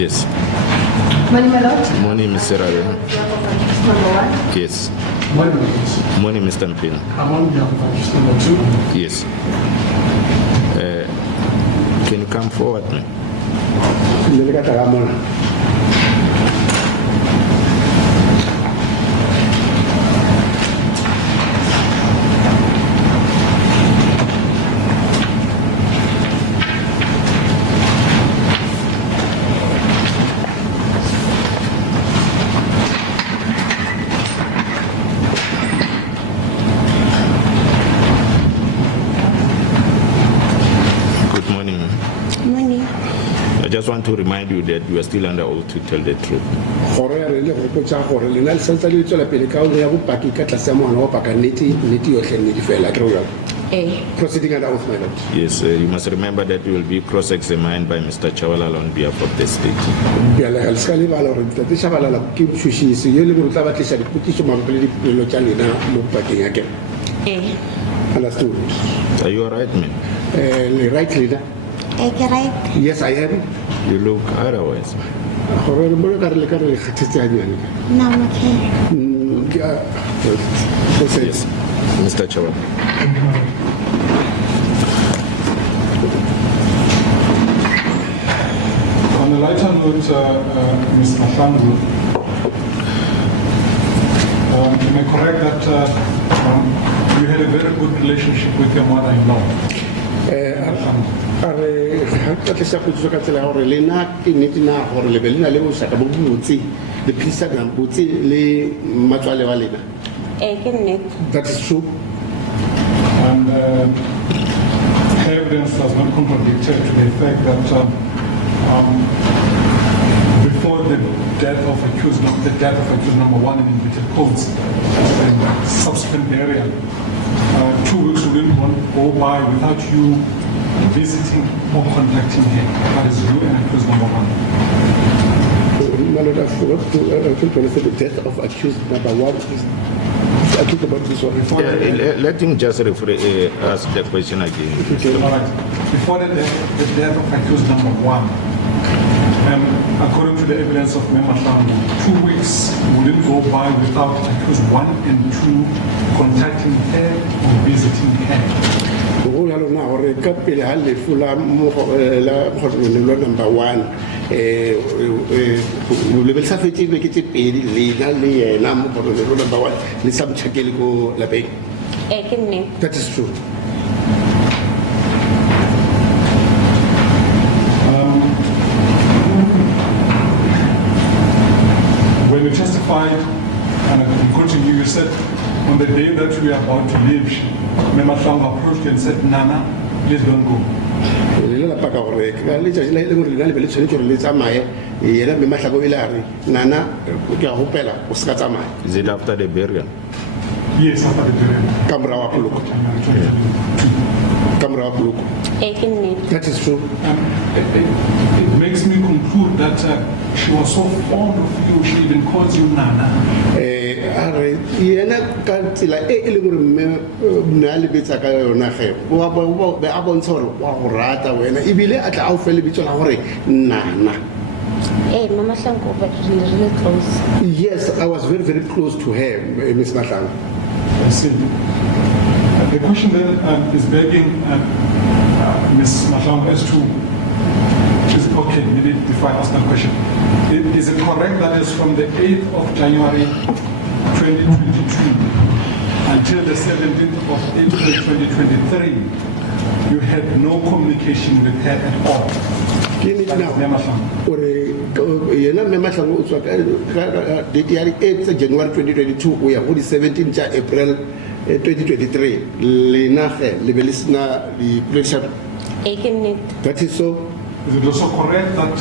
Yes. Morning, my lord. Morning, Mr. Rabe. Number one. Yes. Morning. Morning, Mr. Mpina. I'm on behalf of Vice number 2. Yes. Can you come forward, man? Good morning, ma'am. Morning. I just want to remind you that you are still under oath to tell the truth. Proceeding under oath, my lord. Yes, you must remember that you will be cross-examined by Mr. Chawala on behalf of the state. Understood. Are you all right, man? Right, leader? Right. Yes, I am. You look otherwise. No, I'm okay. Yes, Mr. Chawala. On a lighter note, Ms. Mahlangu, am I correct that you had a very good relationship with your mother-in-law? That is true. And evidence does not contradict to the effect that before the death of accused number 1 in invited codes and subsequent burial, 2 weeks wouldn't go by without you visiting or contacting him. That is you and accused number 1. My lord, I forgot to say the death of accused number 1 is. I talked about this one. Let him just ask the question again. All right. Before the death of accused number 1, according to the evidence of Mahlangu, 2 weeks wouldn't go by without accused 1 and 2 contacting her or visiting her. Number 1. That is true. When you testified, and you continue, you said, on the day that we are about to leave, Mahlangu approached you and said, Nana, please don't go. Is it after the burial? Yes, after the burial. That is true. It makes me conclude that she was so fond of you, she even calls you Nana. Mama Shanguve, really close. Yes, I was very, very close to her, Ms. Mahlangu. I see. The question then is begging Ms. Mahlangu as to, okay, maybe before I ask that question, is it correct that it's from the 8th of January 2022 until the 17th of April 2023, you had no communication with her at all? January 2022, we are 17th April 2023. That is so. Is it also correct that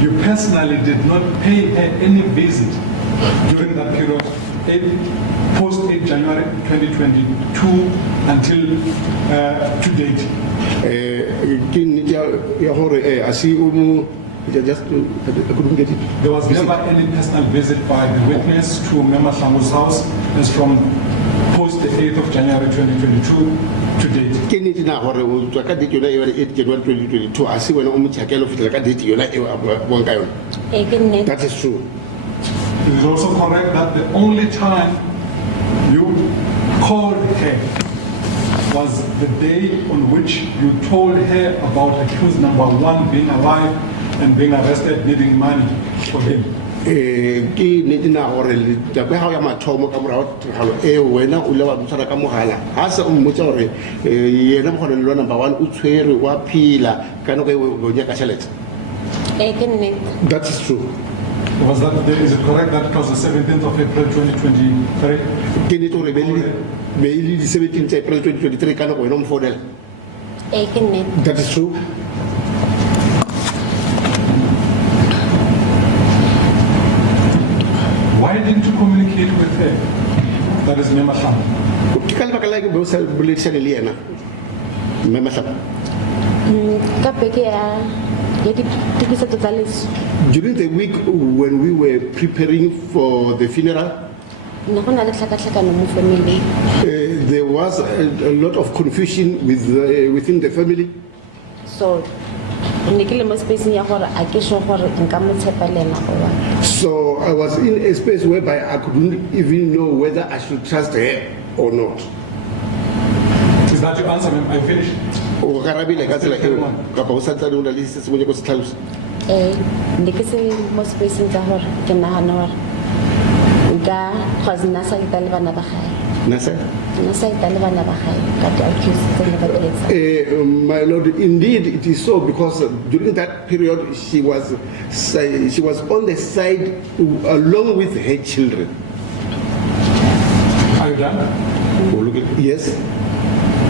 you personally did not pay her any visit during that period, post 8 January 2022 until to date? I couldn't get it. There was never any personal visit by the witness to Mahlangu's house as from post the 8th of January 2022 to date. Ke nnete na gore o tswa ka date yona e re 8 January 2022 a se wena o mo tšhakela o fitlhela ka date yona e a buang ka yona. Ee, ke nnete. That is true. It is also correct that the only time you called her was the day on which you told her about accused number 1 being alive and being arrested, needing money for him. Ke nnete na gore taba ya mathomo ka morao tiragalo e wena o le wa ntshwara ka mogala ga se o mmotsa gore yena mogone lo number 1 o tshwere wa phila ka nako e o nyaka tšhelete. Ee, ke nnete. That is true. Was that the, is it correct that it was the 17th of April 2023? Ke nnete gore be le di 17 April 2023 ka nako wena o mfounela. Ee, ke nnete. That is true. Why didn't you communicate with her? That is Mahlangu. Ke ka lebaka la ke bo sa boledisane le yena mme Mahlangu. Ka beke ya ditokisetso tsa leso. During the week when we were preparing for the funeral, Ne go na le tlhakatlhakano mo family. there was a lot of confusion within the family. So ne ke le mo spacing ya gore a ke sure gore nka mo tshepa le ena go bana. So I was in a space whereby I couldn't even know whether I should trust her or not. Is that your answer, ma'am? I finished. O garabile ka tsela eo kapa o sa tsane o na le se sengwe go se tlhalosa. Ne ke se mo spacing tsa gore ke nagana gore nka cause nna sa itale bana ba gae. Nasa? Nna sa itale bana ba gae ka di-accused tse ne ba di etsa. My Lord, indeed it is so because during that period she was on the side along with her children. Are you done? Yes.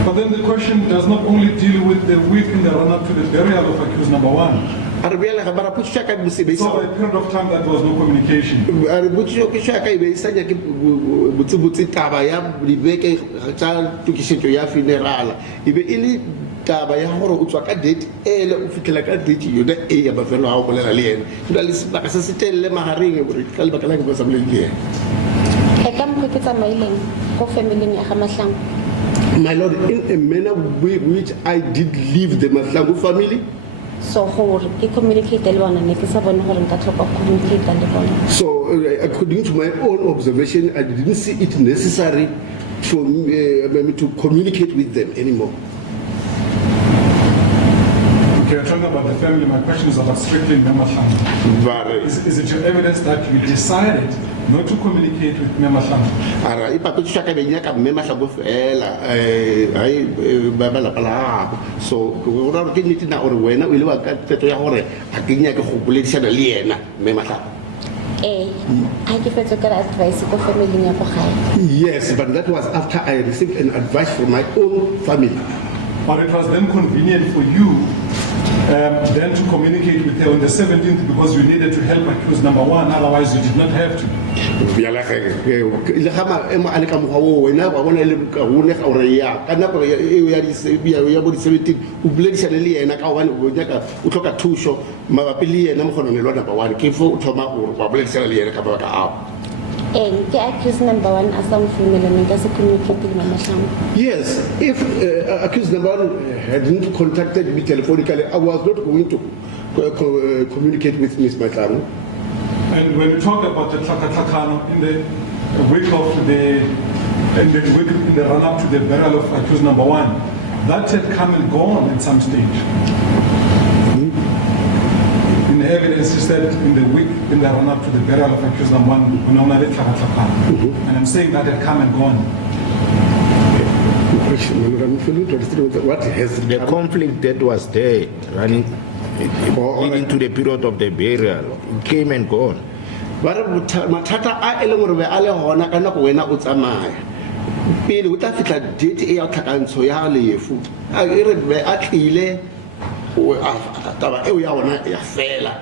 But then the question does not only deal with the week in the run-up to the burial of accused number 1. So for a period of time that there was no communication. Taba ya gore o tswa ka date ele o fitlhela ka date yona e ya bafelo ha o bolela le ena go na le sebaka se se telele magareng gore ka lebaka la ke ba sa boleng le ena. E ka mo ke tsamaileng go family ya ga Mahlangu. My Lord, in a manner which I did leave the Mahlangu family. So gore ke communicate le bona ne ke sa bone gore nka tlhoka communicate le bona. So according to my own observation, I didn't see it necessary for me to communicate with them anymore. Okay, you're talking about the family. My question is about strictly Mahlangu. Is it your evidence that you decided not to communicate with Mahlangu? Ara ipa ke tsaka be nyaka Mahlangu fela ai ba ba la pala. So go ra ke niti na ore wena o ile wa ka tseto ya gore a ke nyaka go boledisana le yena Mahlangu. I give it a advice to family ya go gae. Yes, but that was after I received an advice from my own family. But it was then convenient for you then to communicate with her on the 17th because you needed to help accused number 1, otherwise you did not have to. Le ga ema a le ka mogwa o wena ba bona le ka hone ga ore ya ka nako ya di bo di 17 o boledisane le yena ka hobane o nyaka o tlhoka thusho mabapi le yena mogonone lo number 1 ke fo o thoma o ba boledisana le yena ka ba ka ao. Ke accused number 1 as some female and nka se communicate le Mahlangu. Yes, if accused number 1 hadn't contacted me telephonically, I was not going to communicate with Ms. Mahlangu. And when you talk about the Tlakatlakano in the week of in the run-up to the burial of accused number 1, that had come and gone at some stage. In the evidence, is that in the week in the run-up to the burial of accused number 1, and I'm saying that had come and gone. What has the conflict that was there running leading to the period of the burial came and gone. Matata a ele gore be a le gona ka nako wena o tsamaya pele o tla fitla date e ya tlhakantsho ya lefu a re be a tlile taba eo ya gona ya fela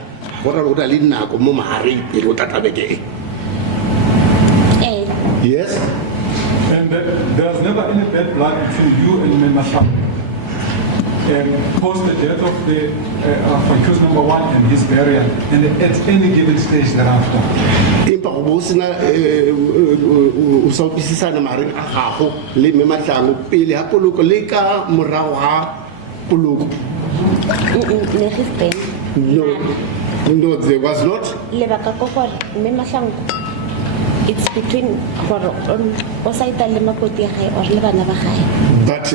gore o na le nako mo mahareng pele o tatabeke. Yes. And there's never any bad blood between you and Mahlangu. post the death of the accused number one and his burial, and at any given stage thereafter. Empa go bo sena o sa utlwisisana magareng a gago le mme Mahlangu pele ha poloko le ka morago ga poloko. No, there was not. Lebaka ko gore mme Mahlangu it's between gore o sa ita le makoti ya gae or le bana ba gae. But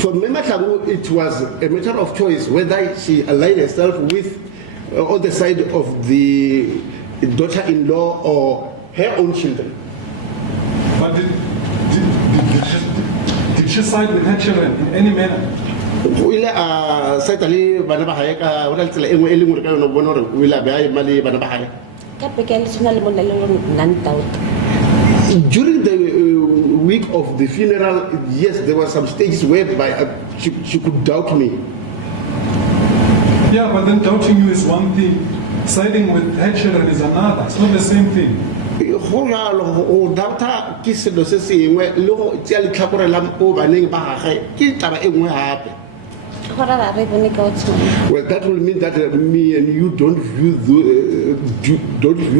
for mme Mahlangu, it was a matter of choice whether she aligned herself with on the side of the daughter-in-law or her own children. But did she side with her children in any manner? O ile a saitale bana ba gae ka ona tsela engwe e le ngore ka yona bona gore o ile a bea male bana ba gae. Ka peke le tsona le monna le non-doubt. During the week of the funeral, yes, there were some stages whereby she could doubt me. Yeah, but then doubting you is one thing. Siding with her children is another. It's not the same thing. O doubta ke selo se sengwe le go tšea letlhakore la o baneng ba gage ke taba e nngwe gape. Well, that will mean that me and you don't view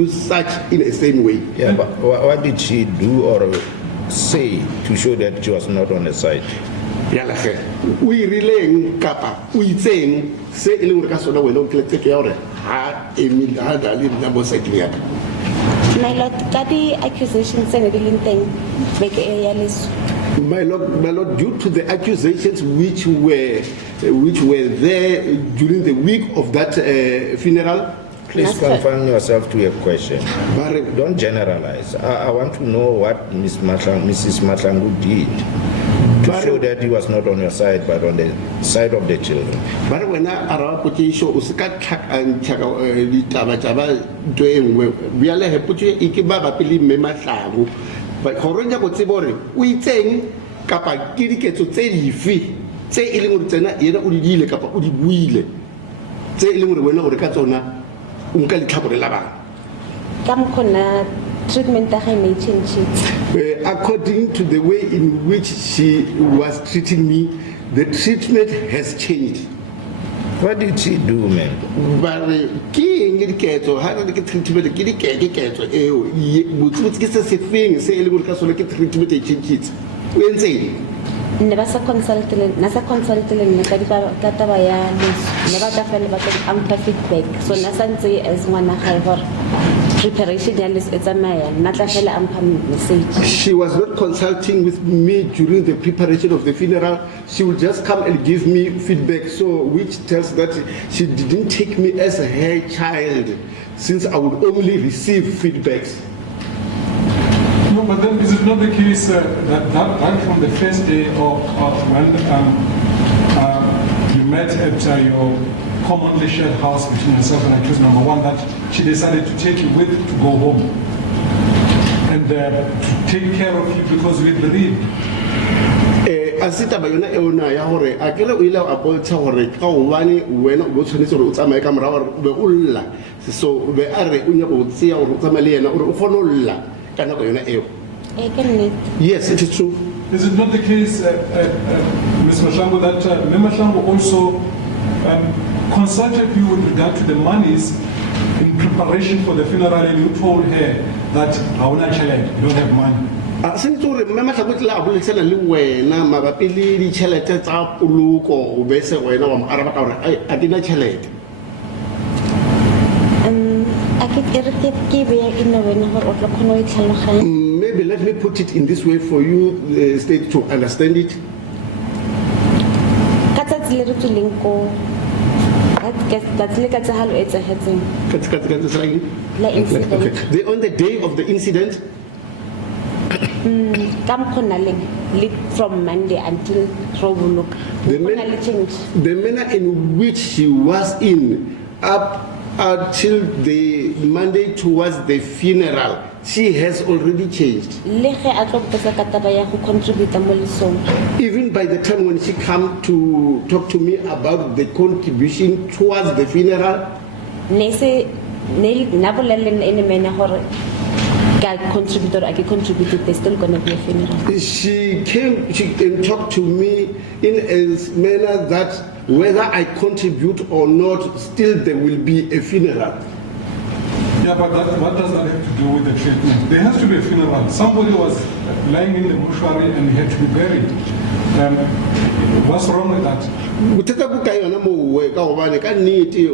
such in the same way. Yeah, but what did she do or say to show that she was not on the side? Yala ge o irileng kapa o itseng se e leng gore ka sona wena o tletse ke ya gore ha emi ha da le nna bo side ya. My lord, ka di accusations tse ne di leng teng beke e ya leso. My lord, due to the accusations which were there during the week of that funeral. Please confine yourself to a question. Don't generalize. I want to know what Mrs. Mahlangu did to show that he was not on your side, but on the side of the children. But when I arrived at the show, Usika Chak and Chaka Taba doing we are like put you Ikibaba Pili Mahlangu. But Horonja Kotibori, we saying Kappa Kirike to say Yifi, say Ilimutana, Yena Udi Kappa Udi Wheele, say Ilimuna or Katona, Unkali Kaporelaba. Come kona treatment that I may change it. According to the way in which she was treating me, the treatment has changed. What did she do, man? But king indicator, how did the treatment indicator? What's the thing? Say, look at the treatment changes. When say, never consulted, Nasa consulted in Katabaya, never got feedback. So Nasan say as one however. Preparation it's a message. She was not consulting with me during the preparation of the funeral. She would just come and give me feedback, so which tells that she didn't take me as her child, since I would only receive feedbacks. No, but then is it not the case that right from the first day of when you met at your commonly shared house between yourself and accused number one, that she decided to take you with to go home and to take care of you because we believed. Asita bayona eona ya hore akere o ile a bontsha hore ka hobane wena o tshwanetse gore o tsamaye ka mora gore be o lla so be a re o nya go tseya gore o tsamaye le yena gore o kgone o lla ka nako yona eo. Yes, it is true. Is it not the case, Ms. Mahlangu, that Mahlangu also consulted you with regard to the monies in preparation for the funeral, and you told her that I will not challenge, you don't have money? Since you remember, I would love to tell you when I'm a pili challenge up look or base when I'm I did not challenge. I could give you in a way. Maybe let me put it in this way for you, state to understand it. On the day of the incident, from Monday until the manner in which she was in up until the Monday towards the funeral, she has already changed. Even by the time when she come to talk to me about the contribution towards the funeral, I contributed, there's still going to be a funeral. She came and talked to me in a manner that whether I contribute or not, still there will be a funeral. Yeah, but what does that have to do with the treatment? There has to be a funeral. Somebody was lying in the mortuary and he had to be buried. What's wrong with that? Bothata bo ka yona moo ka gobane ka nnete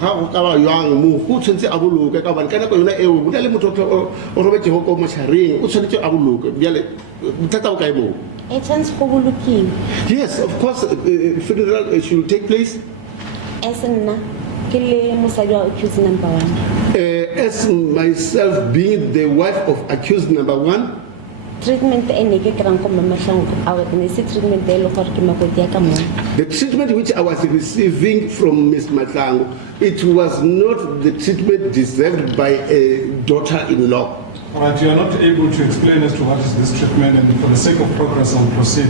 ga go ka ba yang moo go tshwanetse a boloke ka gobane ka nako yona eo go na le motho o robetsego ko motlhareng o tshwanetse a boloke bjale bothata bo kae moo. E tshwanetse go bolokiwa. Yes, of course, funeral should take place. As nna ke le mosadi wa accused number 1. As myself being the wife of accused number 1, Treatment e ne ke kry-ang ko Mahlangu a ne se treatment e le gore ke makoti ya ka mone. the treatment which I was receiving from Ms. Mahlangu, it was not the treatment deserved by a daughter-in-law. All right, you are not able to explain as to what is this treatment, and for the sake of progress, I will proceed.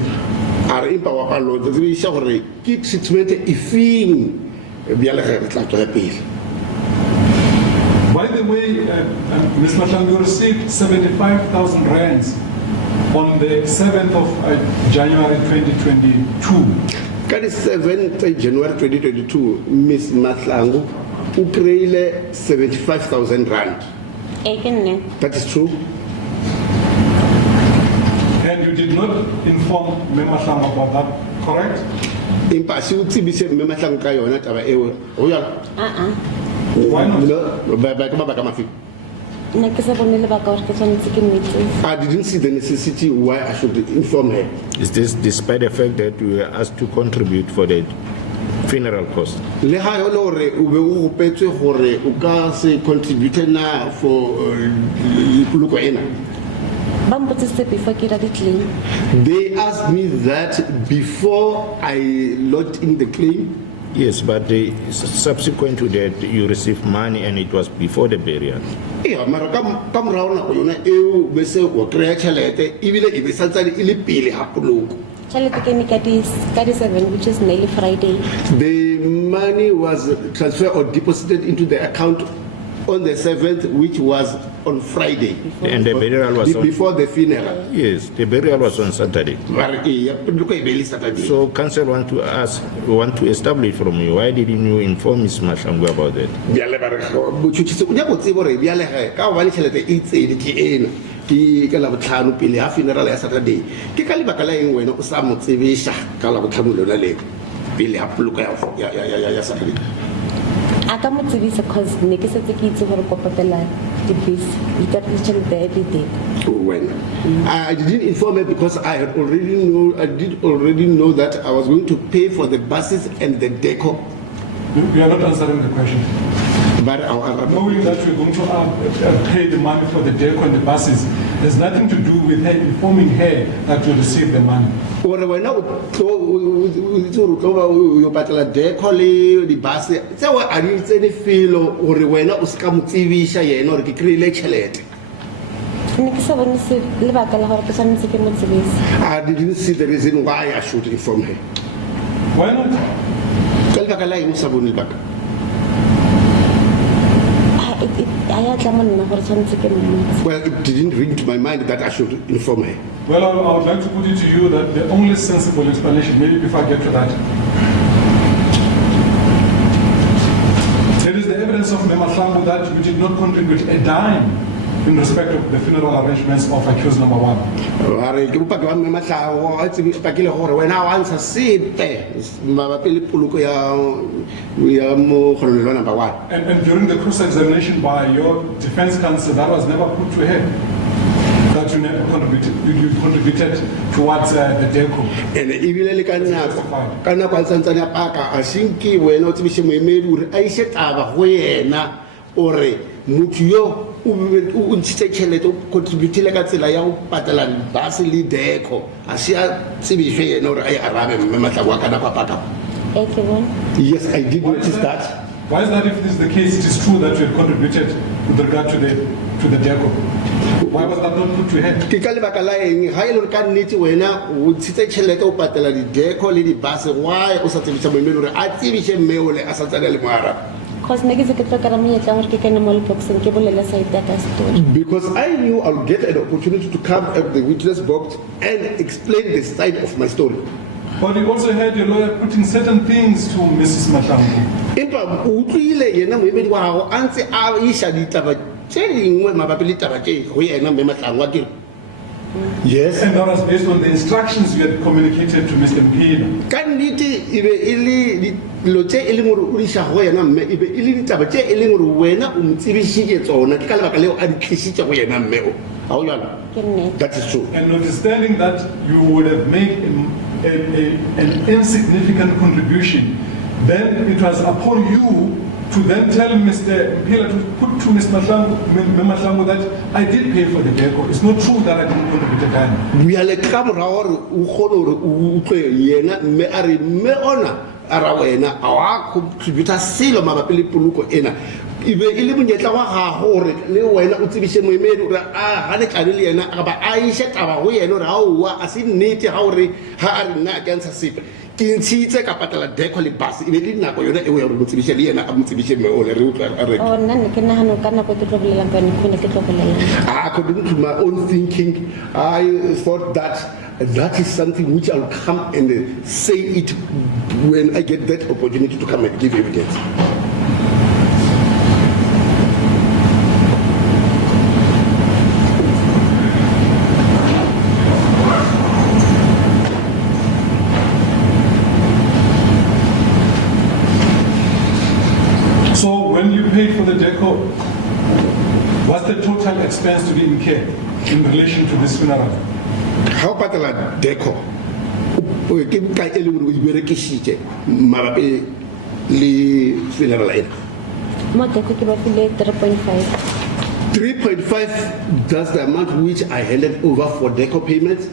A re empa wa palo the tsebisa gore ke treatment e feng bjale ge re tla tswela pele. By the way, Ms. Mahlangu, you received 75,000 rands on the 7th of January 2022. Ka di 7th January 2022, Ms. Mahlangu o kry-ile 75,000 rand. E ke nne. That is true. And you did not inform Mahlangu about that, correct? Empa se o tsebise mme Mahlangu ka yona taba eo go jalo. Why not? No, ba ka mabaka mafe. Nna ke sa bone lebaka gore ke tshwanetse ke mmetsise. I didn't see the necessity why I should inform her. Is this despite the fact that we were asked to contribute for the funeral cost? Le ha e le gore o be o gopetswe gore o ka se contribute na for poloko ena. Ba mpotsitse before ke ra di-claim. They asked me that before I logged in the claim. Yes, but subsequent to that, you received money and it was before the burial. Yeah, mara ka morao nako yona eo be se o kry-a tšhelete ebile e be santsane e le pele ga poloko. Tšhelete ke ne ka di 7, which is nearly Friday. The money was transferred or deposited into the account on the 7th, which was on Friday. And the burial was on, before the funeral. yes, the burial was on Saturday. Mara e poloko e be le Saturday. So council want to establish from you, why didn't you inform Ms. Mahlangu about that? Bjale ba re botšhotšhisi o nyaka o tsebe gore bjale ge ka gobane tšhelete e itsele ke ena ke ka labotlhano pele ga funeral ya Saturday ke ka lebaka la eng wena o sa mo tsebeša ka labotlhano lona leo pele ga poloko ya Saturday. A ka mo tsebisa cause ne ke setse ke itse gore ko patela dibese di ka tšhelete every day. When I didn't inform her because I did already know that I was going to pay for the buses and the deco. You are not answering the question. But Knowing that you're going to pay the money for the deco and the buses, there's nothing to do with her informing her that you receive the money. Or when I you patela deco le di bus, so I didn't say the feel or when I was come TV shy or the create tšhelete. Ne ke sa bone se lebaka la gore ke tshwanetse ke mo tsebise. I didn't see the reason why I should inform her. Why not? Ka lebaka la eng o sa bone lebaka? A ya tla mo nna gore tshwanetse ke mo mmetse. Well, it didn't ring to my mind that I should inform her. Well, I would like to put it to you that the only sensible explanation, maybe before I get to that, there is the evidence of Mahlangu that you did not contribute a dime in respect of the funeral arrangements of accused number 1. Are ke bopaki ba mme Mahlangu a tsebile gore wena wa ntsha sepe mabapi le poloko ya mo kgololelo number 1. And during the cross-examination by your defense counsel, that was never put to her. That you never contributed towards the deco. And ebile le ka nako a tsantsane a paka a senke wena o tsebise moemedi gore a ise taba go yena ore motho yo o ntshitse tšhelete o contributile ka tsela ya go patela bus le deco a se a tsebiswe yena gore a e arabe mme Mahlangu a ka nako a paka. E ke bone. Yes, I did notice that. Why is that if this is the case, it is true that you had contributed with regard to the deco? Why was that not put to her? Ke ka lebaka la eng ga e le ka nnete wena o ntshitse tšhelete o patela di deco le di bus, why o sa tsebisa moemedi gore a tsebise mme ole a sa tsane le moarabe? Cause ne ke se ke tlo kara monyetla gore ke kene mo boxing ke bolele side ya ka story. Because I knew I would get an opportunity to come at the witness box and explain the side of my story. But you also heard your lawyer putting certain things to Mrs. Mahlangu. Empa o utlwile yena moemedi wa gago a ntse a isha ditaba tse dingwe mabapi le taba tse go yena mme Mahlangu a kere. Yes. And that was based on the instructions you had communicated to Mr. Mpila. Ka nnete e be e le dilo tse e leng gore o di isa go yena mme e be e le ditaba tse e leng gore wena o mo tsebisitse tsona ke ka lebaka leo a di tlisitse go yena mme o. Ha o jalo? Ke nnete. That is true. And notwithstanding that you would have made an insignificant contribution, then it was upon you to then tell Mr. Mpila to put to Ms. Mahlangu that I did pay for the deco. It's not true that I didn't contribute a dime. We are like come ra gore o kgone gore o utlwe yena mme a re mme ona a ra wena a wa contributor selo mabapi le poloko ena e be e le monyetla wa gago gore le wena o tsebishe moemedi gore a ga le tlane le yena a ba a ishe taba go yena gore aowa a se nnete ga gore ga a re nna a ke ntsha sepe ke ntshitse ka patala deco le bus e be le nako yona e o ya gore mo tsebishe le yena a mo tsebishe mme o le re utlwa a re Oh, nna ne ke nagana ka nako ke tlo bolelang ka yone ke ne ke tlo bolelang. according to my own thinking, I thought that that is something which I'll come and say it when I get that opportunity to come and give evidence. So when you paid for the deco, what's the total expense to be incurred in relation to this funeral? How about the deco? Ke ka e le gore o iberekisitse mabapi le funeral aid. Mo teko ke ba file 3.5. 3.5, that's the amount which I handed over for deco payments.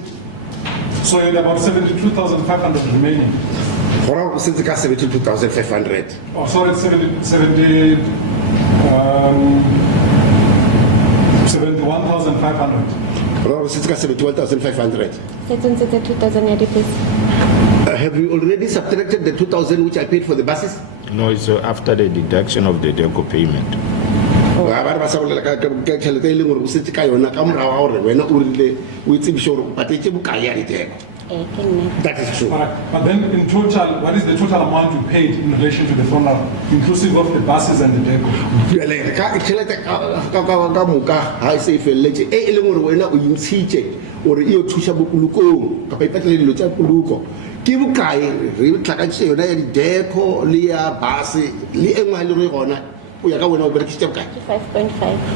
So you had about 72,500 remaining. Hora go setse ka 72,500. Oh, sorry, 71,500. Hora go setse ka 71,500. Setse ntse 2,000 ya dipese. Have you already subtracted the 2,000 which I paid for the buses? No, it's after the deduction of the deco payment. Ga ba re ba sa bolela ka tšhelete e leng gore o setse ka yona ka morago ga gore wena o rile o itsebiše gore o patetse bokae ya diteko. Ke nnete. That is true. All right. But then in total, what is the total amount you paid in relation to the funeral, inclusive of the buses and the deco? Jwale ka tšhelete ka moka ga e se e feleletse e leng gore wena o intshitše gore e yo thuša bokolokong kapa ipatlela dilo tša poloko ke bokae re tlhakantšhe yona ya dideko le ya base le e ngwe le re gona o ya ka wena o berekisitše bokae 5.5.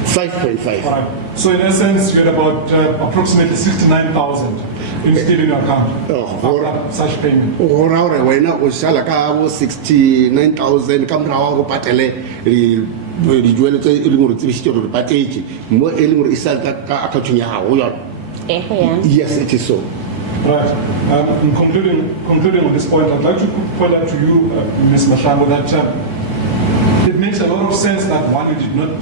5.5. All right. So in essence, you had about approximately 69,000 still in your account after such payment. go ra gore wena o šala ka bo 69,000 ka morago ga go patele dijuelo tse e leng gore tsebišitše gore patetse mo e leng gore e sala ka accountong ya gago yona. Go ya. Yes, it is so. Right. In concluding on this point, I'd like to point out to you, Ms. Mahlangu, that it makes a lot of sense that one, you did not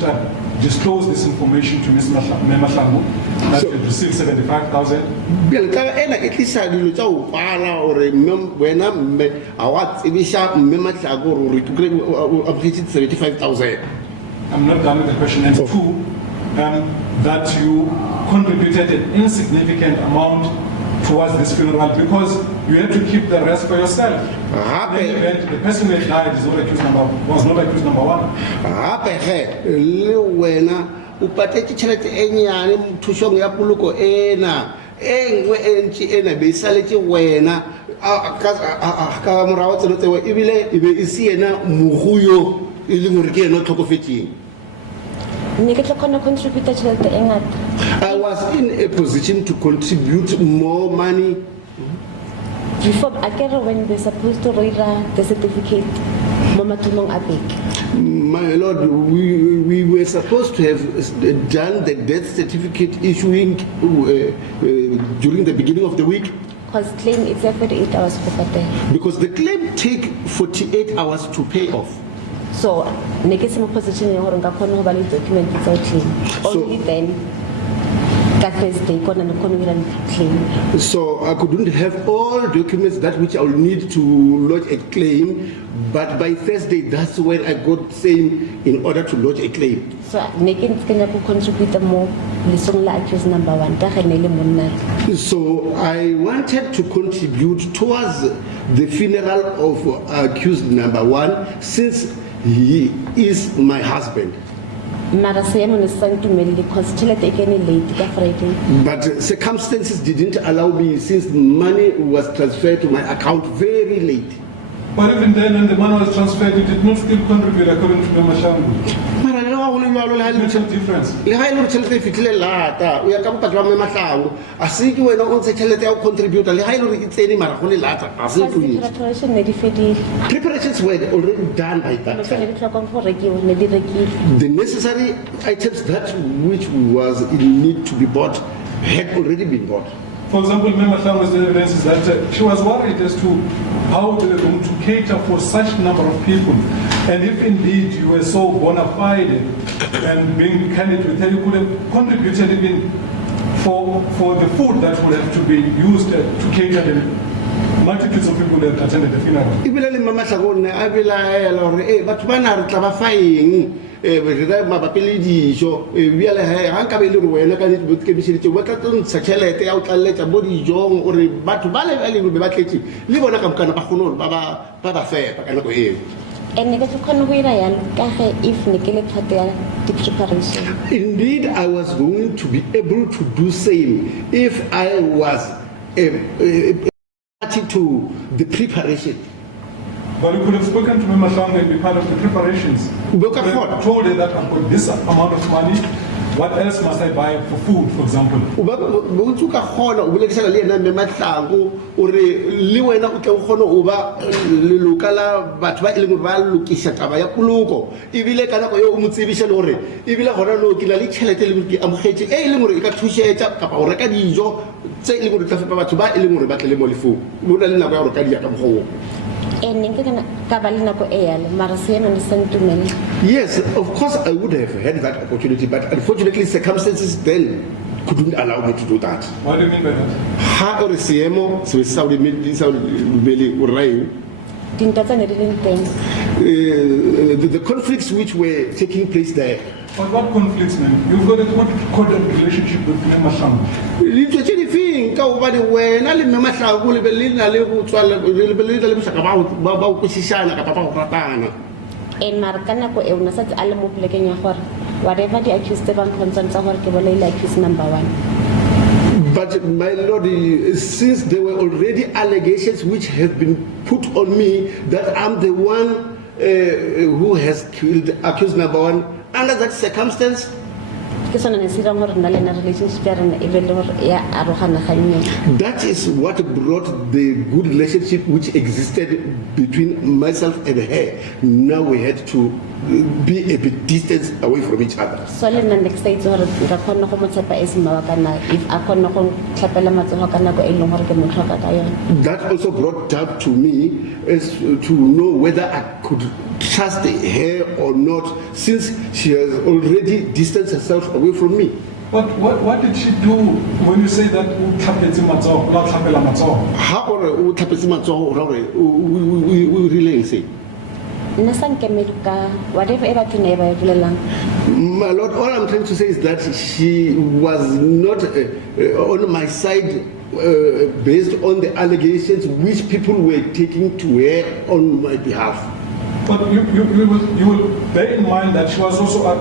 disclose this information to Ms. Mahlangu, that you had received 75,000. Bjale ka ena e tlisa dilo tša go kwala gore wena mme a wa tsebiša mme Mahlangu gore o appreciate 75,000. I'm not done with the question. And two, that you contributed an insignificant amount towards this funeral because you had to keep the rest for yourself. In any event, the person who had died was not accused number one. Gape ge le wena o patetse tšhelete e nyane thušong ya poloko ena e nngwe e ntši ena be e saletše wena ka morago tseno tsewe ebile e be e se yena mogo yo e leng gore ke yena o tlhokofetseng. Ne ke tlo kgona contributor tšhelete e ngata. I was in a position to contribute more money. Before, I get when they're supposed to read the certificate, Mama Tulong Abek. My Lord, we were supposed to have done the death certificate issuing during the beginning of the week. Because claim it's 48 hours for Pate. Because the claim take 48 hours to pay off. So, negative position in Horangakono valid document without claim. Only then, I ka Thursday kona no kono ira claim. So I couldn't have all documents that which I will need to lodge a claim, but by Thursday, that's when I got same in order to lodge a claim. So making kanya ko contribute mo lisong la accused number 1 ta kene le monna. So I wanted to contribute towards the funeral of accused number 1 since he is my husband. Mara se mo nesang tumeli because tšhelete e kene late ka Friday. But circumstances didn't allow me since money was transferred to my account very late. But even then, when the money was transferred, it did not still contribute according to the Mahlangu. Mara le wa go le ha There's no difference. le ha ile tšhelete e fitlhile lata o ya ka bopaki ba Mahlangu a se ke wena o ntse tšhelete ya go contributor le ha ile e tsene mara go le lata a se Because the preparation ne di fedile. preparations were already done by that Mo time. tsene di tlhokang go rekiwa ne di rekile. The necessary items that which was in need to be bought had already been bought. For example, Mahlangu's evidence is that she was worried as to how they were going to cater for such number of people. And if indeed you were so bona fide and being candid with her, you could have contributed even for the food that would have to be used to cater the multitudes of people that attended the funeral. Ibile le mama tlhagone a belaela gore batho ba na re tla ba fa eng re ra mabapi le dijo biale ha nka be le gore wena ka ne bo ke biseditse wa tla ntsha tšhelete ya o tlalletsa mo dijong gore batho ba le be ba tletse le bona ka mokana ba kgone gore ba fepa ka nako eo. And ne ke khona go ira yalo ka ge if ne ke le part ya di preparation. Indeed, I was going to be able to do same if I was a party to the preparation. But you could have spoken to Mahlangu and be part of the preparations. Look at You could what? have told her that I've got this amount of money. What else must I buy for food, for example? Bo tsuka khona o boledisana le ena mme Mahlangu o re le wena o tle o khona o ba leloka la batho ba ileng ba lokisa taba ya poloko ebile ka nako yo o motsebishe le gore ebile gona no ke la le tšhelete le ke amogetse e ileng gore e ka thušetša kapa o reka dijo tse ileng gore tla fepa batho ba ileng gore ba tle le mo lefung mo na le nako ya gore ka dia ka mogong. And ne ke ka ba le nako e yalo mara se mo ne sentumele. Yes, of course I would have had that opportunity, but unfortunately circumstances then couldn't allow me to do that. What do you mean by that? Ha ore seemo se sa o le o raeng Dinta tsa ne di leng teng. the conflicts which were taking place there. But what conflicts, man? You've got a cordial relationship with Mahlangu. Litho tse di feng ka hobane wena le mme Mahlangu le be le na le go tswa le be le boshaka ba go kwisishana kapa ba go ratana. And mara ka nako e ona sa tse a le mo plekeng ya gore whatever the accused ba concern tsa gore ke bole ile accused number 1. But my lord, since there were already allegations which have been put on me that I'm the one who has killed accused number 1, under that circumstance, Ke sona ne se rang gore na le na relationship ya rena e be le gore ya arogana gannye. that is what brought the good relationship which existed between myself and her. Now we had to be a bit distance away from each other. So le nna next day gore ra khona go mo tshepa ese mawa kana if a khona go tlhapela matsogo ka nako e leng gore ke mo tlhoka ka yona. That also brought doubt to me as to know whether I could trust her or not, since she has already distanced herself away from me. What did she do when you say that Ha ore o tlhapetse matsogo ra gore o rileng se? Nna sa nkemedi ka whatever e batho ne ba e bolelang. My lord, all I'm trying to say is that she was not on my side based on the allegations which people were taking to her on my behalf. But you will bear in mind that she was also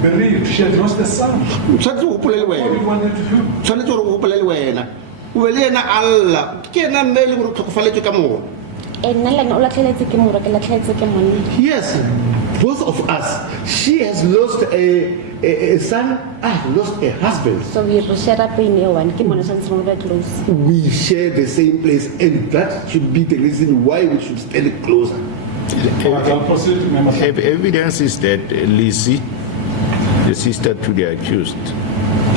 bereaved. She had lost a son. Tshwanetse o gopole le What do you wena. want her to do? Tshwanetse gore o gopole le wena. O be le ena alla. Ke ena mme le gore tlhokofaletswe ka mona. E nna le nna o latlheletse ke moro ke latlheletse ke monna. Yes, both of us. She has lost a son, I have lost a husband. So we share up in one ke mona tshwanetse mo be close. We share the same place, and that should be the reason why we should stand closer. I'll proceed to Member. Evidence is that Lizzie, the sister to the accused,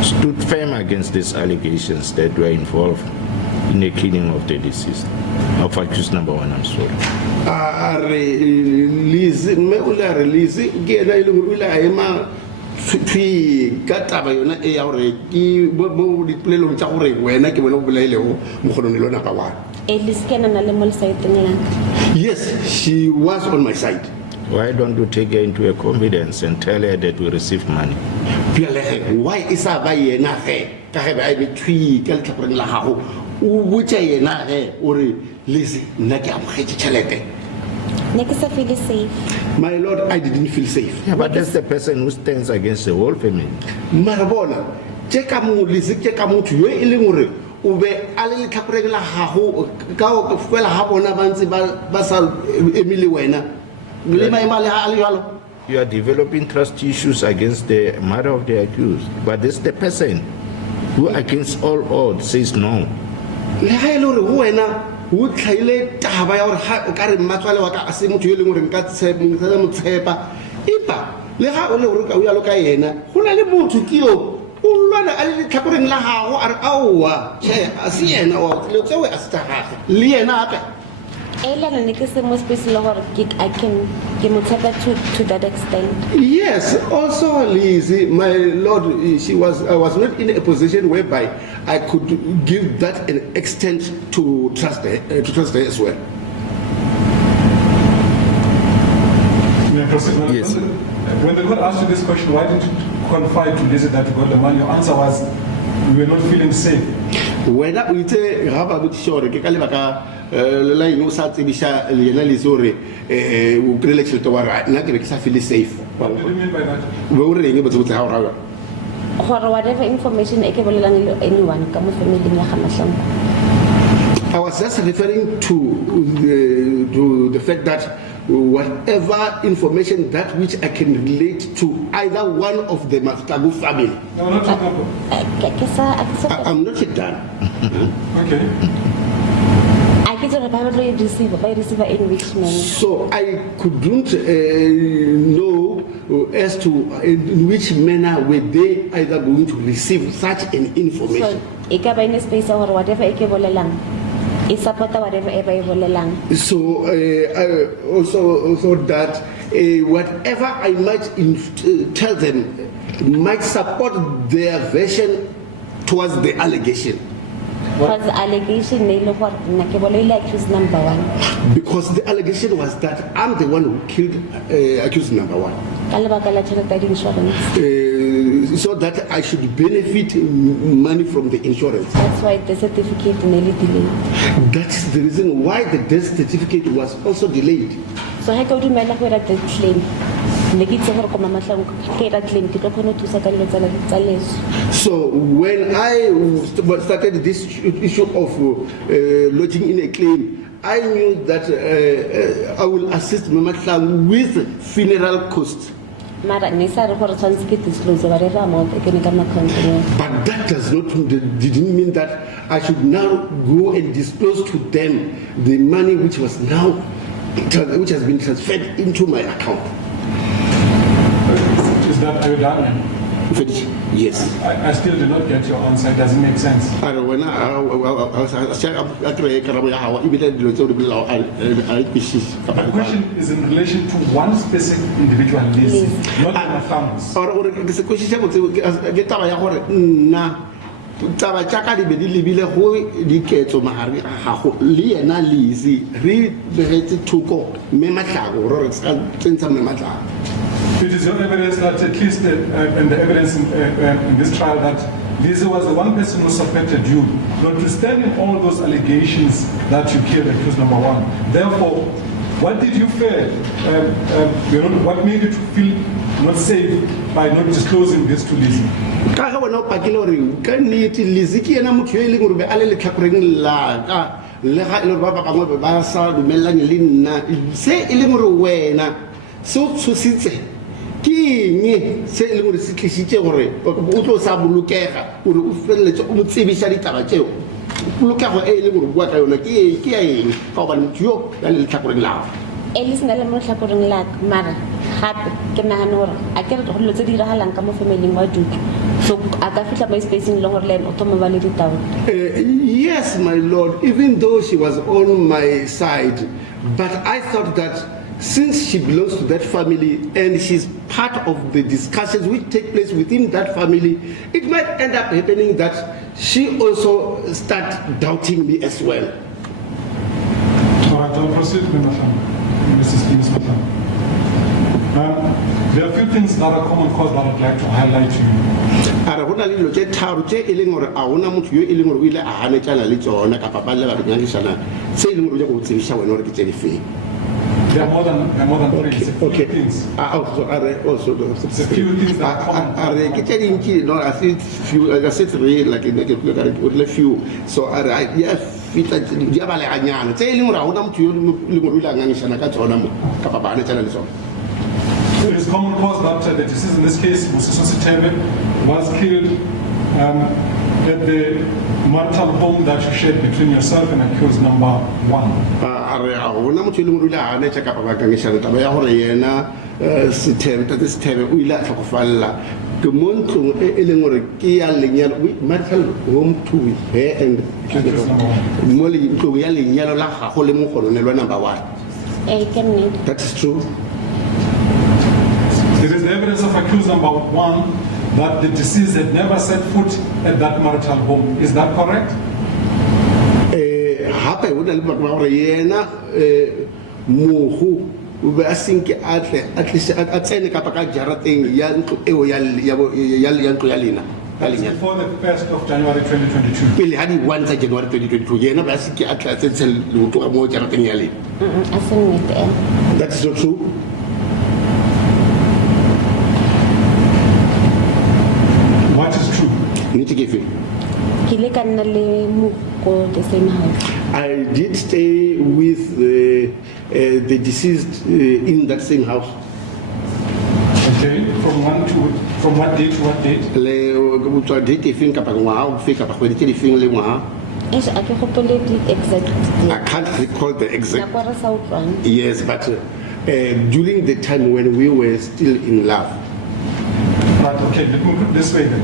stood firm against these allegations that were involved in the killing of the deceased, of accused number 1, I'm sorry. Lizzie, me o le re Lizzie ke ena ile gore o ile a ema thwi ka taba yona e ya gore ke mo dipolelong tsa gore wena ke bona o bolailego mokgonone number 1. Yes, she was on my side. Why don't you take her into a confidence and tell her that we receive money? Why is that by yena ge ka ge ba be thwi ka letlhakoreng la gago o botsa yena ge o re lese nna ke amogetse tšhelete? Feel safe. My lord, I didn't feel safe. Yeah, but that's the person who stands against the whole family. Marabona, check a mo lese check a motho yo e leng gore o be a le letlhakoreng la gago ka o fela ha bona ba ntse ba sa emile wena. You are developing trust issues against the mother of the accused, but this is the person who against all odds says no. Le ha e le gore ho wena o tlhaile taba ya gore ha o ka re mmatswale wa ka a se motho yo leng gore nka tshepa mo tshepa ipa le ha o le gore ka o ya lo ka yena go na le motho ke yo o lwana a le tlhakoreng la gago a re aowa che a se yena wa le tsewe a se ta gagwe le yena gape. I can to that extent. Yes, also Lizzie, my lord, I was not in a position whereby I could give that an extent to trust her as well. Yes. When the court asked you this question, why did you confide to Lizzie that you got the money? Your answer was you were not feeling safe. When I would say sure le la ino sa tsebisha le yena le sore o krele tšhelete wa ra nna ke be ke sa feel safe. What do you mean by that? Bo re eng ba tsotse ha o ra whatever information e ke bolelang le anyone ka mo family ya ga Mahlangu. I was just referring to the fact that whatever information that which I can relate to either one of the Mahlangu family. No, not I'm not yet done. Okay. So I couldn't know as to in which manner were they either going to receive such an information. So in a space or whatever So I also thought that whatever I might tell them might support their version towards the allegation. Because the allegation accused number 1. Because the allegation was that I'm the one who killed accused number 1. So that I should benefit money from the insurance. That's why the certificate nearly delayed. That's the reason why the death certificate was also delayed. So how could you manage that claim? So when I started this issue of lodging in a claim, I knew that I will assist Mahlangu with funeral costs. But that does not didn't mean that I should now go and disclose to them the money which has been transferred into my account. Is that, are you done? Yes. I still do not get your answer. It doesn't make sense. The question is in relation to one specific individual, Lizzie, not Mahlangu's. Taba tša ka di be di lebile go diketso magareng ga gago le yena Lizzie re begetse thoko mme Mahlangu re sa tsentsha mme Mahlangu. It is your evidence that at least and the evidence in this trial that Lizzie was the one person who supported you, notwithstanding all those allegations that you killed accused number 1. Therefore, what did you fear? What made you feel not safe by not disclosing this to Lizzie? Ka ga wena o pakile gore ka nnete Lizzie ke yena motho yo e leng gore be a le letlhakoreng la ka le ga e le ba bangwe ba sa dumelane le nna se e leng gore wena se o tshositse ke eng se e leng gore se tlisitse gore o tlo sa bolokega gore o feleletse o mo tsebisa ditaba tseo bolokego e leng gore bua ka yona ke ya eng ka gobane motho yo ya le letlhakoreng lao Elisna le mo tlhakoreng la mara gape ke nagana gore a ke re go lotse di diragalang ka mo familyng wa dutu so a ka fitla mo spacing le gore le o thoma ba le ditao. Yes, my lord, even though she was on my side, but I thought that since she belongs to that family and she's part of the discussions which take place within that family, it might end up happening that she also start doubting me as well. All right, I'll proceed, Mrs. Mahlangu. There are a few things that are common cause that I'd like to highlight to you. Ara hona le dilo tse tharo tse e leng gore a hona motho yo e leng gore o ile a hanetsana le tsona kapa ba le ba re nyangisana tse e leng gore o ja go tsebisa wena gore ke tse di feng. There are more than three. It's a few Okay. things. Also, also, It's a few things that are common. are getting no, I said few, I said three, like in the few. So, yeah, fit like the Valley Anyana. Tell him around them to you, Lumurilla and Shanakatonam, Kapabana Channel. It is common cause that the deceased, in this case, Sibusiso Sithebe, was killed at the marital home that you shared between yourself and accused number 1. Hona motho e leng gore a ne tsa kapa ba kangisana taba ya gore yena Sithebe tate Sithebe o ile a tlhokofalla ke mo ntlong e leng gore ke ya lenyalo marital home to her and mo le ntlong ya lenyalo la gago le mogolonelwa number 1. That is true. There is evidence of accused number 1 that the deceased had never set foot at that marital home. Is that correct? Hape o na le batho ba gore yena mohu o be a senke a tsene kapa ka jarateng ya ntlo eo ya ntlo ya lena ka lenyalo Before the 1st of January 2022. pele ha di 1 tsa January 2022 yena ba senke a tla tsentse leoto mo jarateng ya lena. That is not true. What is true? Nnete ke fe? The same house. I did stay with the deceased in that same house. Okay, from what date to what date? Le tswa date e feng kapa ngwaga o fe kapa kgwedi tse di feng le ngwaga. I can't recall the exact. Yes, but during the time when we were still in love. Right, okay, let me put it this way then.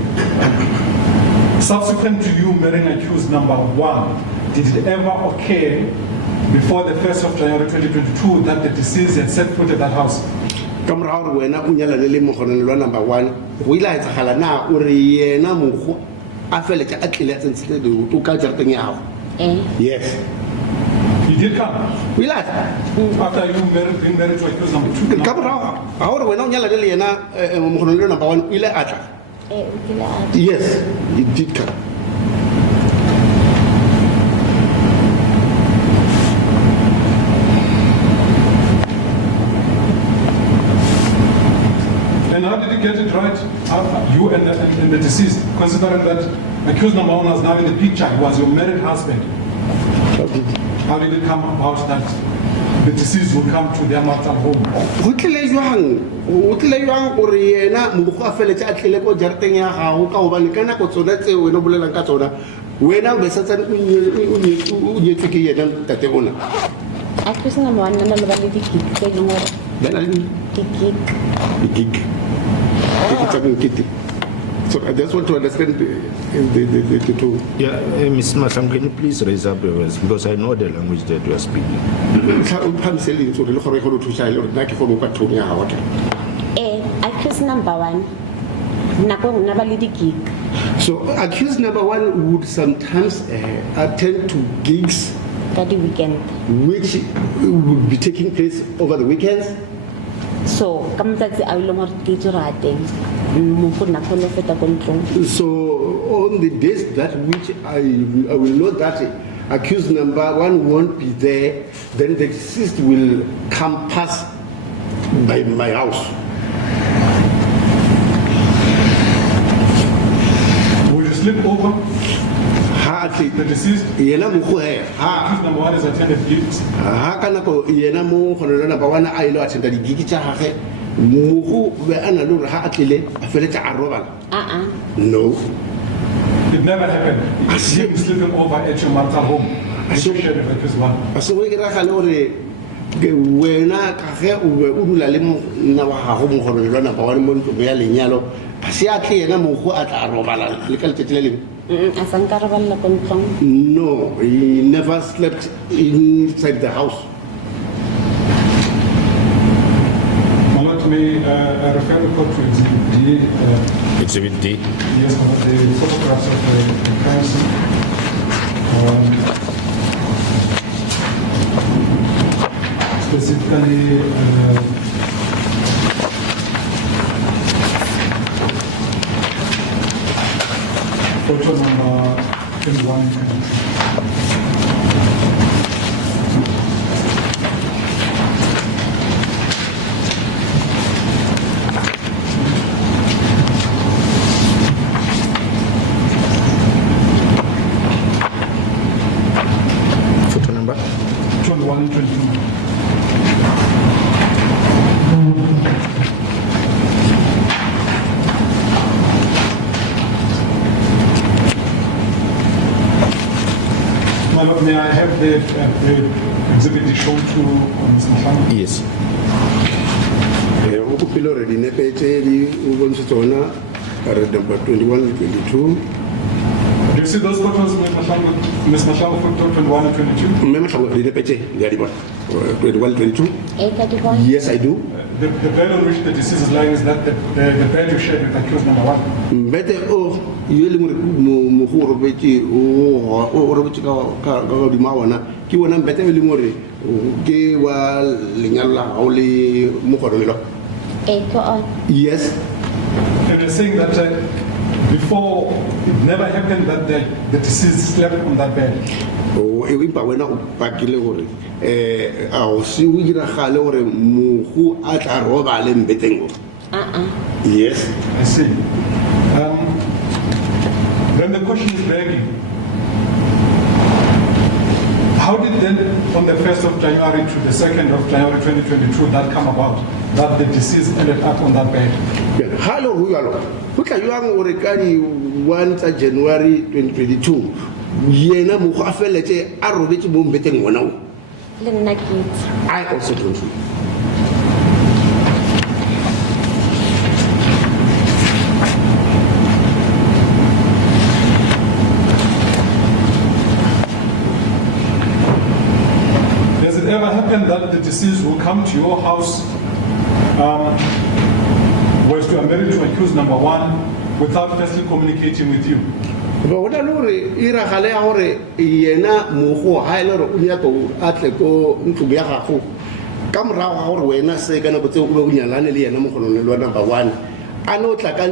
Subsequent to you marrying accused number 1, did it ever occur before the 1st of January 2022 that the deceased had set foot at that house? Kamra hore wena o nyalane le mogolonelwa number 1 go ile a etsagala na o re yena mogo a feletse a tlile a tsentsile leoto ka jarateng ya gago. Yes. He did come o ile after you being married to accused number 2. kamra ga gore wena o nyalane le yena mogolonelwa number 1 o ile a tla. Yes, it did come. And how did you get it right? You and the deceased, considering that accused number 1 was now in the picture, he was your married husband. How did it come about that the deceased will come to their marital home? Go tlile jwang gore yena mogo a feletse a tlile ko jarateng ya gago ka gobane ka nako tsona tse wena o bolelang ka tsona wena o be satsane o nyetswe ke yena tate ona. Accused number 1 nana le ba le di-gig tse e leng gore Ba na le di-gig. di-gig. Ke tsa bonkete. So I just want to understand the two. Yeah, Ms. Mahlangu, can you please raise up your voice because I know the language that you are speaking. Phamiseleng so le gore go thusa ile gore nna ke go mo ka thong ya gago. Accused number 1 nako nna ba le di-gig. So accused number 1 would sometimes attend to gigs Ka di-weekend. which would be taking place over the weekends. So ka matsatsi a e leng gore ke itse rateng mo go nna go le feta ko ntlong. So on the days that which I will know that accused number 1 won't be there, then the deceased will come past by my house. Will you sleep over? Hardly. The deceased? Yena mo go he Accused number 1 is attended gigs. ha kana ko yena mo go nna number 1 a ile a attenda di gig tsa gage mo go be ana le ha a tlile a feletsa a robala. No. It never happened. You sleeping over at your marital home. You shared with accused 1. So we get a gore ke wena ka ge o be o dula le nna wa gago mo gore le number 1 mo ntlo ya lenyalo ba se a tle yena mo go a tla robala le ka letsetse le leng. No, he never slept inside the house. may refer the court to Exhibit D. Exhibit D. Yes, the photographs of the crime scene. Specifically, photo number 21 and 22. Photo number? 21 and 22. My lord, may I have the exhibit shown to Ms. Mahlangu? Yes. o kopile gore dinepe tse di o bontse tsona re number 21 le 22 Do you see those photos, Ms. Mahlangu, photo 21 and 22? mme Mahlangu dinepe tse di a di bona 21 le 22 831. yes I do The bed on which the deceased is lying, is that the bed you shared with accused number 1? mbete o yo le gore mo go robetse o robetse ka godimo a ona ke bona mbete e leng gore ke wa lenyalo la gago le mogorolelo 8 go on. yes And you're saying that before, it never happened that the deceased slept on that bed. empa wena o pakile gore a o se o diragale gore mogo a tla robale mbeteng o yes I see. Then the question is begging, how did then on the 1st of January to the 2nd of January 2022 that come about, that the deceased ended up on that bed? ga le go jalo go tla jwang gore ka di 1 tsa January 2022 yena mogo a feletse a robetse mo mbeteng ona o Le nna ke itse. I also don't know. Does it ever happen that the deceased will come to your house, was to are married to accused number 1, without firstly communicating with you? ba bona le gore e ragale ya gore yena mogo ga e le gore o nyaka a tle ko ntlong ya gago ka morago ga gore wena se ka nako tseo o be o nyalane le yena mogolone le wa number 1 a ne o tla ka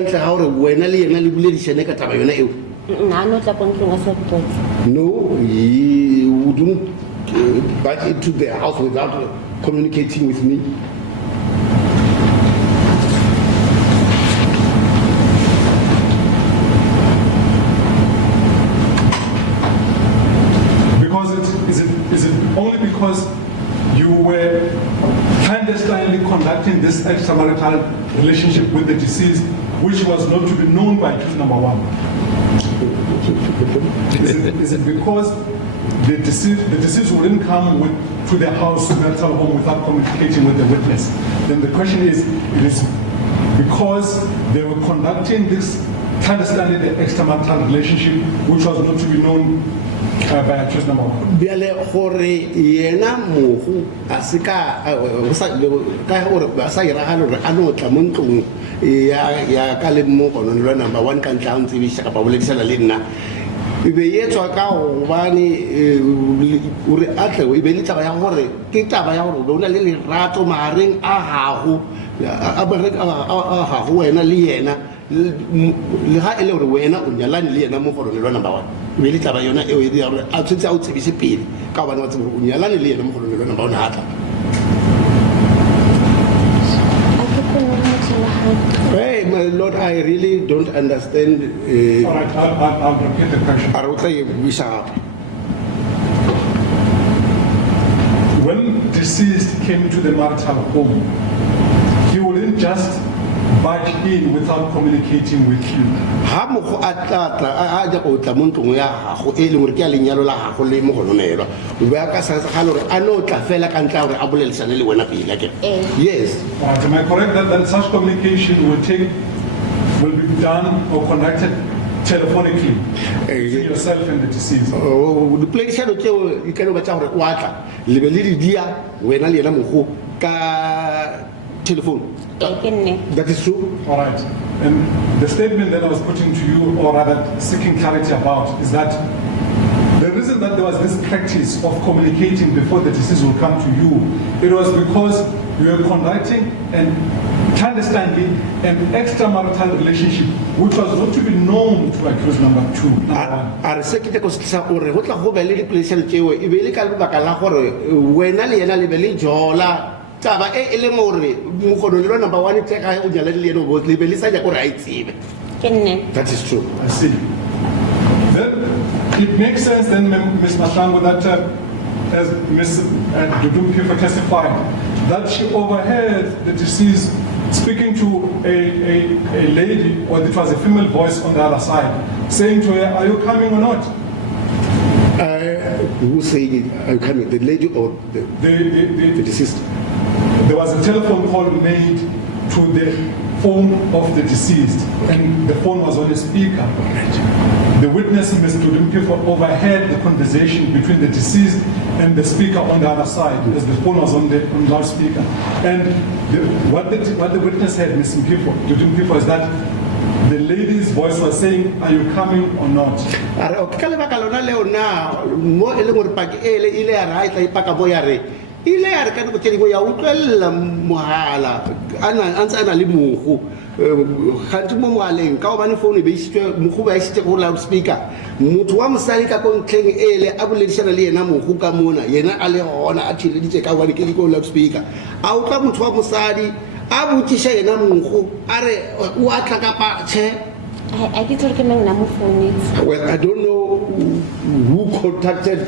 ntle ga gore wena le yena le buledišane ka taba yona eo Nna no tla ko ntlong ya sebotse. no he wouldn't back into the house without communicating with me. Is it only because you were clandestinely conducting this extramarital relationship with the deceased, which was not to be known by accused number 1? Is it because the deceased wouldn't come to their house, marital home, without communicating with the witness? Then the question is, it is because they were conducting this clandestinely extramarital relationship, which was not to be known by accused number 1. Biale gore yena mogo a se ka ka gore ba sa ira ga lore a no tla mo ntlong ya ka le mo go no number 1 ka ntla ntse bi shaka ba boledisana le nna e be ye tswa ka go bane ore a tle e be le taba ya gore ke taba ya gore bona le lerato maareng a gago a gago wena le yena le ga ele gore wena o nyalane le yena mo go le number 1 be le taba yona eo e di gore a tshetse a o tsebise pele ka bana wa tsebo o nyalane le yena mo go le number 1 ha tla hey my lord I really don't understand All right, I'll repeat the question. a re o tla e buisa When deceased came to the marital home, he wouldn't just barge in without communicating with you. ha mogo a tla a ja go tla mo ntlong ya gago e leng gore ke a lenyalo la gago le mo go lonelwa o be a ka sa ga lore a no tla fela ka ntla gore a bolelisane le wena pele ke yes Am I correct that then such communication will be done or conducted telephonically between yourself and the deceased? di poledišano tseo di ka no ba tsa gore o atla le be le di dia wena le yena mogo ka telephone. That is true. All right. And the statement that I was putting to you, or rather seeking clarity about, is that the reason that there was this practice of communicating before the deceased will come to you, it was because you were conducting and clandestinely an extramarital relationship, which was not to be known to accused number one. A se ke go tlisa gore go tla go be le dipolesele tseo e be le ka lebaka la gore wena le yena le be le jola taba e le gore mogono le number one tsega o jala le eno bo le be le sa ja gore a itsebe. That is true. I see. Then it makes sense then, Ms. Mahlangu, that as Ms. Mdntv testified, that she overheard the deceased speaking to a lady, or it was a female voice on the other side, saying to her, "Are you coming or not?" Who saying are you coming? The lady or the deceased? There was a telephone call made to the phone of the deceased, and the phone was on a speaker. The witness, Ms. Mdntv, overheard the conversation between the deceased and the speaker on the other side, as the phone was on loudspeaker. And what the witness heard, Ms. Mdntv, is that the lady's voice was saying, "Are you coming or not?" ile ya re ka go tshedi go ya utlwella mohala ana antse ana le mogo gantsi mo moaleng ka obane phone e be isitswe mogo ba isitse go loudspeaker motho wa mosadi ka kontleng ele a boledisana le yena mogo ka mona yena a le gona a thileditse ka obane ke di go loudspeaker a utla motho wa mosadi a botsisha yena mogo a re o a tla ka pa che. Well, I don't know who contacted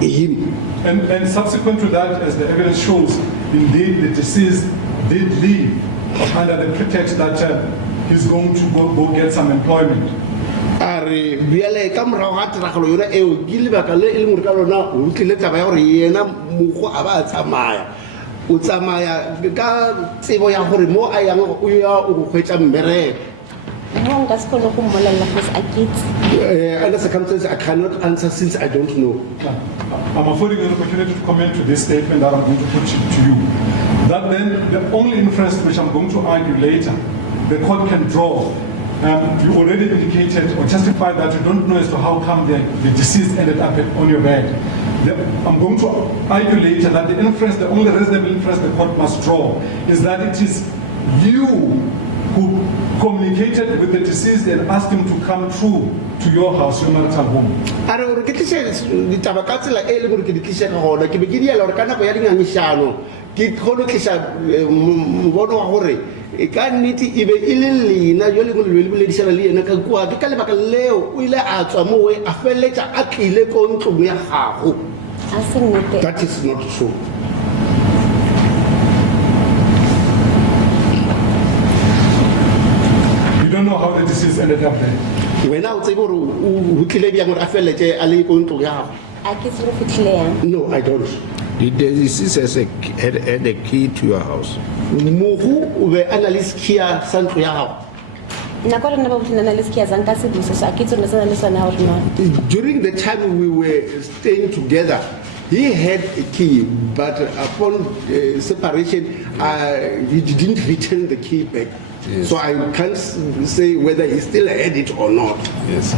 him. And subsequent to that, as the evidence shows, indeed the deceased did leave under the pretext that he's going to go get some employment. Are biale ka morao ga tiragalo yona eo ke lebaka le e le ka lona o tlile taba ya gore yena mogo a ba tsamaya o tsamaya ka tsebo ya gore mo a yang o ya o hwetsa mmereko. Under circumstances, I cannot answer since I don't know. I'm affording an opportunity to comment to this statement that I'm going to put to you. That then, the only inference which I'm going to argue later, the court can draw. You already indicated or testified that you don't know as to how come the deceased ended up on your bed. I'm going to argue later that the inference, the only reasonable inference the court must draw is that it is you who communicated with the deceased and asked him to come through to your house, your marital home. Are o re ke tlise ditaba ka tsela e le gore ke di tlise gona ke be ke diela gore ka nako ya dingangisano ke kgone tlisa mbono wa gore e ka nnete e be e le lena jo le go le boledisana le yena ka kwa ke ka lebaka leo o ile a tswa mo we a feletsa a tlile ko ntlong ya gago. That is not true. You don't know how the deceased ended up there. When I would say, I felt like I going to have. No, I don't. The deceased had a key to your house. Muhu we analyst kia santo ya house. During the time we were staying together, he had a key, but upon separation, he didn't return the key back. Yes. So I can't say whether he still had it or not. Yes.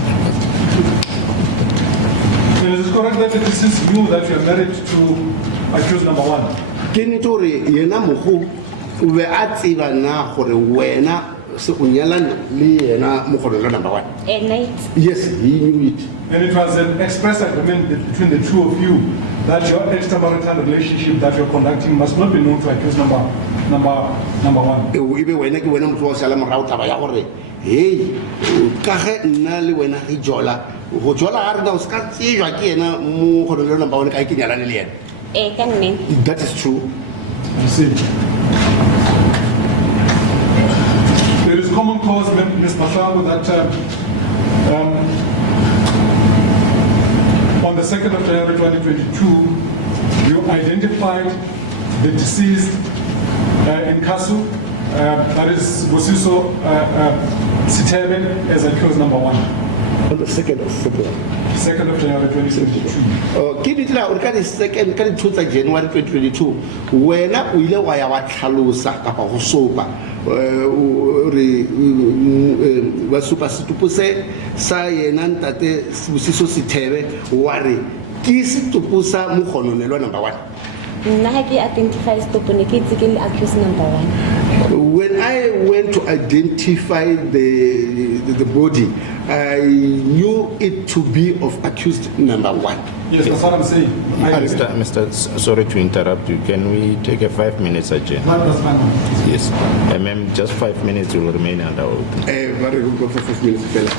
Is it correct that the deceased knew that you are married to accused number one? Kenitori yena mohu we atsiba na gore wena se o nyalana le yena mogolo number one. Yes, he knew it. And it was an express agreement between the two of you that your extramarital relationship that you're conducting must not be known to accused number one. Ebe wena ke wena motho wa sala morao taba ya gore hey ka ge nna le wena e jola go jola ga rena o ska tsejwa ke yena mo go le number one ka ke nyalane le yena. That is true. You see, there is common cause, Ms. Mahlangu, that on the 2nd of January 2022, you identified the deceased in Kasu, that is Sibusiso Sithebe, as accused number one. On the 2nd of February. 2nd of January 2022. Ke ditla o ka di second ka di 2 tsa January 2022 wena o ile wa ya wa tlhalosa kapa go sopa re wa supa setupu se sa yena ntate Sibusiso Sithebe wa re ke setupu sa Mogololelwa number 1. nna ha ke identify stop ne ke itse ke le accused number 1. When I went to identify the body, I knew it to be of accused number 1. Yes, that's what I'm saying. Mr. Sorry to interrupt you. Can we take a 5 minutes agenda? That's fine. Yes. Ma'am, just 5 minutes will remain under oath. Very good, go for 5 minutes, fella.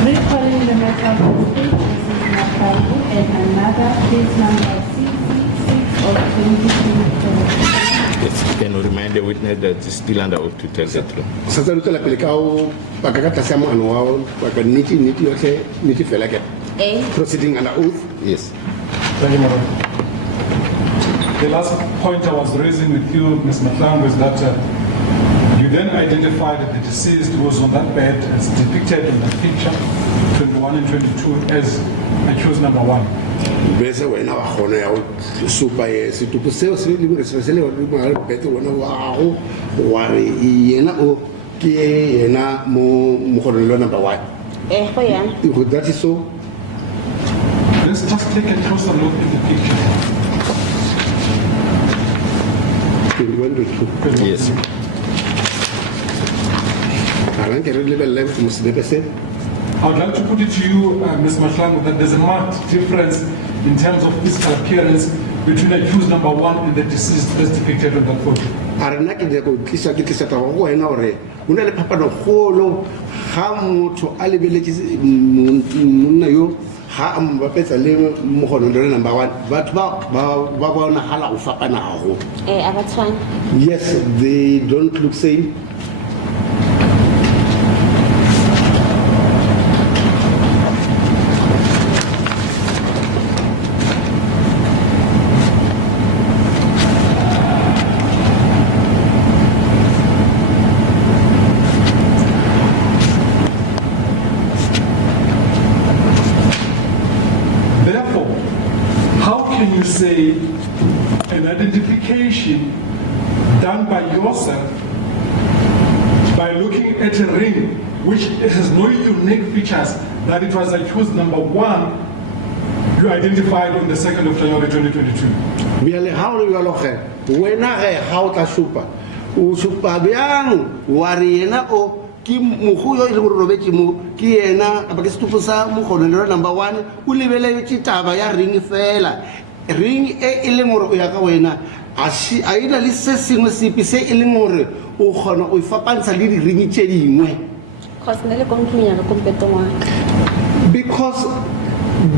Recalling the matter of the state, Mrs. Mahlangu, and another case number CC6 of 2022. Yes. Can you remind the witness that it's still under oath to tell the truth? Sasa luta la pelikao pakakata siamo anuao waka niti yote niti fela ke proceeding under oath. Yes. Thank you, Madam. The last point I was raising with you, Ms. Mahlangu, is that you then identified that the deceased was on that bed as depicted in the picture 21 and 22 as accused number 1. Bese wena wa khona ya supa ye setupu seo se le mo se le wa bete wena wa go wa re yena o ke yena mo Mogololelwa number 1. Go ya If that is so, Let's just take a closer look at the picture. 21 to 2. Yes. Alan ke re le belle mo se bese. I would like to put it to you, Ms. Mahlangu, that there's a marked difference in terms of physical appearance between accused number 1 and the deceased as depicted on that photo. Arena ke go tlisa ta go wena ore una le phapano golo ga motho a lebeletse monna yo ha a mbapetsa le Mogololelwa number 1 batho ba bona hala o fapana go. that's fine. Yes, they don't look same. Therefore, how can you say an identification done by yourself by looking at a ring which has no unique features that it was accused number 1 you identified on the 2nd of January 2022? Biale ha o le ge wena ge ha o tla supa o supa bjang wa re yena o ke mogo yo ile go robetse mo ke yena ba ke setupu sa Mogololelwa number 1 o lebeletse taba ya ring fela ring e le gore o ya ka wena a ina le se sengwe sepe se e leng gore o kgona o ifapantsha le di ring tše dingwe cause ne le kontlunya ka kompetongwa because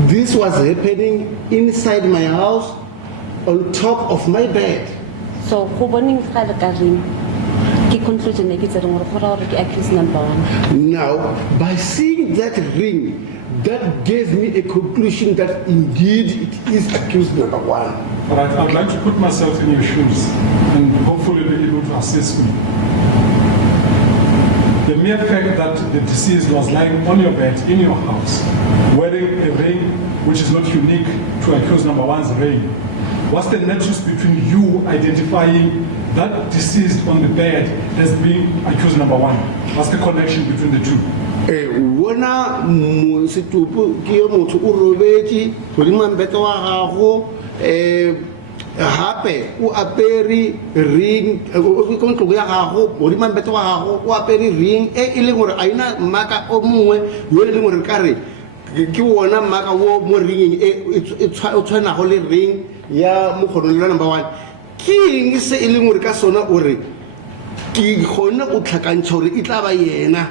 this was happening inside my house on top of my bed. so go boning ga le ka ring ke conclusion e ke tsere gore gore ke accused number 1. Now, by seeing that ring, that gave me a conclusion that indeed it is accused number 1. All right, I'd like to put myself in your shoes and hopefully be able to assist me. The mere fact that the deceased was lying on your bed in your house, wearing a ring which is not unique to accused number 1's ring, what's the nexus between you identifying that deceased on the bed as being accused number 1? What's the connection between the two? Wona mo setupu ke yo motho o robetse godimo mbeto wa gago hape o apere ring o kontlo ya gago godimo mbeto wa gago o apere ring e le gore a ina maka o mongwe yo le gore ka re ke wona maka wo mo ringing e tshwana go le ring ya Mogololelwa number 1 ke eng se e leng gore ka sona o re ke gona o tlhakantsha gore e tla ba yena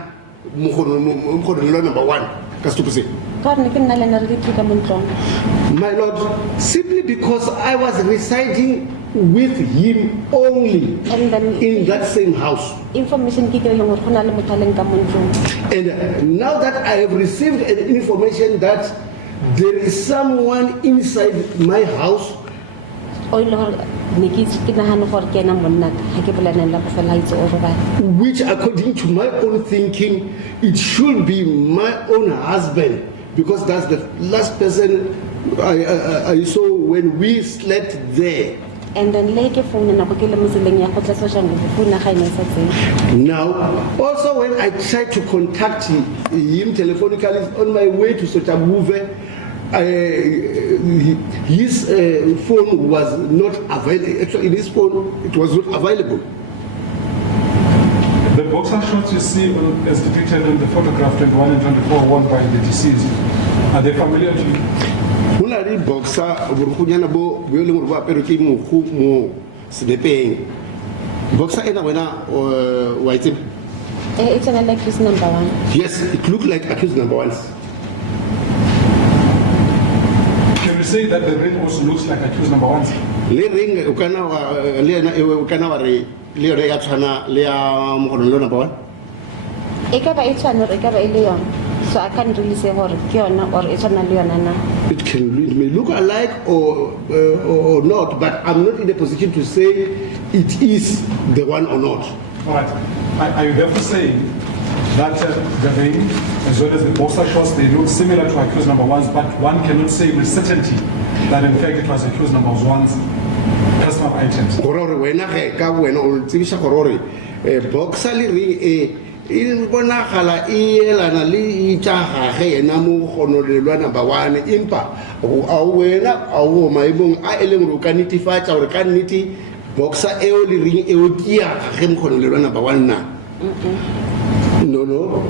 Mogololelwa number 1 ka setupu se. My My Lord, simply because I was residing with him only And then in that same house. information ke ke yung hore go na le motho a leng ka mo ntlong. And now that I have received an information that there is someone inside my house, O ile hore ne ke nagana gore ke ena monna ha ke bolanela go fela itse o robala. which according to my own thinking, it should be my own husband, because that's the last person I saw when we slept there. And then le ke phone na go ke le moseleng ya go tla Soshanguve phone ga ine sa tseng. Now, also when I tried to contact him telephonically on my way to Soshanguve, his phone was not available. Actually, in his phone, it was not available. The boxer shorts you see as depicted in the photograph 21 and 24 worn by the deceased, are they familiar to you? Hona le boxer borukhunyana bo bo le mo ba pero ke mo sedepeng. Boxer ena wena wa itse? It's an accused number 1. Yes, it looked like accused number 1. Can we say that the ring also looks like accused number 1? Le ring o kana wa le ena e o kana wa re le re ya tshwana le ya mogolo number 1. E ka ba e tshwana re ka ba e le yona. So I can't really say gore ke yona or e tshwana le yona na. It may look alike or not, but I'm not in a position to say it is the one or not. All right. Are you therefore saying that the ring, as well as the boxer shorts, they look similar to accused number 1's, but one cannot say with certainty that in fact it was accused number 1's personal items? Gore wena ge ka wena o tsebisha gore boxer le ring e bonagala e elana le itša gage ena mo gonolelwa number 1, empa a wena a o maemong a e leng gore o ka netefatša gore ka nnete boxer eo le ring eo ke ya gage mo gonolelwa number 1 na. No.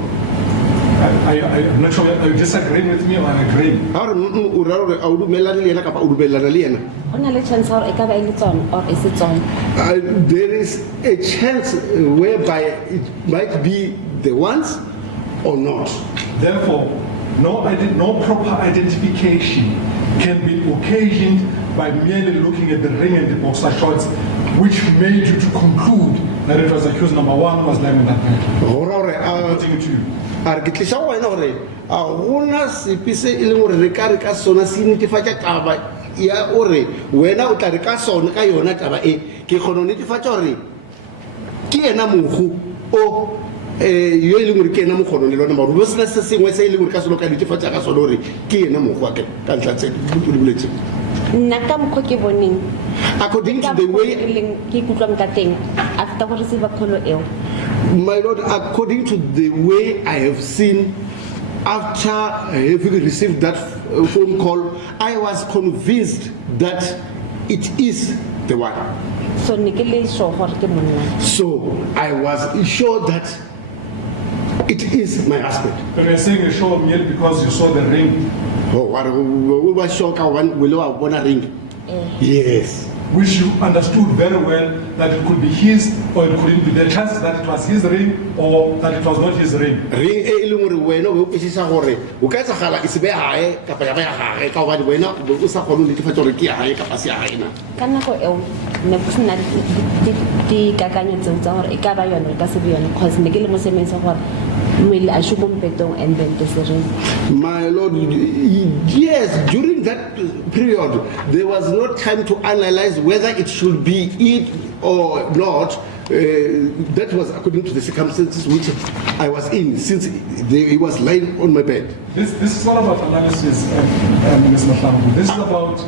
I'm not sure. Are you disagreeing with me or agreeing? Ha re o ra gore a o dumelana le yena kapa o dumelana le yena? Go na le chance gore e ka ba e le tsona or e se tsona. There is a chance whereby it might be the ones or not. Therefore, no proper identification can be occasioned by merely looking at the ring and the boxer shorts, which made you to conclude that it was accused number 1 was lying in that bed. Putting it to you. A re ke tliša go wena gore a gona sepe se e leng gore re ka re ka sona se netefatša taba ya gore wena o tla re ka sona ka yona taba e ke kgona go netefatša gore ke ena mohu o yo e leng gore ke ena mokgono le lona maro bo sena se sengwe se e leng gore ka sona ka netefatša ka sona gore ke ena mohu wa ka ntlha tse di boletseng. Nna ka mokgwa ke boneng According to the way, ke ikutlwang ka teng after go receive call eo. my Lord, according to the way I have seen, after having received that phone call, I was convinced that it is the one. So ne ke le sure gore ke monna. So I was sure that it is my husband. But you're saying you show merely because you saw the ring, Oh, we were sure one will want a ring. Yes. which you understood very well that it could be his or it couldn't be. The chances that it was his ring or that it was not his ring. Ring e leng gore wena o kwisisa gore o ka tsagala e se be hae kapa ya ba ya gage ka hobane wena o sa kgone le difatsa gore ke ya hae kapa se ya hae na. Ka nako eo ne go sena di kakanyo tseo tsa gore e ka ba yona ka se be yona cause ne ke le mo semeng sa gore mmele a shumo mpetong and then the ring. My Lord, yes, during that period, there was no time to analyze whether it should be it or not. That was according to the circumstances which I was in, since he was lying on my bed. This is not about analysis, Ms. Mahlangu. This is about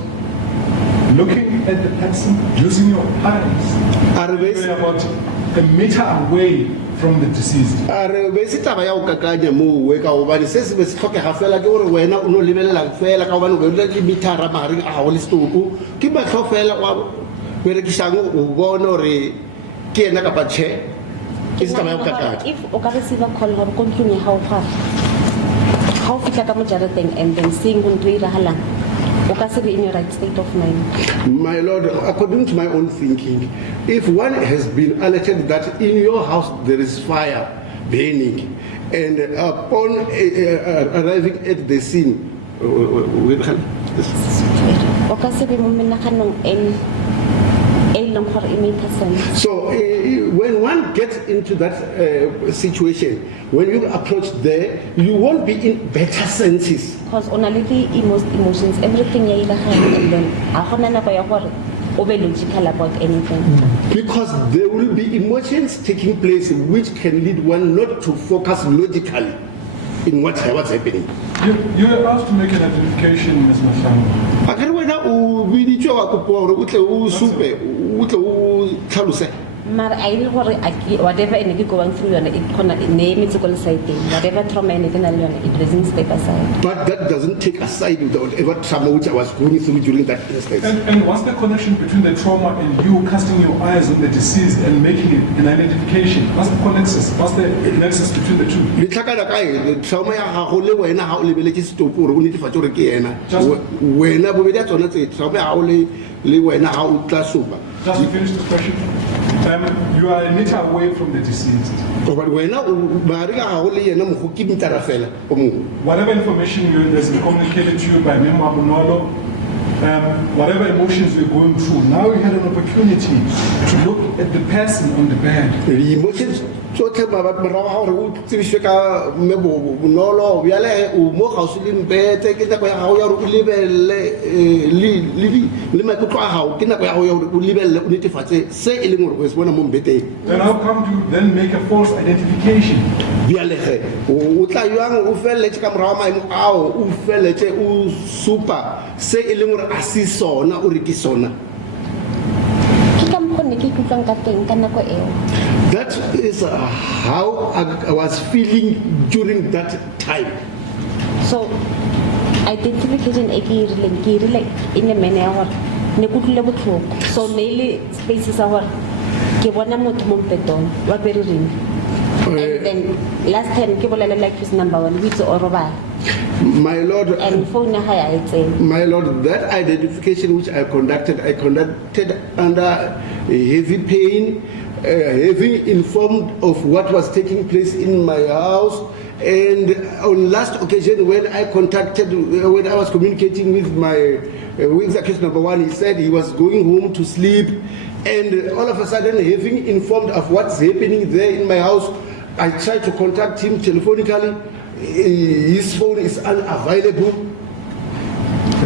looking at the person, using your eyes. You're about a meter away from the deceased. Are be se taba ya o kakanya mo we ka hobane se se be se tlhokega fela ke gore wena o no lebelela fela ka hobane o le limitara magareng a go le stopo ke ba tlho fela wa berekisang o bona gore ke ena kapa che ke se taba ya o kakanya. If o ka receive a call gore ko ntlong ya hao ga o fitla ka mo jarateng and then seeing go ntwe ira halang o ka se be in your right state of mind. My Lord, according to my own thinking, if one has been alerted that in your house there is fire burning, and upon arriving at the scene, O ka se be mo menaganong leng gore e make sense. So when one gets into that situation, when you approach there, you won't be in better senses. Because on a little emotions, everything ya ila hang, and then a gona nako ya gore o be logical about anything. Because there will be emotions taking place which can lead one not to focus logically in what's happening. You were asked to make an identification, Ms. Mahlangu. Akere wena o biditswe wa kopa gore o tle o supe o tle o tlhalose. Mara I will gore whatever ene ke going through yona it kona name it's called side whatever trauma ene ke na le yona it doesn't step aside. But that doesn't take aside whatever trauma which I was going through during that instance. And what's the connection between the trauma and you casting your eyes on the deceased and making it an identification? What's the nexus? What's the nexus between the two? Le tlhakana kae trauma ya gago le wena ha o lebeletse stopo gore o netefatse gore ke yena. Wena bobedi a tsona tse trauma ya gago le wena ha o tla sopa. Just to finish the question. You are a meter away from the deceased. Whatever information has been communicated to you by Memo Abunolo, whatever emotions you're going through, now you had an opportunity to look at the person on the bed. The emotions. So tell me about how to ka mebo bonolo biale o mo ga se le mbete ke tla go ya go lebelle le makutlo a gago ke nako ya go lebelle o netefatse se e leng gore go se bona mo mbeteng. Then how come to then make a false identification? Biale ge o tla yang o feletse ka morago maimo ao o feletse o super se e leng gore a se sona o re ke sona. That is how I was feeling during that time. So, identification is in a manner so mainly spaces are and then last time like his number one which my lord and phone my lord, that identification which I conducted under heavy pain, having informed of what was taking place in my house, and on last occasion when I was communicating with my with accused number one, he said he was going home to sleep, and all of a sudden, having informed of what's happening there in my house, I tried to contact him telephonically. His phone is unavailable.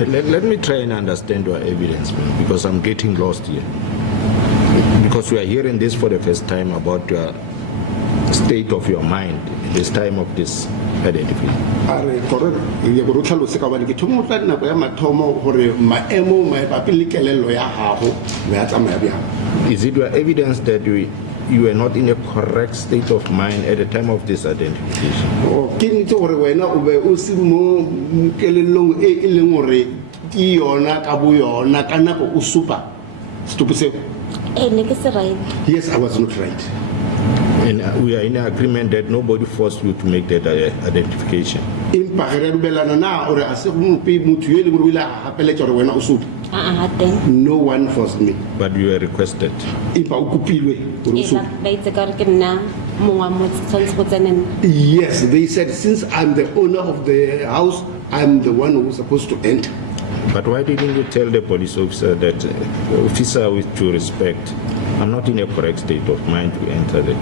Let me try and understand your evidence, man, because I'm getting lost here. Because we are hearing this for the first time about your state of your mind at this time of this identification. Is it your evidence that you were not in a correct state of mind at the time of this identification? Yes, I was not right. And we are in agreement that nobody forced you to make that identification. No one forced me. But you were requested. Yes, they said since I'm the owner of the house, I'm the one who's supposed to enter. But why didn't you tell the police officer that, officer, with due respect, I'm not in a correct state of mind to enter there?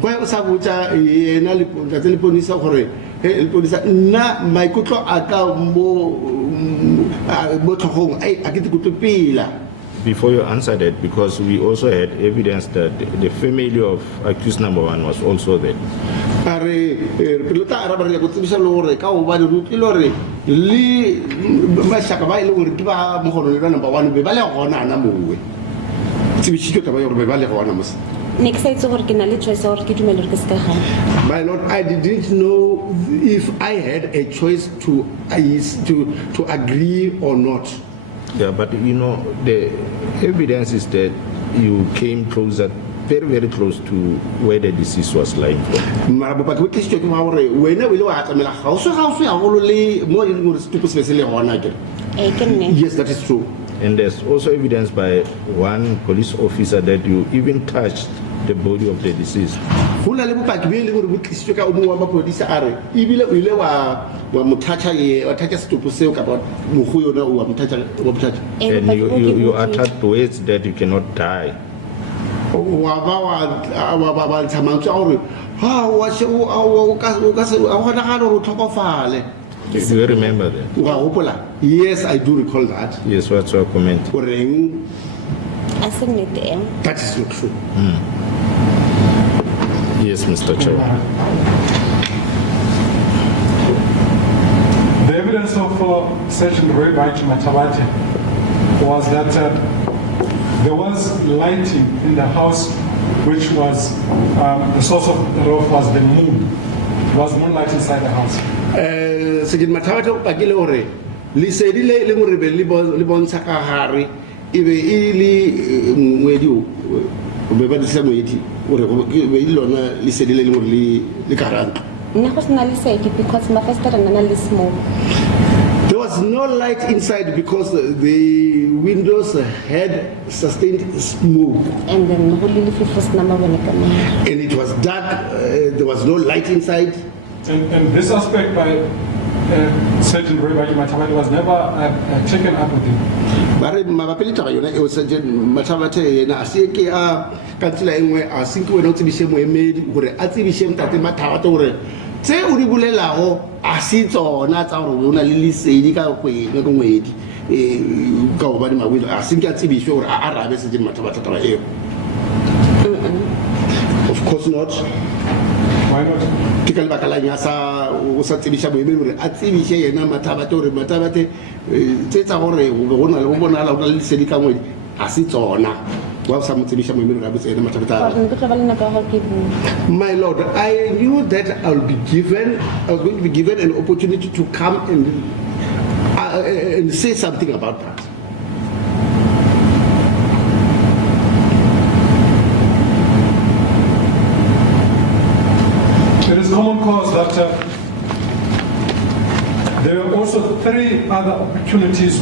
Why was I with the police? Na maikutlo aka mo Before you answer that, because we also had evidence that the family of accused number one was also there. Next side so choice or my lord, I didn't know if I had a choice to agree or not. Yeah, but you know, the evidence is that you came closer, very, very close to where the deceased was lying from. Yes, that is true. And there's also evidence by one police officer that you even touched the body of the deceased. wa mothatha ye wa thatha setupu seo kapa mogo yona wa mothatha And you uttered words that you cannot die. wa ba ntsha mantswe a gore o ka gona gale gore o tlhokofale Do you remember that? wa gopola. Yes, I do recall that. Yes, what's your comment? O reng a se nnete eng. that is not true. Yes, Mr. Chair. The evidence of Session Rebai Matabate was that there was lighting in the house, which was the source of the roof was the moon. There was moonlight inside the house. Sejin Mathabate o pakile gore lesedi le le gore be le bontsha ka gare e be e le ngwedi o be ba disa ngwedi gore be ile lona lesedi le le gore le karanga. Nna go sena lesedi because mafestere nana le smoke. There was no light inside because the windows had sustained smoke And then go le lefifo sena mabone ka mona. and it was dark. There was no light inside. And this aspect by Session Rebai Matabate was never taken up with him. Bare mabapi le taba yona e o Sejin Mathabate yena a se ke a ka tsela engwe a sinke wena o tsebishe moemedi gore a tsebishe mtate Mathabate gore tse o di bolelago a se tsona tsa gore o na le lesedi ka kgwedi ka ngwedi ka go ba di mawilo a sinke a tsebishe gore a arabe Sejin Mathabate taba eo. Of course not. Why not? Ke ka lebaka la nyasa o sa tsebisha moemedi gore a tsebishe yena Mathabate gore Mathabate tse tsa gore go na le go bonala go na le lesedi ka ngwedi a se tsona wa sa mo tsebisha moemedi ga botse yena Mathabate. Gore ne ke tla ba le nako ya gore ke bue. My Lord, I knew that I was going to be given an opportunity to come and say something about that. There is common cause that there were also 3 other opportunities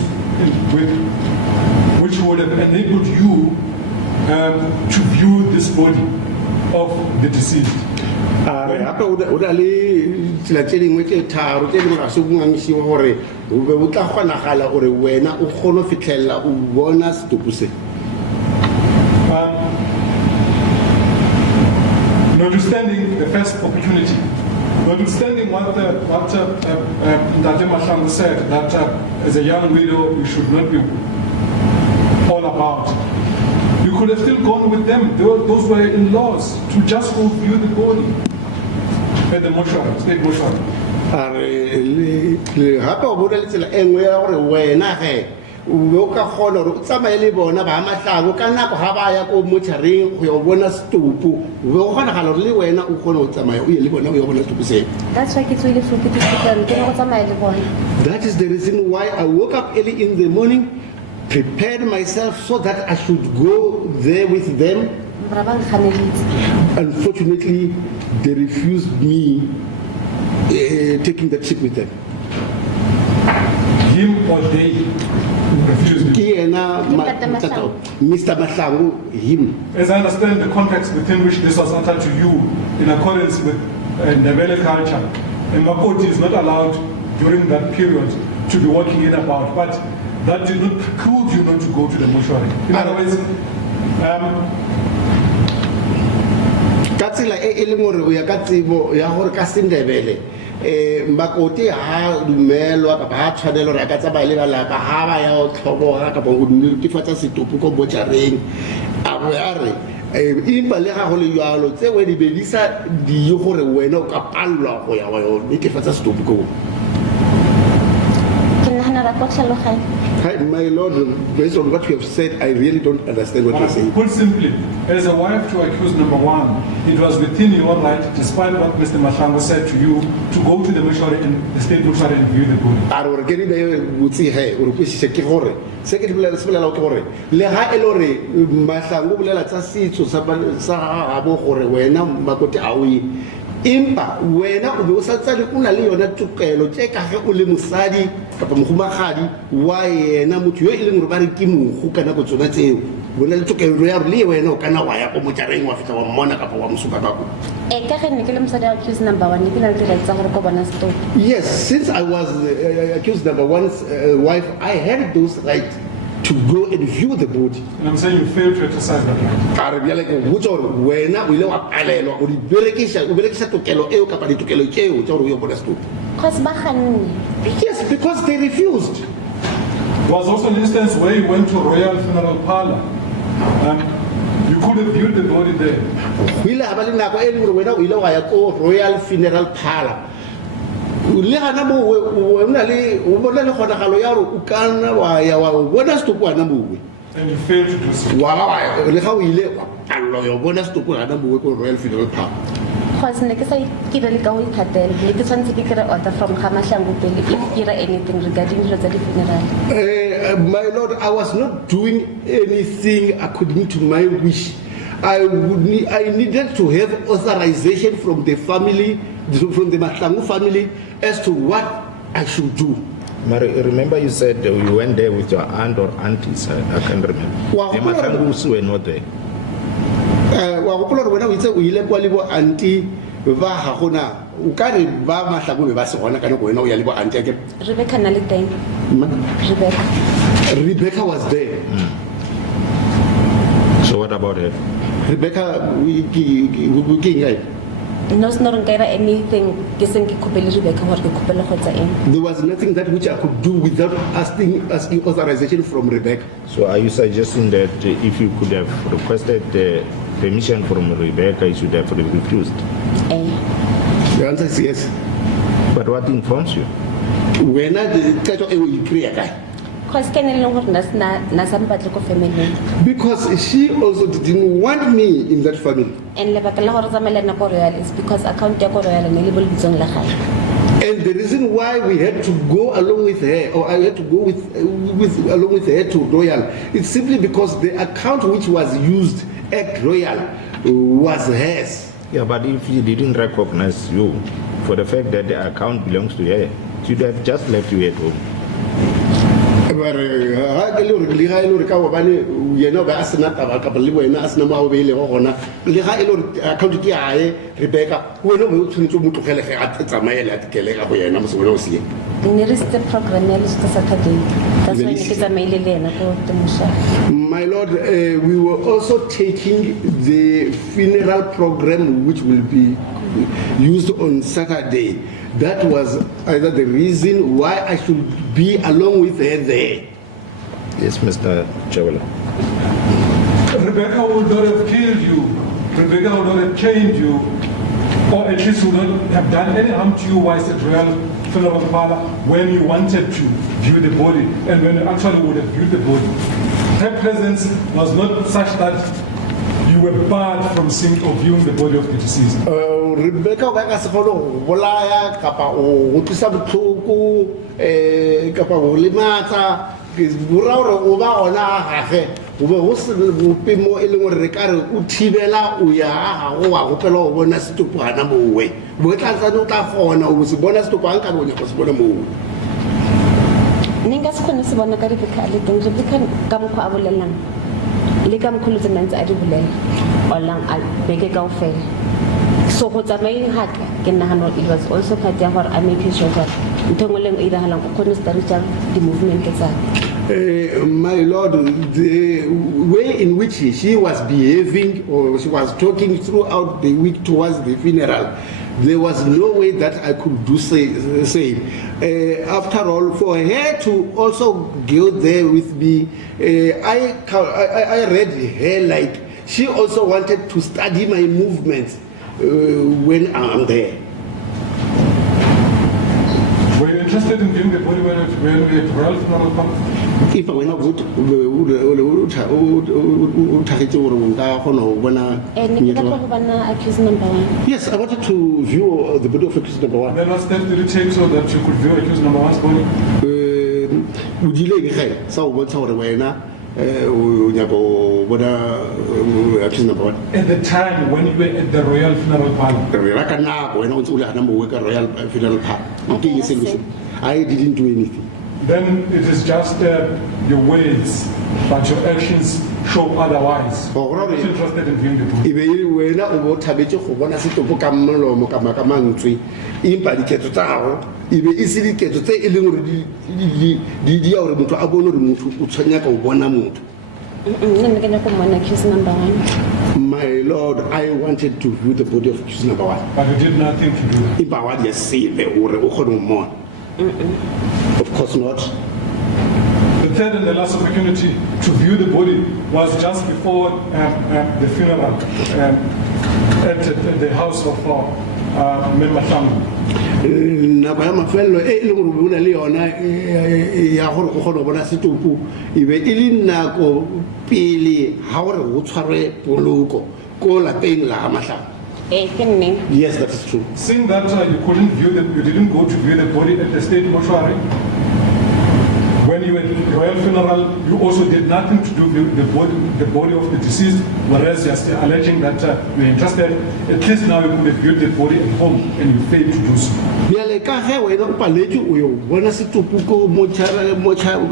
which would have enabled you to view this body of the deceased. Hape o na le tsela tse dingwe tse tharo tse dingwe ga se bongangisiwa gore o be o tla kgonagala gore wena o kgone go fitlhelela o bona setopo se. Notwithstanding the first opportunity, notwithstanding what Mdntv Mahlangu said, that as a young widow you should not be all about, you could have still gone with them. Those were in-laws to just go view the body at the mortuary, state mortuary. Hape o bona le tsela e nngwe ya gore wena ge o be o ka kgona gore o tsamaye le bona ba Mahlangu ka nako ga ba ya ko mocharing go ya bona setopo o be o kgonagala gore le wena o kgone go tsamaya o ye le bona o ya bona setopo seo. That's why ke tswile fo ke tsikane ke go tsamaya le bona. That is the reason why I woke up early in the morning, prepared myself so that I should go there with them. Ba ba nkganeditse. Unfortunately, they refused me taking that trip with them. Him or they refused. Mr. Mahlangu, him. As I understand the context within which this was uttered to you, in accordance with Ndebele culture, a Makoti is not allowed during that period to be walking in about, but that did not preclude you not to go to the mortuary. In other words, ka tsela e leng gore o ya ka tsebo ya gore ka Sendebele Makoti ha dumelwa kapa ha tshwanela gore a ka tsamaya le balapa ha ba ya go tlhoboga kapa go netefatsa setopo ko botšareng a bo ya re empa le ga go le jalo tse we di bedisa di gore wena o ka palelwa go ya go netefatsa setopo ko. Ke nagana ra go tlhaloganya. My Lord, based on what you have said, I really don't understand what you're saying. put simply, as a wife to accuse number 1, it was within your right, despite what Mr. Mahlangu said to you, to go to the mortuary and the state mortuary and view the body. A re ke di be botse he o re kwisitse ke gore se ke di bolela se bolela ke gore le ha e le gore Mahlangu bolela tsa setso sa ga bo gore wena Makoti a o empa wena o be o sa tsale o na le yona tokelo tse ka ge o le mosadi kapa mogumagadi wa yena motho yo e leng gore ba re ke mogo ka nako tsona tseo. bona le tokelo ya re le wena o kana wa ya ko mojareng wa feta wa mmona kapa wa msuka ka ko. Ka ge ne ke le mosadi wa accused number 1 ke na le direct tsa gore ko bona stop. Yes, since I was accused number 1's wife, I had those rights to go and view the body. And I'm saying you failed to exercise that right. Are bia like botsa gore wena o ile wa palelwa go di berekisa tokelo eo kapa ditokelo tseo tsa gore o bona stop. Cause ba ganne. Yes, because they refused. Was also an instance where you went to Royal Funeral Parlor. You could have viewed the body there. Go ile ga ba le nako e le gore wena o ile wa ya ko Royal Funeral Parlor. Le gana mo o na le o bona le kgonagalo ya gore o kana wa ya wa bona stop wa na mo. And you failed to do so. Wa le ga o ile wa pallo yo bona stop wa na mo ko Royal Funeral Parlor. Cause ne ke sa kire le ka o ikhatela ne ke tshwantse ke kry order from Mahlangu pele if kira anything regarding the funeral. My lord, I was not doing anything according to my wish. I needed to have authorization from the family, from the Mahlangu family, as to what I should do. Mary, remember you said you went there with your aunt or aunties. I can't remember. Wow. The Mahlangus were not there. Wa go plola wena o itse o ile kwa le bo auntie ba ha gona o ka re ba Mahlangu ba se gona kana go wena o ya le bo auntie ke Rebecca na le teng. Rebecca was there. So what about her? Rebecca we ngai. No snor nka ira anything ke seng ke khopele Rebecca gore ke khopela go tsa eng. There was nothing that which I could do without asking authorization from Rebecca. So are you suggesting that if you could have requested the permission from Rebecca, you should have refused? The answer is yes. But what informs you? When I tell you clear guy. Cause ke ne le gore na sa mpatle ko family. Because she also didn't want me in that family. And lebaka la gore tsamela na ko Royal is because account ya ko Royal ne le bolbitsong la gae. And the reason why we had to go along with her, or I had to go along with her to Royal, it's simply because the account which was used at Royal was hers. Yeah, but if he didn't recognize you for the fact that the account belongs to her, she would have just left you at home. But ha ke le re le ga ile re ka wa bane yena ba asena taba ka le wena asena ma o beile go gona le ga ile re account ke yae Rebecca wena mo tshwanetse mo tlogele ge a tsamaela a tikele ka go yena mo se wena o se Ne re ste program ya le Saturday. That's why ne ke tsamaile le ena ko Temusha. My lord, we were also taking the funeral program which will be used on Saturday. That was either the reason why I should be along with her there. Yes, Mr. Chawala. Rebecca would not have killed you. Rebecca would not have chained you. Or at least would not have done any harm to you whilst at Royal Funeral Parlor when you wanted to view the body and when you actually would have viewed the body. Her presence was not such that you were barred from seeing or viewing the body of the deceased. Rebecca ba ka se golo go bolaya kapa o tlisa botlhoko kapa go lematsa ke bura gore o ba ona gage o be go se bope mo e leng gore re ka re o thibela o ya gago wa gopela go bona setopana mowe bo tla tsana o tla gona o se bona setopana ka bonya go se bona mowe. Ninga se khone se bona ka Rebecca le teng Rebecca ka mokgwa a bolelang le ka mokgwa le mantse a di bolela olang a beke ka ofela. So go tsamaeng ga ke nagana it was also part ya gore a make sure that ntongwe leng e diragalang go khone start the movement tsa. My lord, the way in which she was behaving or she was talking throughout the week towards the funeral, there was no way that I could do say. After all, for her to also go there with me, I read her like she also wanted to study my movements when I'm there. Were you interested in viewing the body when we at Royal Funeral Parlor? If I went out, yes, I wanted to view the body of accused number 1. Then what steps did it take so that you could view accused number 1's body? At the time when you were at the Royal Funeral Parlor? I didn't do anything. then it is just your words, but your actions show otherwise. Oh, I'm not interested in viewing the body. e be e wena o bo thabetse go bona setopo ka molomo ka maka mantswe impa diketso tsa gago e be e se diketso tse e leng gore di ya gore motho a bone gore motho o tshwanya ka o bona motho. nne ke nyaka go bona accuse number 1. My Lord, I wanted to view the body of accused number 1. But you did nothing to do that. Impa wa di se be o re o kgone go mmona. Of course not. The third and the last opportunity to view the body was just before the funeral at the house of Mahlangu. Nako ya mafelelo e le gore bona le yona ya gore o kgone go bona setopo e be e le nako pele ha gore go tshwarwe poloko ko lapeng la Mahlangu. Ke nne. Yes, that is true. Seeing that you didn't go to view the body at the state mortuary, when you were at the royal funeral, you also did nothing to do with the body of the deceased, whereas you are still alleging that you are interested. At least now you could have viewed the body at home and you failed to do so. Bjale ka ge wena o paletse o yo bona setopo ko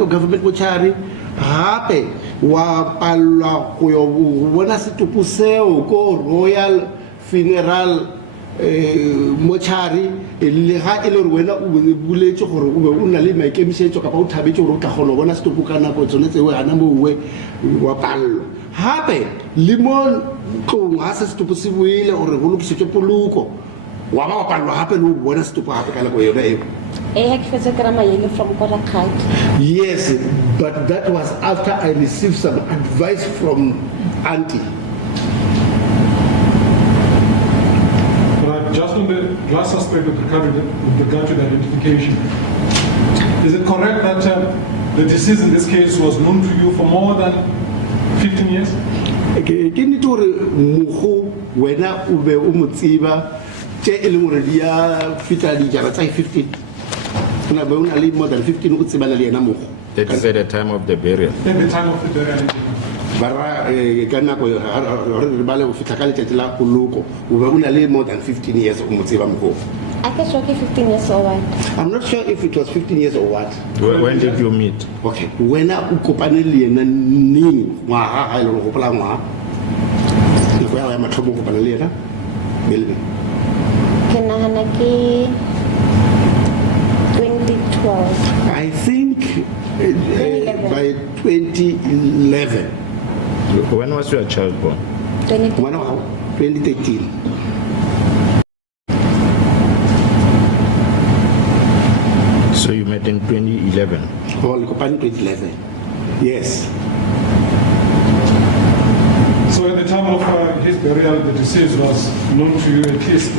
government mortuary gape wa palwa go yo bona setopo seo ko royal funeral mortuary le ga e le gore wena o buletse gore o be o na le maikemišetšo kapa o thabetse gore o tla kgona go bona setopo ka nako tsone tseo gana mowe wa pallo gape le mo tlong ga se setopo se boele gore go lokišetswe poloko wa ba wa palelwa gape le o bona setopo gape ka nako yona eo. Ha ke fetse kry-a maele from Korakgadi. Yes, but that was after I received some advice from auntie. Just on the last aspect with regard to the identification, is it correct that the deceased in this case was known to you for more than 15 years? Ke nnete gore mogo wena o be o mo tseba tse e leng gore di a feta dijara tsa 15 ona be o na le more than 15 o tsebana le yena mogo. That is at the time of the burial. At the time of the burial. Bara ka nako re bale go fitla ka letsatsi la poloko o be o na le more than 15 years o mo tseba mogo. I can show you 15 years or what? I'm not sure if it was 15 years or what. When did you meet? Okay, wena o kopane le yena ning ngwaga ga ile go gopola ngwaga nako ya mathomo go kopana le yena belebe. Ke nagana ke 2012. I think by 2011. When was your child born? 2013. So you met in 2011? Oh, Likopani 2011. Yes. So at the time of his burial, the deceased was known to you at least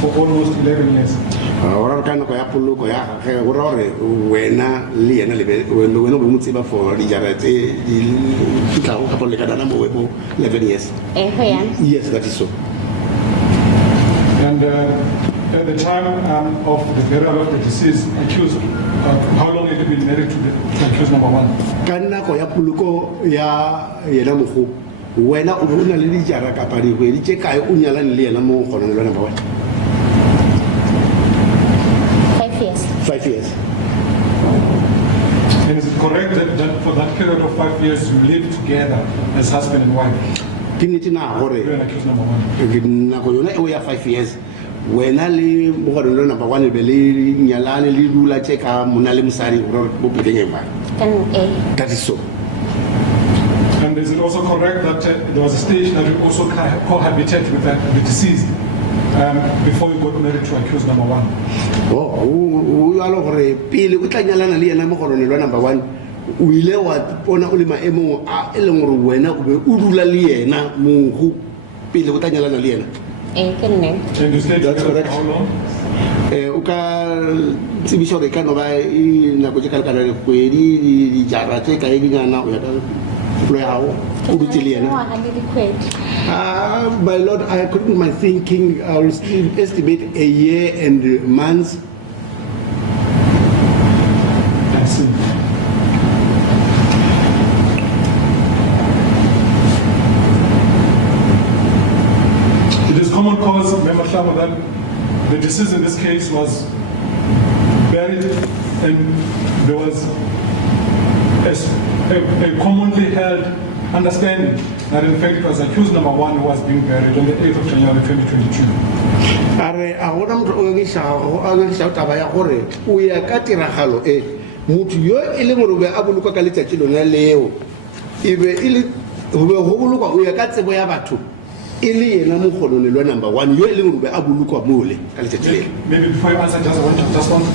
for almost 11 years. Ora ka nako ya poloko ya ge go re wena le yena le wena bo motsiba for dijara tse di fitla go kapole ka dana mo 11 years. Yes, that is so. And at the time of the burial of the deceased accused, how long had you been married to the accused number 1? Ka nako ya poloko ya yena mogo wena o bona le dijara kapa di hwedi tse kae o nyalane le yena mo gona le number 1? 5 years. And is it correct that for that period of 5 years you lived together as husband and wife? Tiniti na gore You and accused number 1. nako yona e ya 5 years wena le mo gona le number 1 be le nyalane le dula tse ka mona le mosadi gore bo peleng ba. That is so. And is it also correct that there was a stage that you also cohabited with the deceased before you got married to accused number 1? Oh, o alo gore pele o tla nyalana le yena mo gona le number 1 o ile wa bona o le maemo a eleng gore wena o be o dula le yena mo go pele o tla nyalana le yena. And you stayed together for how long? O ka tsebisa gore ka no ba nako tse ka le kana le kgwedi di jara tse ka e dingana o ya ka lo ya go o bitse le yena. My Lord, I couldn't my thinking. I will still estimate a year and months. I see. It is common cause, Mahlangu, that the deceased in this case was buried and there was a commonly held understanding that in fact it was accused number 1 who was being buried on the 8th of January 2022. Are a gona motho o ngisha taba ya gore o ya ka tiragalo motho yo e leng gore o be a bolokwa ka letsatsi lona leo e be e le go bolokwa o ya ka tsebo ya batho e le yena mogololelwa number 1 yo e leng gore o be a bolokwa mole ka letsatsi leo. Maybe before you answer, just want to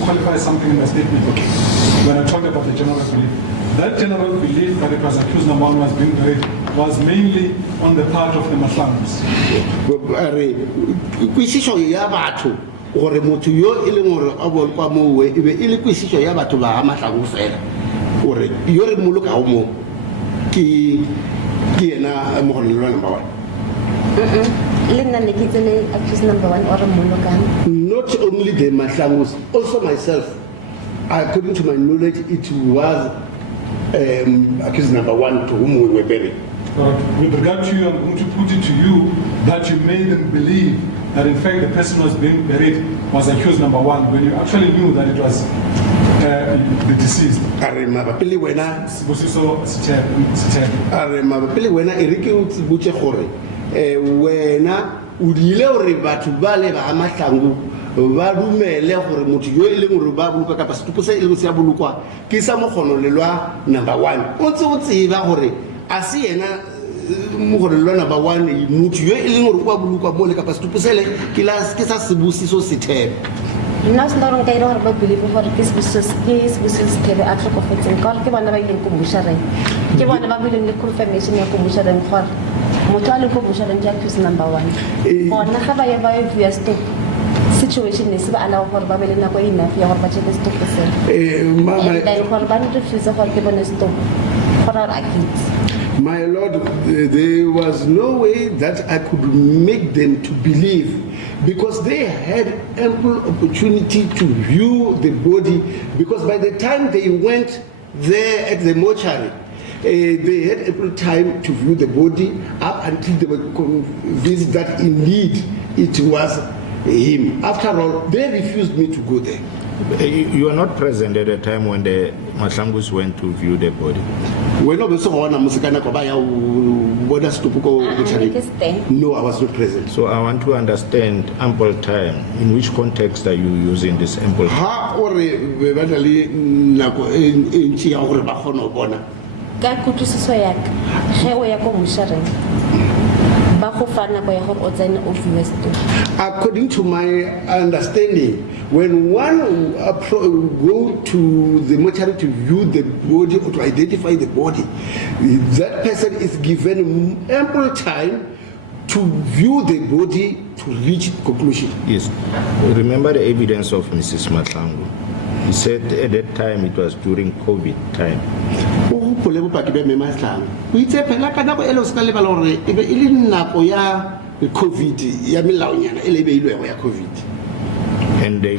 qualify something in the statement. When I talk about the general belief, that general belief that it was accused number 1 was being buried was mainly on the part of the Mahlangus. Kwisisho ya batho gore motho yo e leng gore a bolokwa mo e be e le kwisisho ya batho ba Mahlangu fela gore yo re moloka o mo ke yena mogololelwa number 1. Accused number 1 or Not only the Mahlangus, also myself, according to my knowledge, it was accused number 1 to whom we were buried. With regard to you, I'm going to put it to you that you made them believe that in fact the person was being buried was accused number 1 when you actually knew that it was the deceased. Sibusiso Sithebe. Are mabapele wena erike o tsibutse gore wena o dile gore batho ba le ba Mahlangu ba dumele gore motho yo e leng gore ba bolokwa ka setupo se e leng se ya bolokwa ke sa mogololelwa number 1 o tse o tseba gore a se yena mogololelwa number 1 motho yo e leng gore o ba bolokwa mo le ka setupo se le ke sa Sibusiso Sithebe. Nna se ndorong ka ire gore ba believe gore ke Sibusiso Sithebe a tlhokofetseng ka gore ke bona ba ileng ko bušareng ke bona ba bileng le confirmation ya ko bušareng gore motho a le ko bušareng ke accused number 1 bona ga ba ya ba via stop situation ne se ba ala gore ba be le nako e enough ya gore ba check stop sele and then gore ba refuse gore ke bone stop gore a kids. My Lord, there was no way that I could make them to believe because they had ample opportunity to view the body because by the time they went there at the mortuary, they had ample time to view the body up until they were convinced that indeed it was him. After all, they refused me to go there. You are not present at the time when the Mahlangus went to view the body. No, I was not present. So I want to understand ample time. In which context are you using this ample time? Ka kutlwisiso ya ka ge o ya ko bušareng ba go fa nako ya gore o tsene o viewe stop. According to my understanding, when one go to the mortuary to view the body or to identify the body, that person is given ample time to view the body to reach conclusion. Yes. Remember the evidence of Mrs. Mahlangu. He said at that time it was during COVID time. And they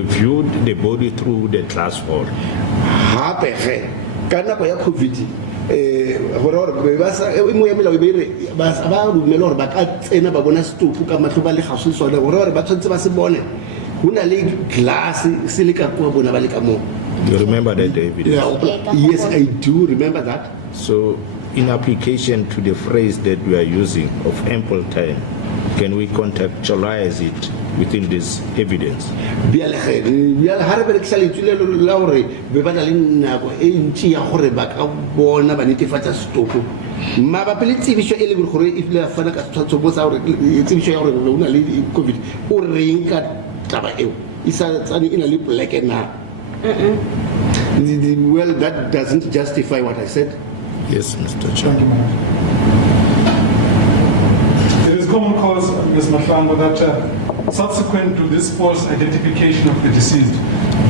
viewed the body through the glass wall. You remember that, David? Yes, I do remember that. So, in application to the phrase that we are using of ample time, can we contextualize it within this evidence? Well, that doesn't justify what I said. Yes, Mr. Chairman. It is common cause, Ms. Mahlangu, that subsequent to this false identification of the deceased,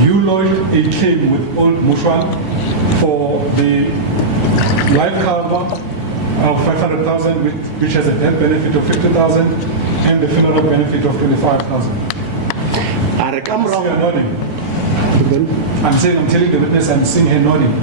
you lodged a claim with Old Mutual for the life cover of 500,000, which has a death benefit of 50,000, and the funeral benefit of 25,000. I'm telling the witness, I'm seeing her nodding.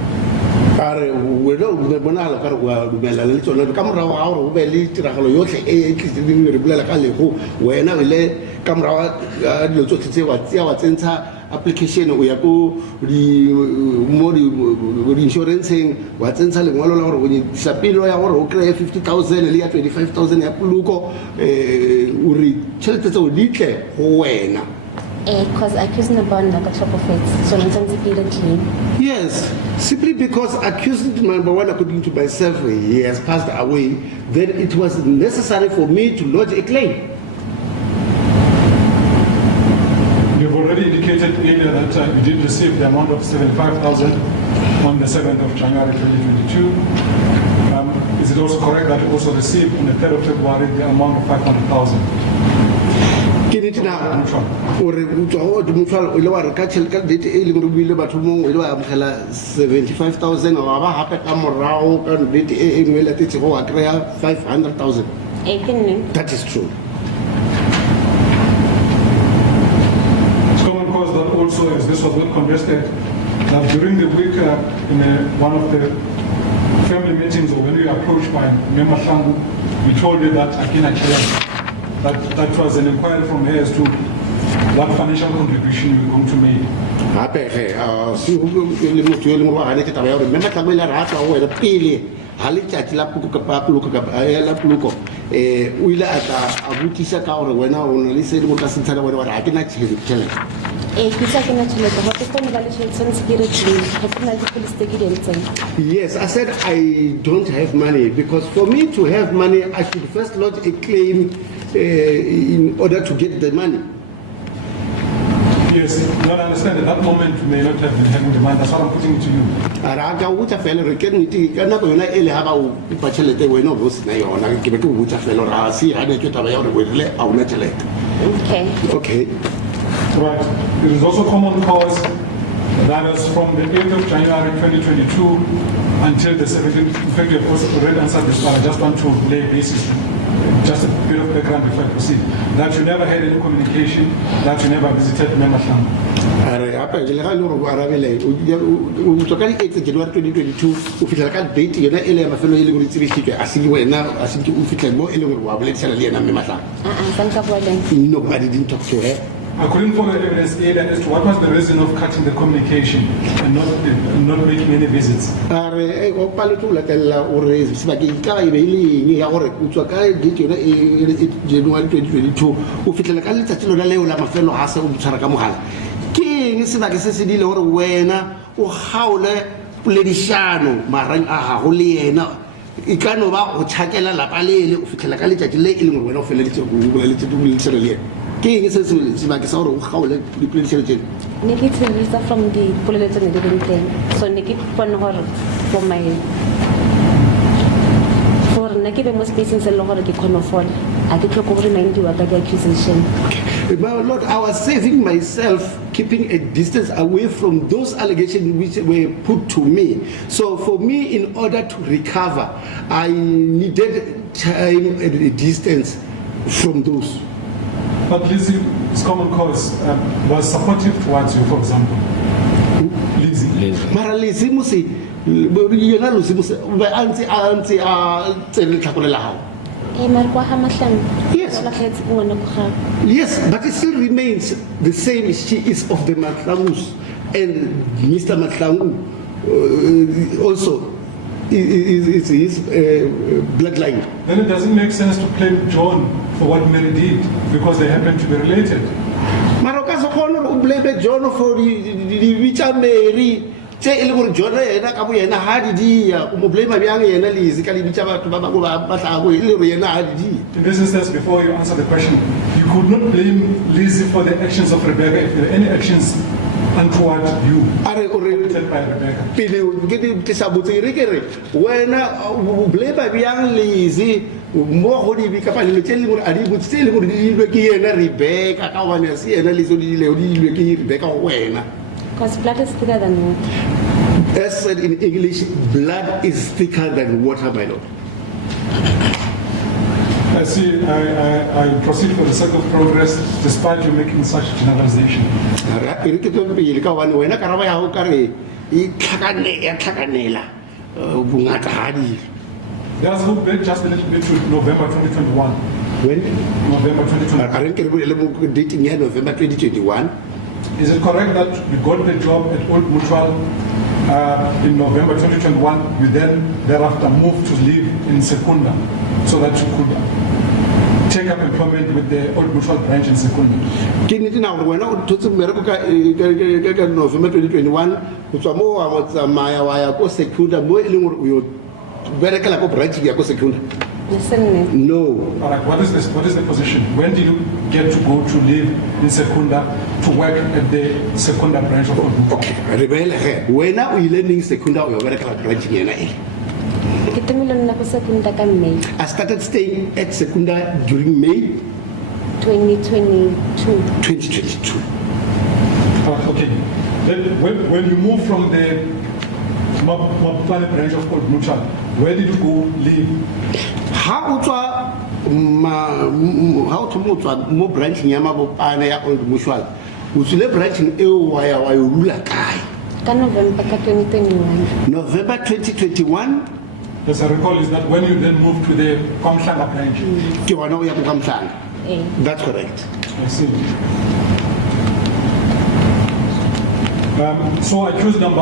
application o ya ko di mo di insurance wa tsentsha lengwalo la gore o di sapelo ya gore o kry 50,000 le ya 25,000 ya puluko o re tšhelete tseo di tle go wena. Because accusing the bond like a top of it, so in terms of clean. Yes, simply because accused number one, according to myself, he has passed away, then it was necessary for me to lodge a claim. You've already indicated earlier that you did receive the amount of 75,000 on the 7th of January 2022. Is it also correct that you also received on the 3rd of February the amount of 500,000? Ke nete na ore utswa ho di mutual o le wa re ka tšhelete ka date e leng re buile batho mong o le wa amogela 75,000 wa ba hape ka morao ka date e nngwe le tetse go wa kry-a 500,000. That is true. It's common cause that also, as this was not contested, that during the week in one of the family meetings or when you were approached by Mahlangu, we told you that Akina Chela, that was an inquiry from her as to what financial contribution you were going to make. Hape si le motho yo le mo ba ke taba ya gore mme Mahlangu le rata go wena pele ha le tšatši la puluko o ile a tla a botsisa ka gore wena o na le se mo ka se ntshana wena gore ha ke na tšhelete. Yes, I said I don't have money because for me to have money, I should first lodge a claim in order to get the money. Yes, you don't understand at that moment you may not have been having the money. That's what I'm putting it to you. Araga uta fela re ke nti ka nako yona ele ha ba o ipatšhelete wena o bo sena yona ke be ke botsa fela ra si ha ne ke taba ya gore wele a una tšhelete. Okay. Right. It is also common cause that is from the 8th of January 2022 until the 17th. In fact, you have also already answered this, but I just want to lay a basis, just a bit of background before I proceed. That you never had any communication, that you never visited Mahlangu. Apa je le ga le go arabele o tsoka di 8 January 2022 o fitla ka date yona ele ya mafelo ile go tsebishike a se wena a se ke o fitla mo ele go wa boletšana le yena Mahlangu. No, I didn't talk to her. I couldn't follow evidence earlier as to what was the reason of cutting the communication and not making any visits. Are o palo la tella o re sebakeng ka e be ile ya gore o tswa ka date yona January 2022 o fitla ka letsatsi lona leo la mafelo ha se o tshwara ka mogala. Ke eng sebaka se se dile gore wena o gaole poledišano marang a gago le yena e ka no ba o tšhakela lapa lele o fitla ka letsatsi le e leng gore wena o feleditse go boleletse le le ke eng se sebaka sa gore o gaole dipoledišano tseno. Ne ke tsebisa from the poleletso ne di leng teng, so ne ke pone gore for nna ke be mo spacing se le gore ke kgone fola a ke tlhoko go remindiwa ka di-accusation. My Lord, I was saving myself, keeping a distance away from those allegations which were put to me. So for me, in order to recover, I needed time and a distance from those. But Lizzie, it's common cause, was supportive towards you, for example. Lizzie. Mara Lizzie musi, yena Lizzie musi, be anti a tsele tlhakolela hao. Yes. Yes, but it still remains the same. She is of the Mahlangus, and Mr. Mahlangu also is his bloodline. Then it doesn't make sense to blame John for what Mary did because they happen to be related. Maroka so blame John for the Mary. Tse e le gore John ena ka bo yena ha di dia o mo blame byang yena Lizzie ka le bitsa batho ba ba go ba tla go ile re yena ha di dia. In this instance, before you answer the question, you could not blame Lizzie for the actions of Rebecca if there were any actions untoward you committed by Rebecca. Pele ke di tsa botse re ke re wena o blame byang Lizzie mo go di bi ka pa le tse le gore a di botse le gore di ilwe ke yena Rebecca ka wana se yena Lizzie di ilwe ke Rebecca go wena. Because blood is thicker than water. As said in English, blood is thicker than water, my Lord. I see, I proceed for the sake of progress despite you making such generalization. Let's look back just a little bit to November 2021. When? November 2021. Dating here November 2021. is it correct that you got the job at Old Mutual in November 2021? You then thereafter moved to live in Secunda so that you could take up employment with the Old Mutual branch in Secunda. Ke nnete na gore wena o thotse mmereko ka November 2021 go tswa mo wa mo tsamaya wa ya ko Secunda mo e leng gore o yo berekela ko branch ya ko Secunda. No. All right, what is the position? When did you get to go to live in Secunda to work at the Secunda branch of Old Mutual? Okay, re bele ge wena o ile ning Secunda o yo berekela branch yena e. Ke temile nna ko Secunda ka May I started staying at Secunda during May 2022. Okay. Then when you moved from the Mapane branch of Old Mutual, where did you go live? ha o tswa mo branch ya Mabopane ya Old Mutual o tsile branch e o ya wa yo rula kae Ka November ka 2021. November 2021 As I recall, is that when you then moved to the Komhlanga branch? ke wana o ya ko Kamhlanga. Eh. That's correct. I see. So accused number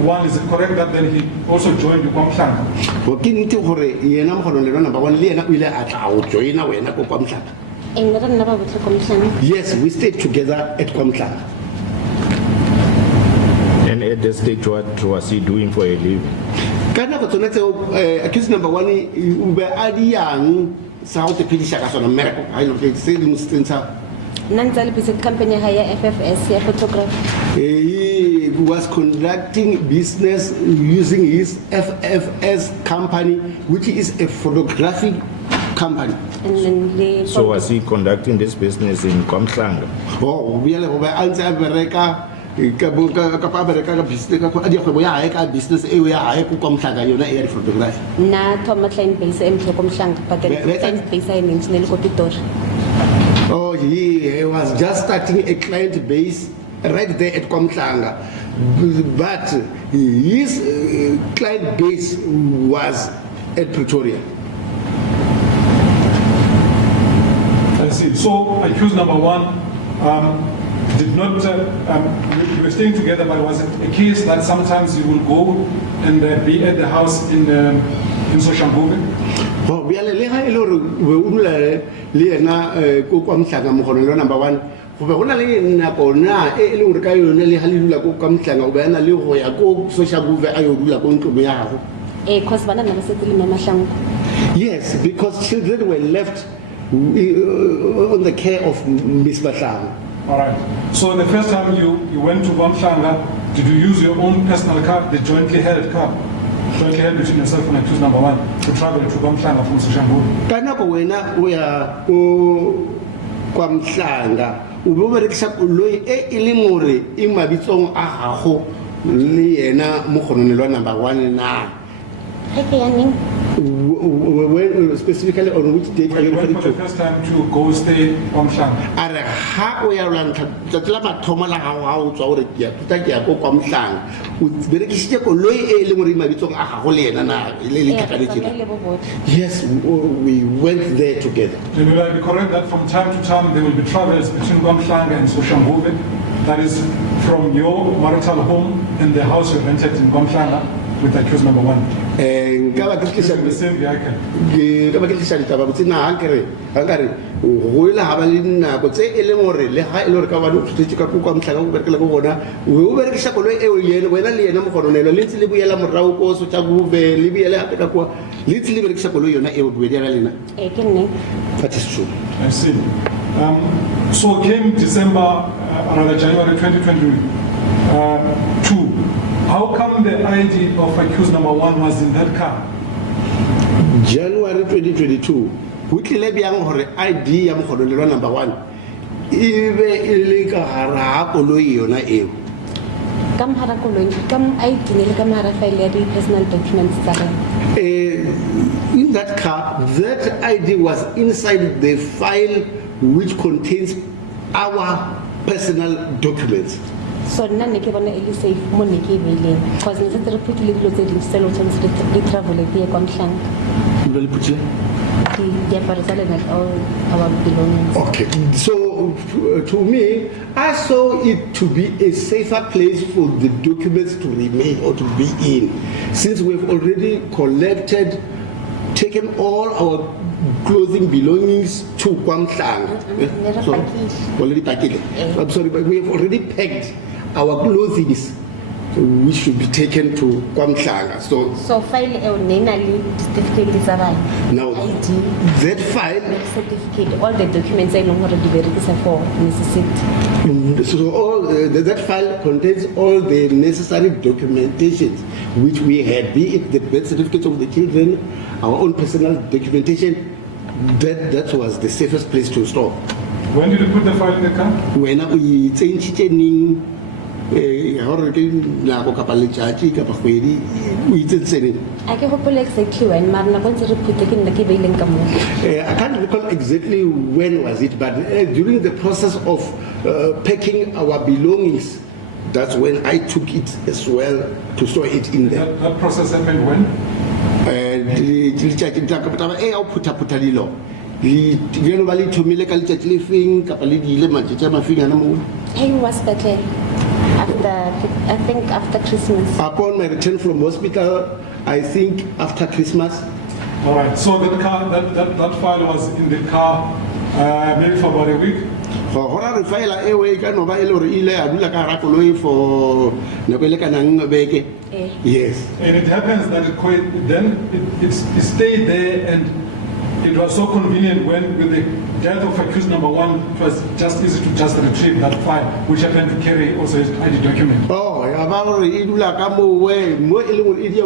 one, is it correct that then he also joined the Komhlanga? Go ke nnete gore yena mo gone le number 1 le yena o ile a tla o joina wena ko Kamhlanga. Eh, nna re nna ba botle ko Mahlangu. Yes, we stayed together at Kamhlanga. And at the stage, what was he doing for a living? Kana go tsona tseo accused number 1 o be a di yang sa o te phedisha ka sona mmereko ha ile ke se di mo stentsa. Nna ntse le busy company ya ya FFS ya photography. He was conducting business using his FFS company, which is a photographic company. And then le So was he conducting this business in Komhlanga? Oh, we are over answer America. Ka bereka ka business ka a di kgwebo ya hae ka business e ya hae ko Komhlanga yona e ya di photography. na thoma client base em ko Mahlangu but the client base ai neng tsene le ko Pitori. Oh, he was just starting a client base right there at Komhlanga, but his client base was at Pretoria. I see. So accused number one did not, you were staying together, but was it a case that sometimes you will go and be at the house in Soshanguve? Oh, we are le ha ile re o dula le yena ko Komhlanga mo gone lo number 1 go be gona le nako na e le gore ka yone le ha le dula ko Komhlanga o be na le go ya ko Soshanguve a yo dula ko ntlo ya gago. Eh, cause bana na ba setile me Mahlangu. Yes, because children were left on the care of Miss Mahlangu. All right. So the first time you went to Mahlangu, did you use your own personal car, the jointly held car? Jointly held between yourself and accused number one to travel to Mahlangu from Soshanguve? Ka nako wena o ya ko Mahlangu o bo berekisa koloi e leng gore e mabitsong a gago le yena mo gononelwa number 1 na Ge ke ya neng? when specifically on which date are you When referring for the to? first time to go stay Mahlangu? Are ha o ya lwantlha tsatsi la mathomo la gago ga o tswa gore ke ya tuta ke ya ko Mahlangu o berekisitse koloi e leng gore e mabitsong a gago le yena na le Eh, tlhakanetse. le bo botle. Yes, we went there together. Then will I be correct that from time to time there will be travels between Mahlangu and Soshanguve? That is from your marital home and the house you rented in Mahlangu with accused number one. Nka ba ke Using the tlisa same vehicle. ka ba ke tlisa ditaba botse na hankare go ile ha ba le nako tse e leng gore le ha e le gore ka ba o tsetse ka ko Mahlangu o berekela go bona o berekisa koloi e o yena wena le yena mo gononelo le ntse le buyela morao ko Soshanguve le buyela hape ka kwa le ntse le berekisa koloi yona e o buedela lena. Eh, ke neng? That is true. I see. So came December, rather January 2022. How come the ID of accused number one was in that car? January 2022 go tlile bjang gore ID ya mo gononelwa number 1 e be e le ka gare ga koloi yona eo. Ka mohara koloi, ka ID ne le ka mohara file ya di personal documents tsa rena. In that car, that ID was inside the file which contains our personal documents. So nna ne ke bona e le safe mo ne ke e beileng cause ne setse re phutile dilo tse dintsi tse le tshwanetse di travel di ye kwa Mahlangu. Lo le putile? diaparo tsa lena, all our belongings. Okay, so to me, I saw it to be a safer place for the documents to remain or to be in, since we've already collected, taken all our clothing belongings to Kwamhlang. Never packaged. Already packed. I'm sorry, but we have already packed our clothing, which should be taken to Kwamhlang. So file name certificate tsa bana. Now, ID, that file, birth certificate, all the documents I leng hore di berekisa for necessity. so all that file contains all the necessary documentations which we had, be it the birth certificates of the children, our own personal documentation. That was the safest place to store. When did you put the file in the car? When we change ning hore ke nako kapa letšatši kapa kgwedi o itsentse I can hopefully exactly when Marna wants to put the in the I can't recall exactly when was it, but during the process of packing our belongings, that's when I took it as well to store it in there. That process happened when? I'll put a little. Generally, to me, like a little thing, He was better I think after Christmas. Upon my return from hospital, I think after Christmas. All right. So that car, that file was in the car maybe for about a week. For file away, can mobile for yes. And it happens that it stayed there, and it was so convenient when, with the death of accused number one, it was just easy to just retrieve that file, which happened to carry also his ID document. Oh, about it way more easy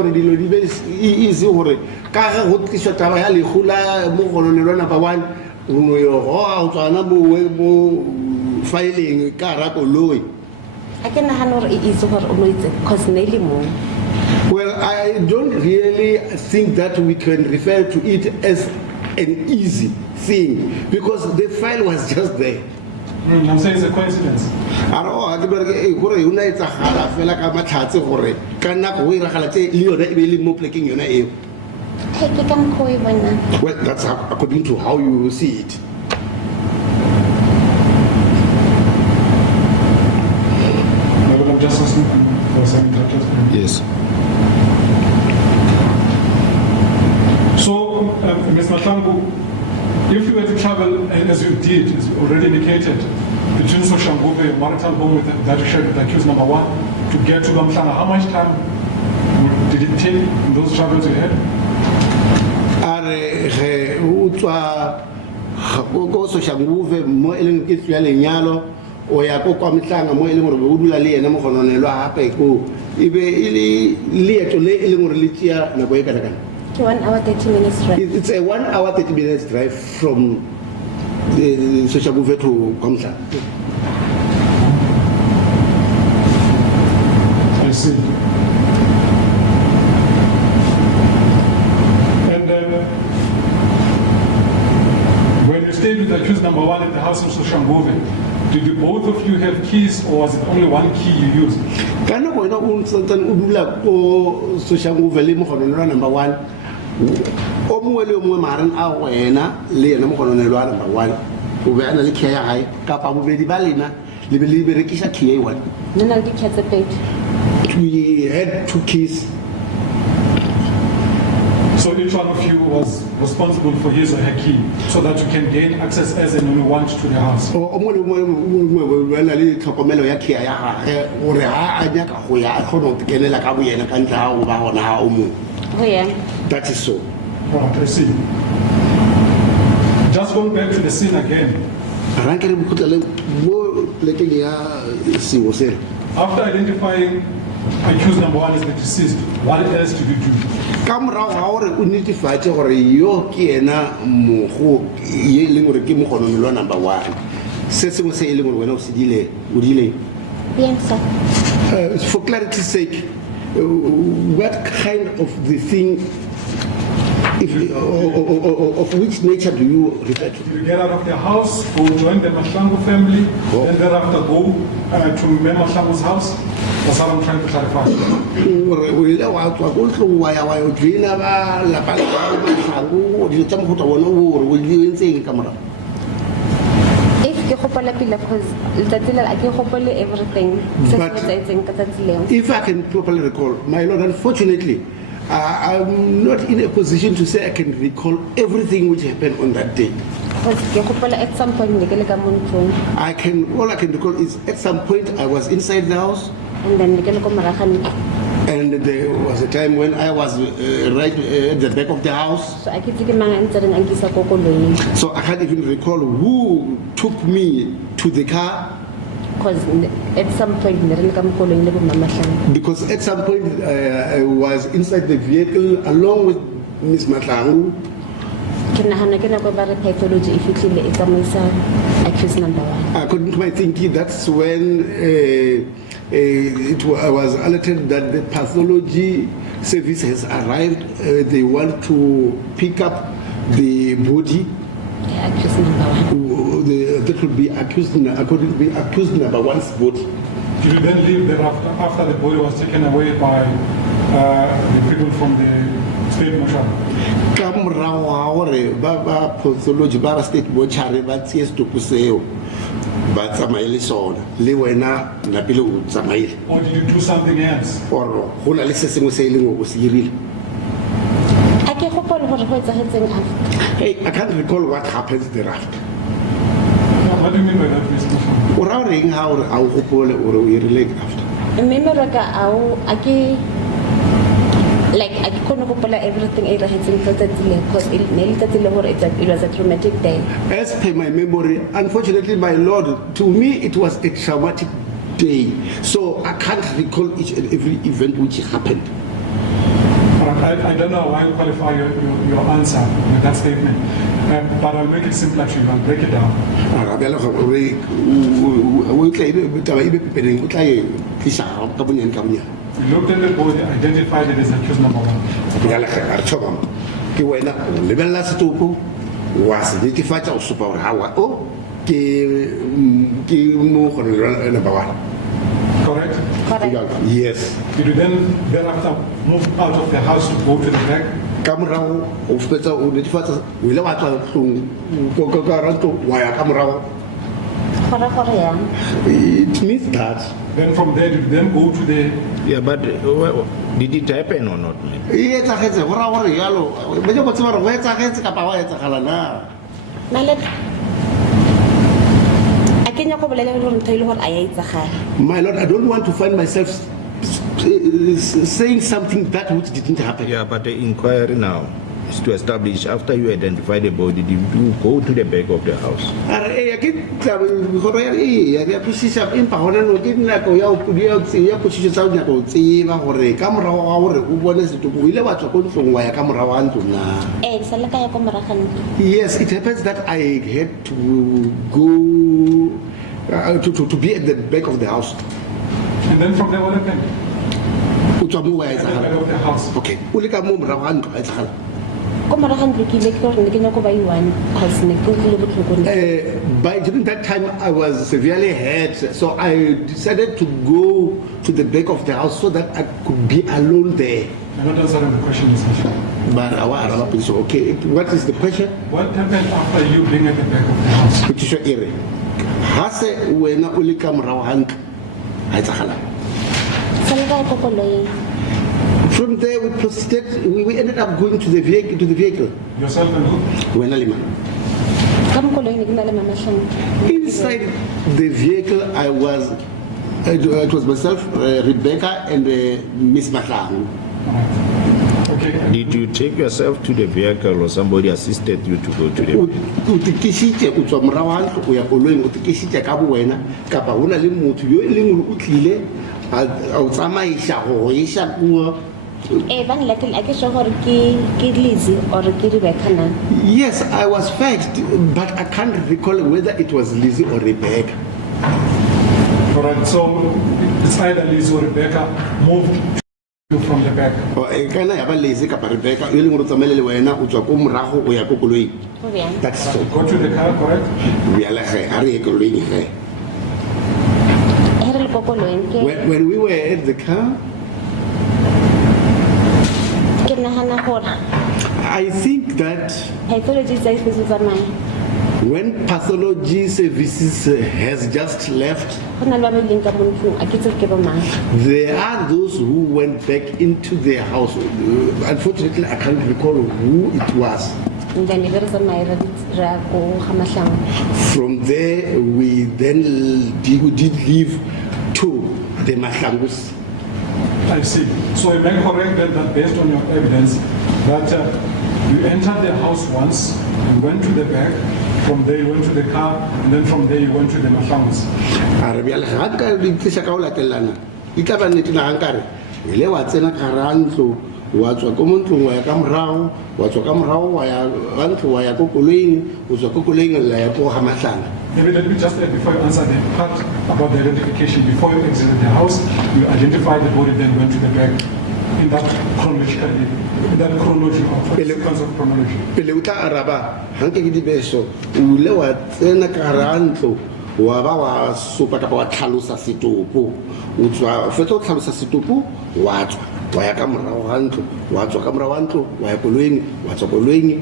or car would kiss a tawali hula number one. Filing Caracolo. I can handle it is because nearly more. Well, I don't really think that we can refer to it as an easy thing because the file was just there. I'm saying it's a coincidence. Well, that's according to how you see it. Yes. So, Ms. Mahlangu, if you were to travel, as you did, as you already indicated, between Soshanguve, your marital home that you shared with accused number one, to get to Mahlangu, how much time did it take in those travels you had? Soshanguve mo eleng ke tswa lenyalo o ya ko kwa Mahlangu mo eleng gore o dula le ena mo gononelwa hape ko ibe ile leeto le eleng gore le tsia nako e kana kana 1 hour 30 minutes drive. It's a 1 hour 30 minutes drive from the Soshanguve to Mahlangu. I see. When you stayed with accused number one at the house of Soshanguve, did you both of you have keys, or was it only one key you used? Kana go ena o ntse o dula ko Soshanguve le mo gononelwa number 1 o mongwe le o mongwe maareng a wena le ena mo gononelwa number 1 o be ana le key ya gae kapa bobedi ba lena le be le berekisa key e one. Nna le key tse pedi. We had 2 keys. So each one of you was responsible for his or her key, so that you can gain access as and when you want to the house. O mongwe le mongwe o na le tlhokomelo ya key ya gagwe gore ha a nyaka go ya a kgone go kenela ka bo yena ka ntle ga o ba gona ha o mongwe. Oh yeah. That is so. Right, I see. Just going back to the scene again. Rankere bukutele mo plekeng ya Sibusiso. After identifying accused number one as the deceased, what else did you do? Ka morago ga gore o netefatse gore yo ke ena mogo ye leng gore ke mogononelwa number 1 se sengwe se e leng gore wena o dile Bien so. For clarity's sake, what kind of the thing of which nature do you refer to? You get out of the house, go join the Mahlangu family, and thereafter go to Mahlangu's house? That's what I'm trying to clarify. o ile wa tswa ko tlong wa ya wa yo joina ba la pa la Mahlangu di tsa mo go tswa bona o re o di entseng ka mora. If ke gopola pila because letsatsi le a ke gopole everything se But- se etseng ka tsatsi leo. If I can properly recall, my lord, unfortunately, I'm not in a position to say I can recall everything which happened on that day. Because ke gopola at some point ne ke le ka mo ntlong All I can recall is at some point I was inside the house, and then ne ke le ko moraga ntlo. and there was a time when I was right at the back of the house. So a ke tse ke mang a ntse reng a nkisa ko koloing So I can't even recall who took me to the car, because at some point ne re le ka mo koloing le bo mama Mahlangu. because at some point I was inside the vehicle along with Miss Mahlangu. Ke nagana ke nako ba re pathology e fitlhile e tsamaisa accused number 1. According to my thinking, that's when I was alerted that the pathology service has arrived. They want to pick up the body. Accused number 1. That would be accused, according to be accused number 1's body. Did you then leave thereafter after the body was taken away by the people from the state marshal? Ka morao ga gore ba pathology ba state mortuary ba tsie setoko seo ba tsamaye le sona le wena na pele o tsamaile Or did you do something else? or go na le se sengwe se e leng o se dirile. A ke gopole gore go etsagetseng after. Hey, I can't recall what happens thereafter. What do you mean by that, Mr. Masham? O ra reng ha gore a o gopole o re o irile after. Mme mereka ao a ke like I couldn't gopola everything e ragetseng ka tsatsi le because ne le tsatsi le gore it was a traumatic day. As per my memory, unfortunately, my lord, to me it was a traumatic day. So I can't recall each and every event which happened. I don't know why you qualify your answer with that statement, but I'll make it simpler to you. I'll break it down. Arabella gore o tla ibe taba ibe pepeneng o tla e tlisa ka bonyane ka bonyane. You looked at the body, identified it as accused number 1. Ya le ga re tshoma ke wena o lebella setoko wa se netefatsa o supa gore ha wa o ke mo gore number 1. Correct? Correct. Yes. Did you then thereafter move out of the house to go to the back? Ka morao o fetsa o netefatsa o ile wa tla tlong ka ranto wa ya ka morao. Gore yang. It means that Then from there, did you then go to the... Yeah, but did it happen or not? Man? e etsagetse go ra gore yalo ba je go tseba gore go etsagetse kapa wa etsagala na. Malet a kenya go bolela gore ntho ile gore a ya itsagala. My lord, I don't want to find myself saying something that which didn't happen. Yeah, but the inquiry now is to establish after you identify the body, did you go to the back of the house? Are ya ke taba gore ya ya pusisa empa hona no ke nako ya o pudia ya pusisa tsa nya go tseba gore ka morago ga gore o bone setoko o ile wa tswa ko ntlong wa ya ka morago ga ntlo na. Sala ka ya ko moraga ntlo. Yes, it happens that I had to go to be at the back of the house. And then from there, what happened? O tswa mo wa At the etsagala. back of the house. Okay, o le ka mo morago ga ntlo a etsagala. Ko moraga ntlo ke ile ke gore ne ke nyako ba i1 because ne ke le botlhoko ntlo. By during that time, I was severely hurt, so I decided to go to the back of the house so that I could be alone there. I'm not answering the question, Mr. Masham. But so okay, what is the question? What happened after you being at the back of the house? Petition ere. Hase wena o le ka morago ga ntlo a etsagala. Sala ka ya ko koloing. From there, we proceeded. We ended up going to the vehicle. Yourself and who? Wena lima. Ka mo koloing ne ke na le mama Mahlangu. Inside the vehicle, I was. It was myself, Rebecca, and Miss Mahlangu. Okay. Did you take yourself to the vehicle or somebody assisted you to go to the O tikisitse o tswa morago ga ntlo o ya koloing o tikisitse ka bo wena kapa go na le motho yo e leng gore o tlile a o tsamaisa go isa kuo. Ba nlatile a ke sure gore ke Lizzie or ke Rebecca na. Yes, I was first, but I can't recall whether it was Lizzie or Rebecca. All right. So it's either Liz or Rebecca moved you from the back. O e kana ya ba Lizzie kapa Rebecca yo e leng gore o tsamaile le wena o tswa ko morago o ya ko koloing. Go bjang. That's so. Go to the car, correct? Bjale ge a re ye koloing ge. Here le ko koloing ke When we were at the car, ke nagana gore I think that pathology tsa se se tsamaya when pathology services has just left, go na le ba beleng ka mo ntlong a ke tse ke bo mang there are those who went back into their house. Unfortunately, I can't recall who it was. and then e be re tsamaya ra go ga Mahlangu. From there, we then did leave to the Mahlangus. I see. So am I correct then that based on your evidence that you entered the house once, you went to the back, from there you went to the car, and then from there you went to the Mahlangus? Arabial Haka, the Tishakaula Telana. It got an Itinankari. We live at Senakaranto, what's a common to where I come round, what's a come round, why I want to why I go cooling, was a cooling and Layako Hamasana. Maybe let me just before you answer the part about the identification, before you exited the house, you identified the body, then went to the back in that chronology of sequence of chronology. Peleuta Araba, Hanki di Beso, Ulewa Senakaranto, Wabawa Supakawa Talusa Situpu, which were Feto Talusa Situpu, what? Why I come around, what's a camera one to, why following, what's a following,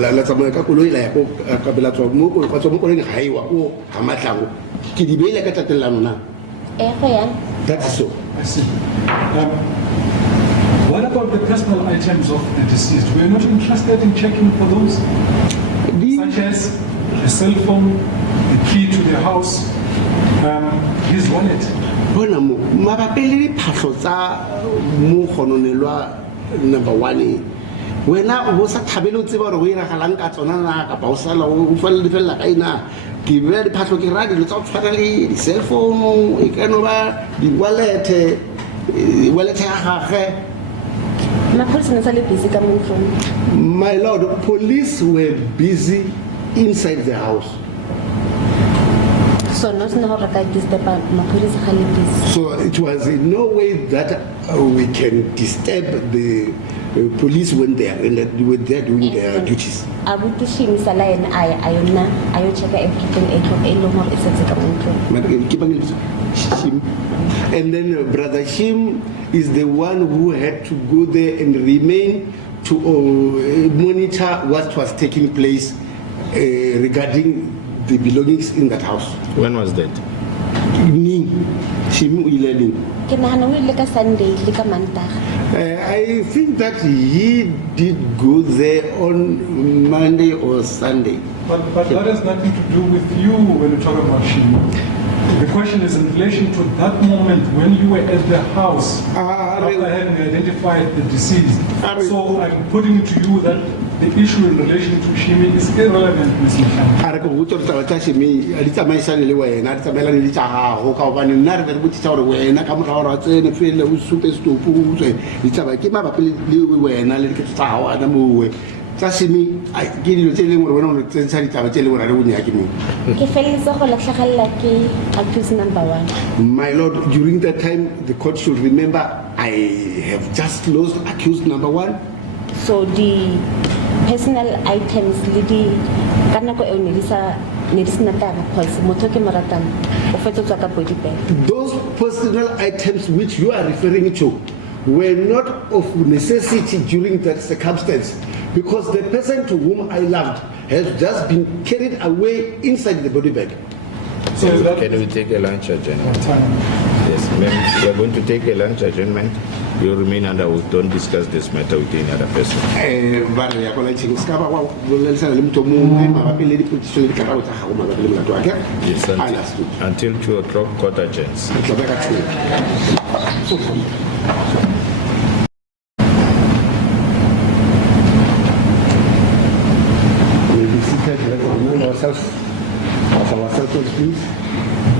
let's America Kulu, like a Kabila to Muku, what's a Muku, Haiwa, Hamatang, Kidibela Catalana. That is so. I see. What about the personal items of the deceased? We're not interested in checking for those, such as the cell phone, the key to the house, his wallet. Bona mo mabapele diphahlo tsa mo gononelwa number 1 wena o sa thabele o tseba re go ira galang ka tsona na ka pa o sala o falla di fella ka ina ke be diphahlo ke ra di tsa o tshwana le di cell phone e ka no ba di wallet ya gagwe. My lord, police were busy inside the house. So no So it was in no way that we can disturb the police when they are when they are doing their duties. And then Brother Shim is the one who had to go there and remain to monitor what was taking place regarding the belongings in that house. When was that? I think that he did go there on Monday or Sunday. But that has nothing to do with you when you talk about Shimi. The question is in relation to that moment when you were at the house after having identified the deceased. So I'm putting it to you that the issue in relation to Shimi is irrelevant, Mr. I give you telling what one of the telling what I wouldn't like me. My lord, during that time, the court should remember I have just lost accused number 1. So the personal items, those personal items which you are referring to were not of necessity during that circumstance, because the person to whom I loved has just been carried away inside the body bag. So Can we take a lunch adjournment? Yes, ma'am. We are going to take a lunch adjournment. You remain under oath. Don't discuss this matter with any other person. Yes, until 2 o'clock, court adjourns. Ourselves, please.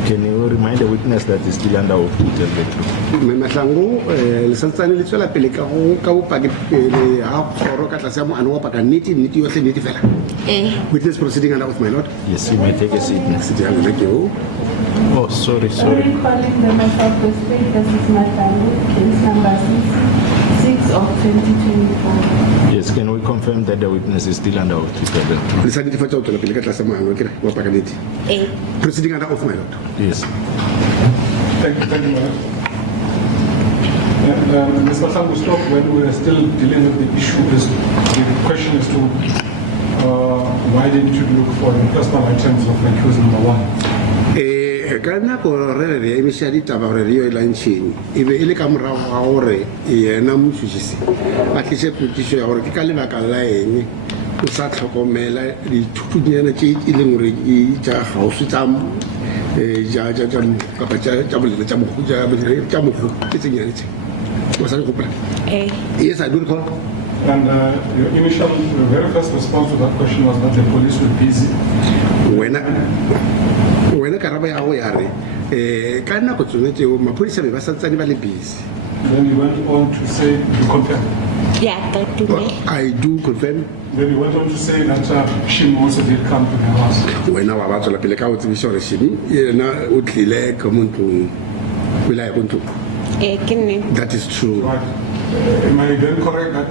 Can you remind the witness that is still under oath to tell the truth? Mahlangu le santsane le tswela pele ka go pake pele ha khoro ka tlase mo ano wa paka nnete yohle nnete fela. Witness proceeding under oath, my lord. Yes, you may take a seat next. Thank you. Oh, sorry. Recalling the matter of the state, this is Mahlangu, case number 6 of 2024. Yes, can we confirm that the witness is still under oath to tell the truth? Le sa di fatsa o tswela pele ka tlase mo ano wa paka nnete. Proceeding under oath, my lord. Yes. Thank you, Madam. Ms. Mahlangu stopped when we were still dealing with the issue, the question as to why didn't you look for the personal items of accused number one? Ka nako re re emisa ditaba gore rio lantšheng e be e le ka morago ga gore yena motšhotšhisi a tlise potišo ya gore ke ka lebaka la eng o sa tlhokomela dithutonyana tše e leng gore e tša gaufi tša bolele tša mogo ke tsenyane tse o sa di gopola. Yes, I do recall. And your initial, your very first response to that question was that the police were busy. Wena karabo ya go ya re ka nako tsone tseo maphodisa be ba santsane ba le busy. Then you went on to say, you confirm? Yeah, I do confirm. Then you went on to say that Shimi also did come to the house. Wena wa ba tswela pele ka o tsebiša gore Shimi yena o tlile ka mo ntlong o ile ya go ntlong. That is true. Right. Am I then correct that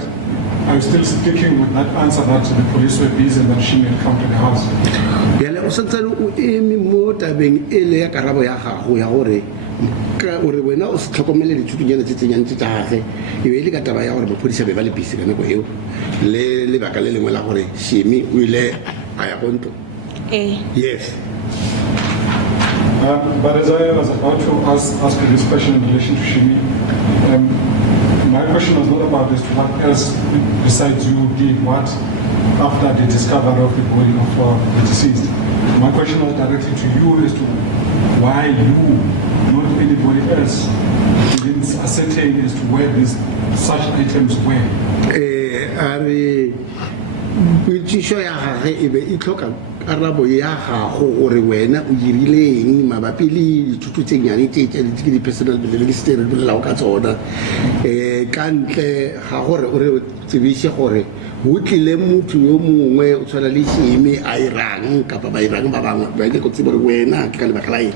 I'm still sticking with that answer that the police were busy and that Shimi had come to the house? Yale o santsane o eme mo tabeng ele ya karabo ya gago ya gore ka gore wena o se tlhokomele dithutonyana tse tsenyane tse tsa gage e be le ka taba ya gore maphodisa be ba le busy ka nako eo le lebaka le lengwe la gore Shimi o ile a ya go ntlo. Yes. But as I was about to ask you this question in relation to Shimi, my question was not about this, what else besides you did what after the discovery of the body of the deceased. My question was directly to you as to why you, not anybody else, didn't ascertain as to where these such items were. Poitsišo ya gage e be e tlhoka karabo ya gago gore wena o dirileng mabapi le dithuto tse nnyane tse ke di-personal beleleng se re bolelago ka tsona ka ntle ga gore o re tsebiše gore go tlile motho yo mongwe o tshwana le Shimi a irang kapa ba irang ba bangwe ba ke go tseba gore wena ke ka lebaka la eng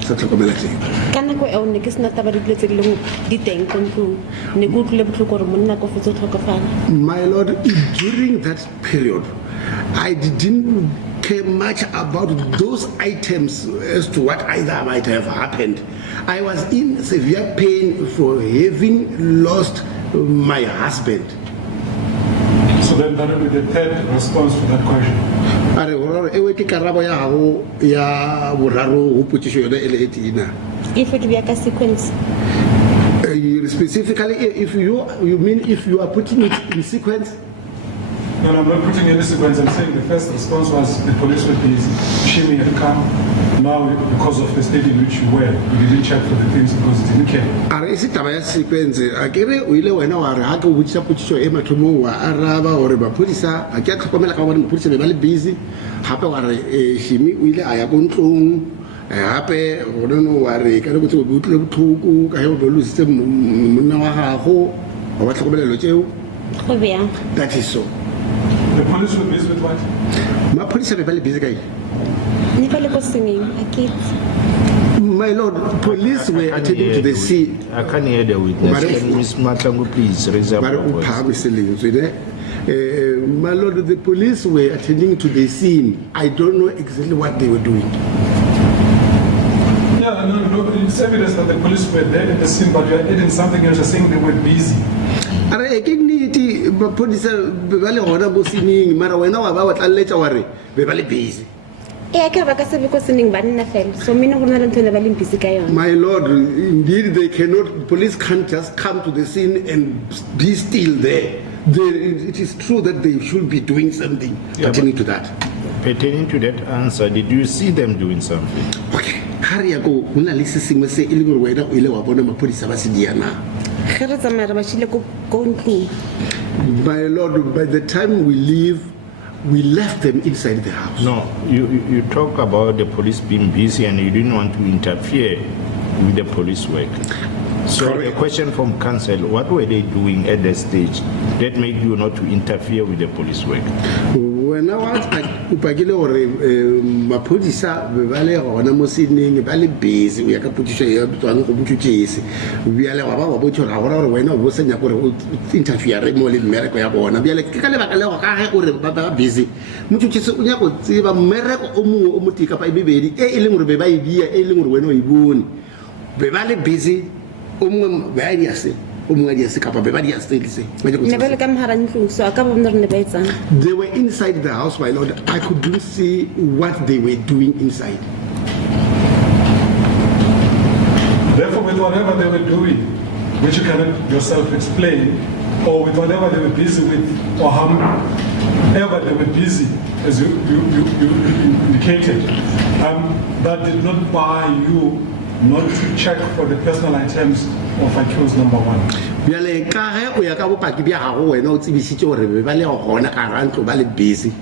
sa tlhokomela tseo ka nako eo ne ke sena taba di dilo tse di leng di teng ko ntlong ne ke utlwile botlhoko gore monna ko fetse o tlhokofala. My lord, during that period I didn't care much about those items as to what either might have happened. I was in severe pain for having lost my husband. So then that would be the third response to that question. Ewe ke karabo ya gago ya boraro go potsišo yona e le e tina. If it be a sequence. Specifically, if you mean if you are putting it in sequence? No, I'm not putting it in sequence. I'm saying the first response was the police were busy. Shimi had come. Now, because of the state in which you were, you didn't check for the things because you didn't care. Are is it a sequence? I get it. We know when our hacker which is put your ema to move Araba or a Purisa. I get to come like one person very busy. Happy or Shimi, will I have gone through. Happy, or don't know where I can go to a good little talk. I have to lose them. Munawaho or what's that is so. The police were busy with what? My police are very busy guy. My lord, police were attending to the scene. I can't hear the witness. Can Ms. Mahlangu please raise up your voice? My lord, the police were attending to the scene. I don't know exactly what they were doing. Yeah, no, it's evidence that the police were there in the scene, but you're adding something else, you're saying they were busy. I can't police vale hona bo sining mara wena wa ba wa tlalletsa wa re be ba le busy. So my lord, indeed they cannot, police can't just come to the scene and be still there. It is true that they should be doing something pertaining to that. Pertaining to that answer, did you see them doing something? Okay, hurry go. Una lisi singwe se ile gore wena o ile wa bona maphodisa ba se diana. My lord, by the time we left them inside the house. No, you talk about the police being busy and you didn't want to interfere with the police work. So Correct. the question from council, what were they doing at that stage that made you not to interfere with the police work? When I was upagile gore maphodisa ba le gona mo sineng ba le busy o ya ka potišo ya tswang go botšutšese bjale wa ba wa botšo ra gore wena o bo senya gore o interfere mo le mmereko ya bona bjale ke ka lebaka le go ka ge gore ba busy motšutšese o nya go tseba mmereko o mongwe o motika pa e bebedi e leng gore be ba e dia e leng gore wena o e bone be ba le busy o mongwe ba ya se o mongwe ya se kapa be ba di se ne ba le ka mohara ntlo so aka bona re ne ba etsang. They were inside the house, my lord. I couldn't see what they were doing inside. Therefore, with whatever they were doing, which you cannot yourself explain, or with whatever they were busy with, or however they were busy, as you indicated, that did not buy you not to check for the personal items of accused number one. Bjale ka ge o ya ka bopaki bja gago wena o tsebisitse gore be ba le gona ka ga ntlo ba le busy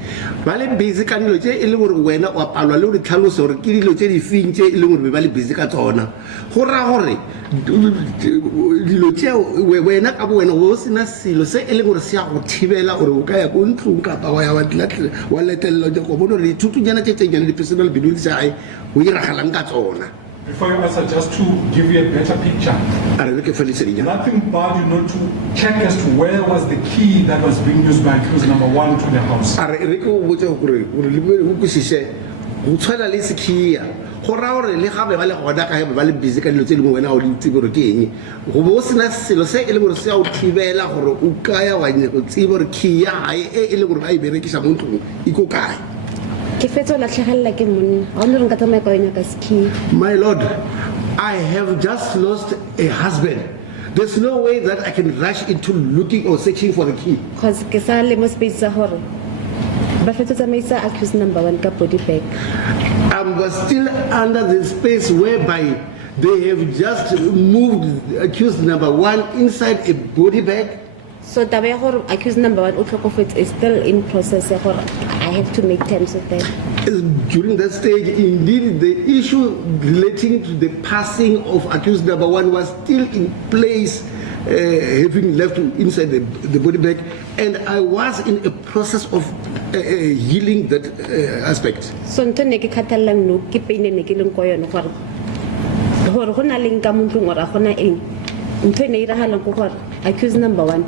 ka dilo tse e le gore wena o apalwa le o di tlhalosa gore ke dilo tse di feng tse e le gore be ba le busy ka tsona go ra gore dilo tseo wena ka bo wena o sena selo se e le gore se ya go thibela gore o ka ya ko ntlong kapa wa ya wa letelelwa go bona gore dithutunyana tse tsenyana di-personal belongings tsa gae o iragalang ka tsona. Before you answer, just to give you a better picture, nothing bound you not to check as to where was the key that was being used by accused number one to the house. Go ra gore le gabe ba le gona ka ba le busy ka dilo tse dingwe wena o di tsebe gore ke eng go bo sena selo se e le gore se ya o thibela gore o kaya wa nyaka o tsebe gore key ya gae e le gore ba e berekisa mo ntlong e ko kae. My lord, I have just lost a husband. There's no way that I can rush into looking or searching for the key. Because Kesale must be Sahara. But accused number one body bag. I'm still under the space whereby they have just moved accused number one inside a body bag. So the accused number one is still in process. I have to make terms with that. During that stage, indeed, the issue relating to the passing of accused number one was still in place, having left inside the body bag, and I was in a process of healing that aspect. So, no accused number one,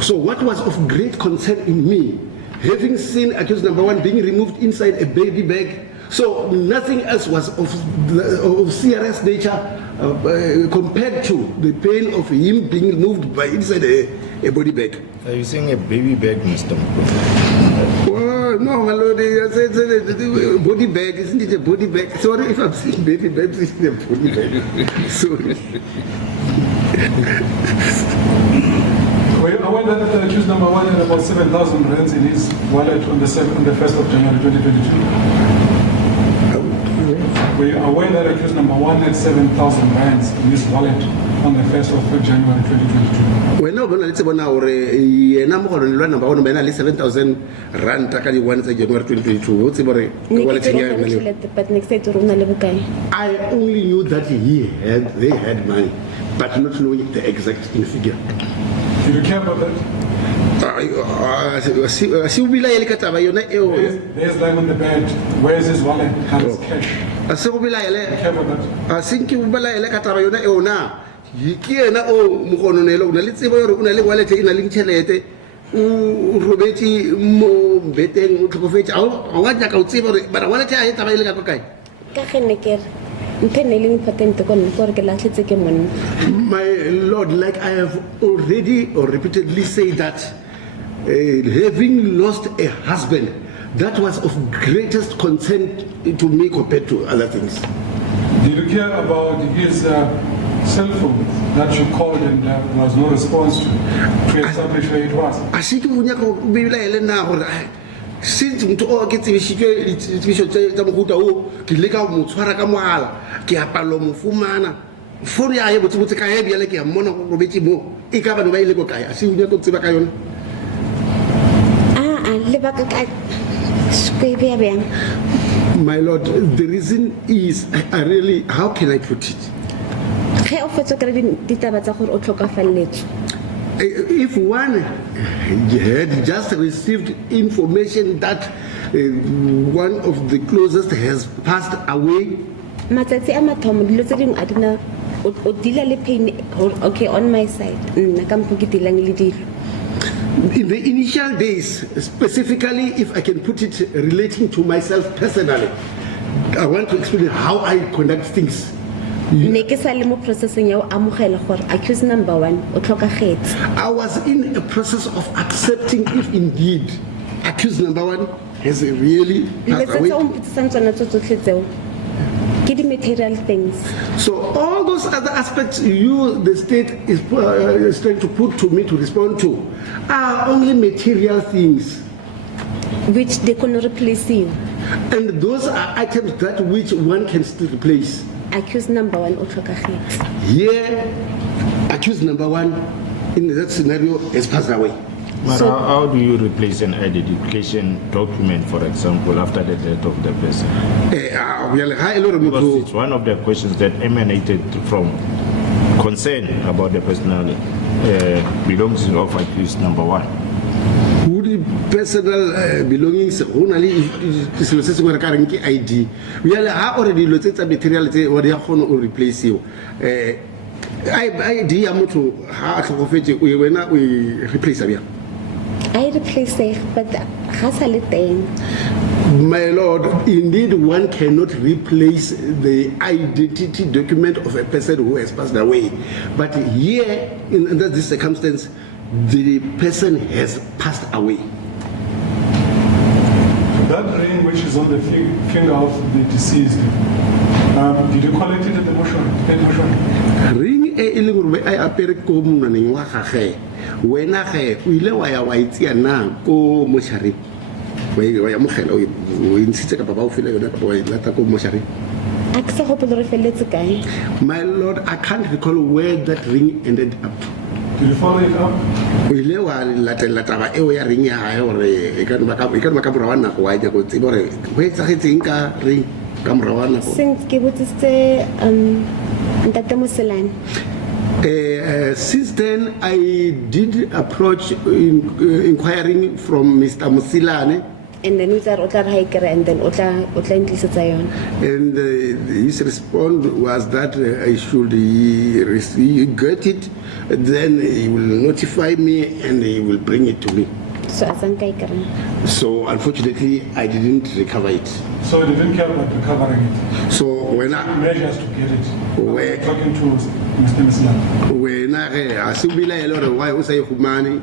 so what was of great concern in me, having seen accused number one being removed inside a baby bag, so nothing else was of serious nature compared to the pain of him being moved by inside a body bag. Are you saying a baby bag, Mr. Oh, no, my lord, I said body bag, isn't it a body bag? Sorry if I'm saying baby bag, it's a body bag. Sorry. Were you aware that the accused number one had about 7,000 rands in his wallet on the 1st of January 2022? Were you aware that accused number one had 7,000 rands in his wallet on the 1st of January 2022? Well, no, let's say number one, 7,000 rand ka di 1 January 2022. I only knew that they had money, but not knowing the exact figure. Did you care about that? There's lying on the bed. Where's his wallet and his cash? You care about that? ke ena o mogononelo o na le tsebo gore o na le wallet e na le tšhelete o robetse mo beteng o tlhokofetse a wa nyaka o tsebe gore bara wallet a e taba ile ka go kae ka gene kere nthe ne le important ko nna gore ke latlhetse ke monna. My lord, like I have already or repeatedly said that having lost a husband, that was of greatest concern to me compared to other things. Did you care about his cell phone that you called and there was no response to establish where it was? Since motho o ke tsebisitswe tsa mohuta o ke leka mo tshwara ka mogala ke apalo mo fumana phone ya ye botse ka ye bjale ke ya mmona go robetse mo e ka bana ba ile go kae a se unya go tseba ka yona le ba ka skwe bya. My lord, the reason is I really, how can I put it? If one had just received information that one of the closest has passed away, okay, on my side, in the initial days, specifically if I can put it relating to myself personally, I want to explain how I conduct things. ne ke sa le mo processing ya o amogela gore accused number 1 o tlhokagetse. I was in a process of accepting if indeed accused number 1 has really Dilo passed tse away. tse o mpitsang tsona tsotlhe tseo ke di material things. So all those other aspects the state is trying to put to me to respond to are only material things. Which they can replace you. And those are items that which one can still replace. Accused number 1 o tlhokagetse. Here, accused number 1 in that scenario has passed away. But how do you replace an identification document, for example, after the death of the person? Because it's one of the questions that emanated from concern about the personal belongings of accused number 1. Who the personal belongings only is ID. We are already located material or they are going to replace you. ID amutu ha tlhokofetse we wena we replace abia. I replace it, but ga sa le teng. My lord, indeed one cannot replace the identity document of a person who has passed away. But here, in this circumstance, the person has passed away. That ring which is on the finger of the deceased, did you collect it at the mortuary? Ring e leng gore a apere ko monaneng wa gage wena ge o ile wa ya wa itsia na ko moshari wa ya mogela o intshitse ka baba o fela yona ka wa lata ko moshari. A ke sa gopole re feletse kae. My lord, I can't recall where that ring ended up. Did you follow it up? O ile wa latela taba eo ya ring ya hae gore e ka ba ka mora wa nako wa ja go tseba gore go etsagetseng ka ring ka mora wa nako. Since ke botsitse ntate Moselane. Since then, I did approach inquiring from Mr. Mosilane. And then we are otla hiker and then otla intlisetsa yona. And his response was that I should get it, then he will notify me and he will bring it to me. So asan kay kare. So unfortunately, I didn't recover it. So you didn't care about recovering it? So when I Measures to get it? Where? Talking to Mr. Mislan. when I asubila a lot of why was I humani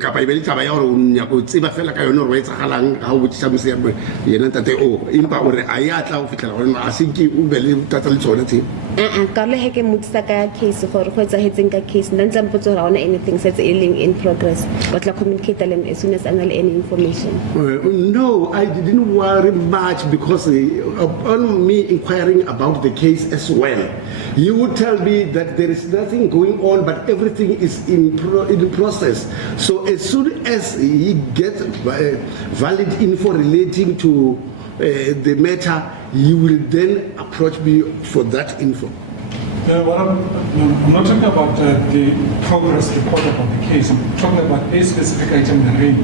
kapa ibele taba ya gore o nya go tseba fela ka yona re etsagalang ga o botsa mose yena tate o impa gore a ya tla go fitla gore a se ke o bele tata le tsone tse ka le he ke motsa ka case gore go etsahetseng ka case nna ntse mpotsa gore ona anything that's in progress but la communicate them as soon as I know any information. No, I didn't worry much because on me inquiring about the case as well, you would tell me that there is nothing going on but everything is in process. So as soon as he gets valid info relating to the matter, he will then approach me for that info. I'm not talking about the progress report about the case. I'm talking about a specific item in the ring.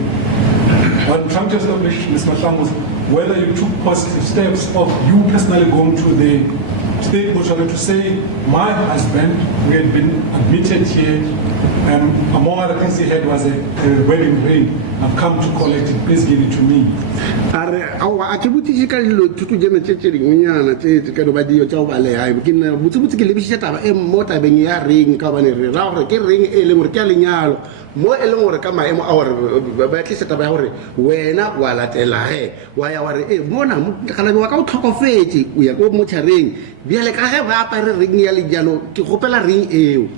What I'm trying to establish, Ms. Mahlangu, was whether you took positive steps of you personally going to the state mortuary to say, my husband, we had been admitted here, among other things he had was a wedding ring. I've come to collect it, please give it to me. A ke botse ka dilo thuto jena tse dingwenyana tse ka no ba dio tsa o ba le hae ke nna botse ke lebisitse taba e mo tabeng ya ring ka bane re ra gore ke ring e leng gore ke a lenyalo mo e leng gore ka maemo a gore ba tlise taba ya gore wena wa latela he wa ya wa re mona kana wa ka o tlhokofetse o ya go motshareng bia le ka ge ba apare ring ya lejalo ke gopela ring eo.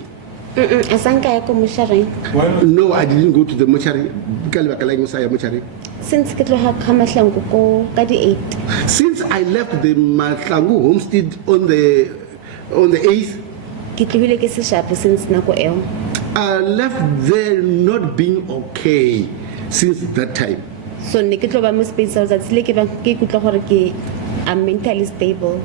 Asan kaya ko moshari. No, I didn't go to the mortuary. Since ke tloha ka Mahlangu ko ka di 8. Since I left the Mahlangu homestead on the 8th, ke tlile ke se shapo since nako eo. I left there not being okay since that time. So ne ke tlo ba mo space house at le ke kutla gore ke I'm mentally stable.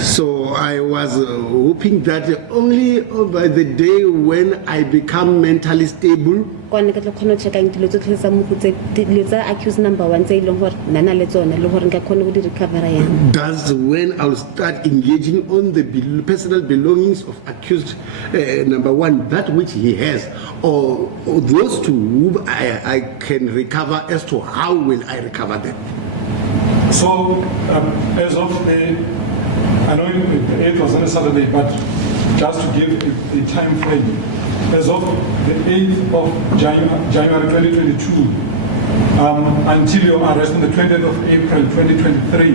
So I was hoping that only by the day when I become mentally stable, Kwane ke tlo khona check ang dilo tsotlhe tsa moputse dilo tsa accused number 1 tse ileng gore nana le tsona le gore nka khona go di recover ya. that's when I'll start engaging on the personal belongings of accused number 1, that which he has, or those two whom I can recover as to how will I recover them. So, as of the, I know the 8th was on a Saturday, but just to give a time frame, as of the 8th of January 2022, until your arrest on the 20th of April 2023,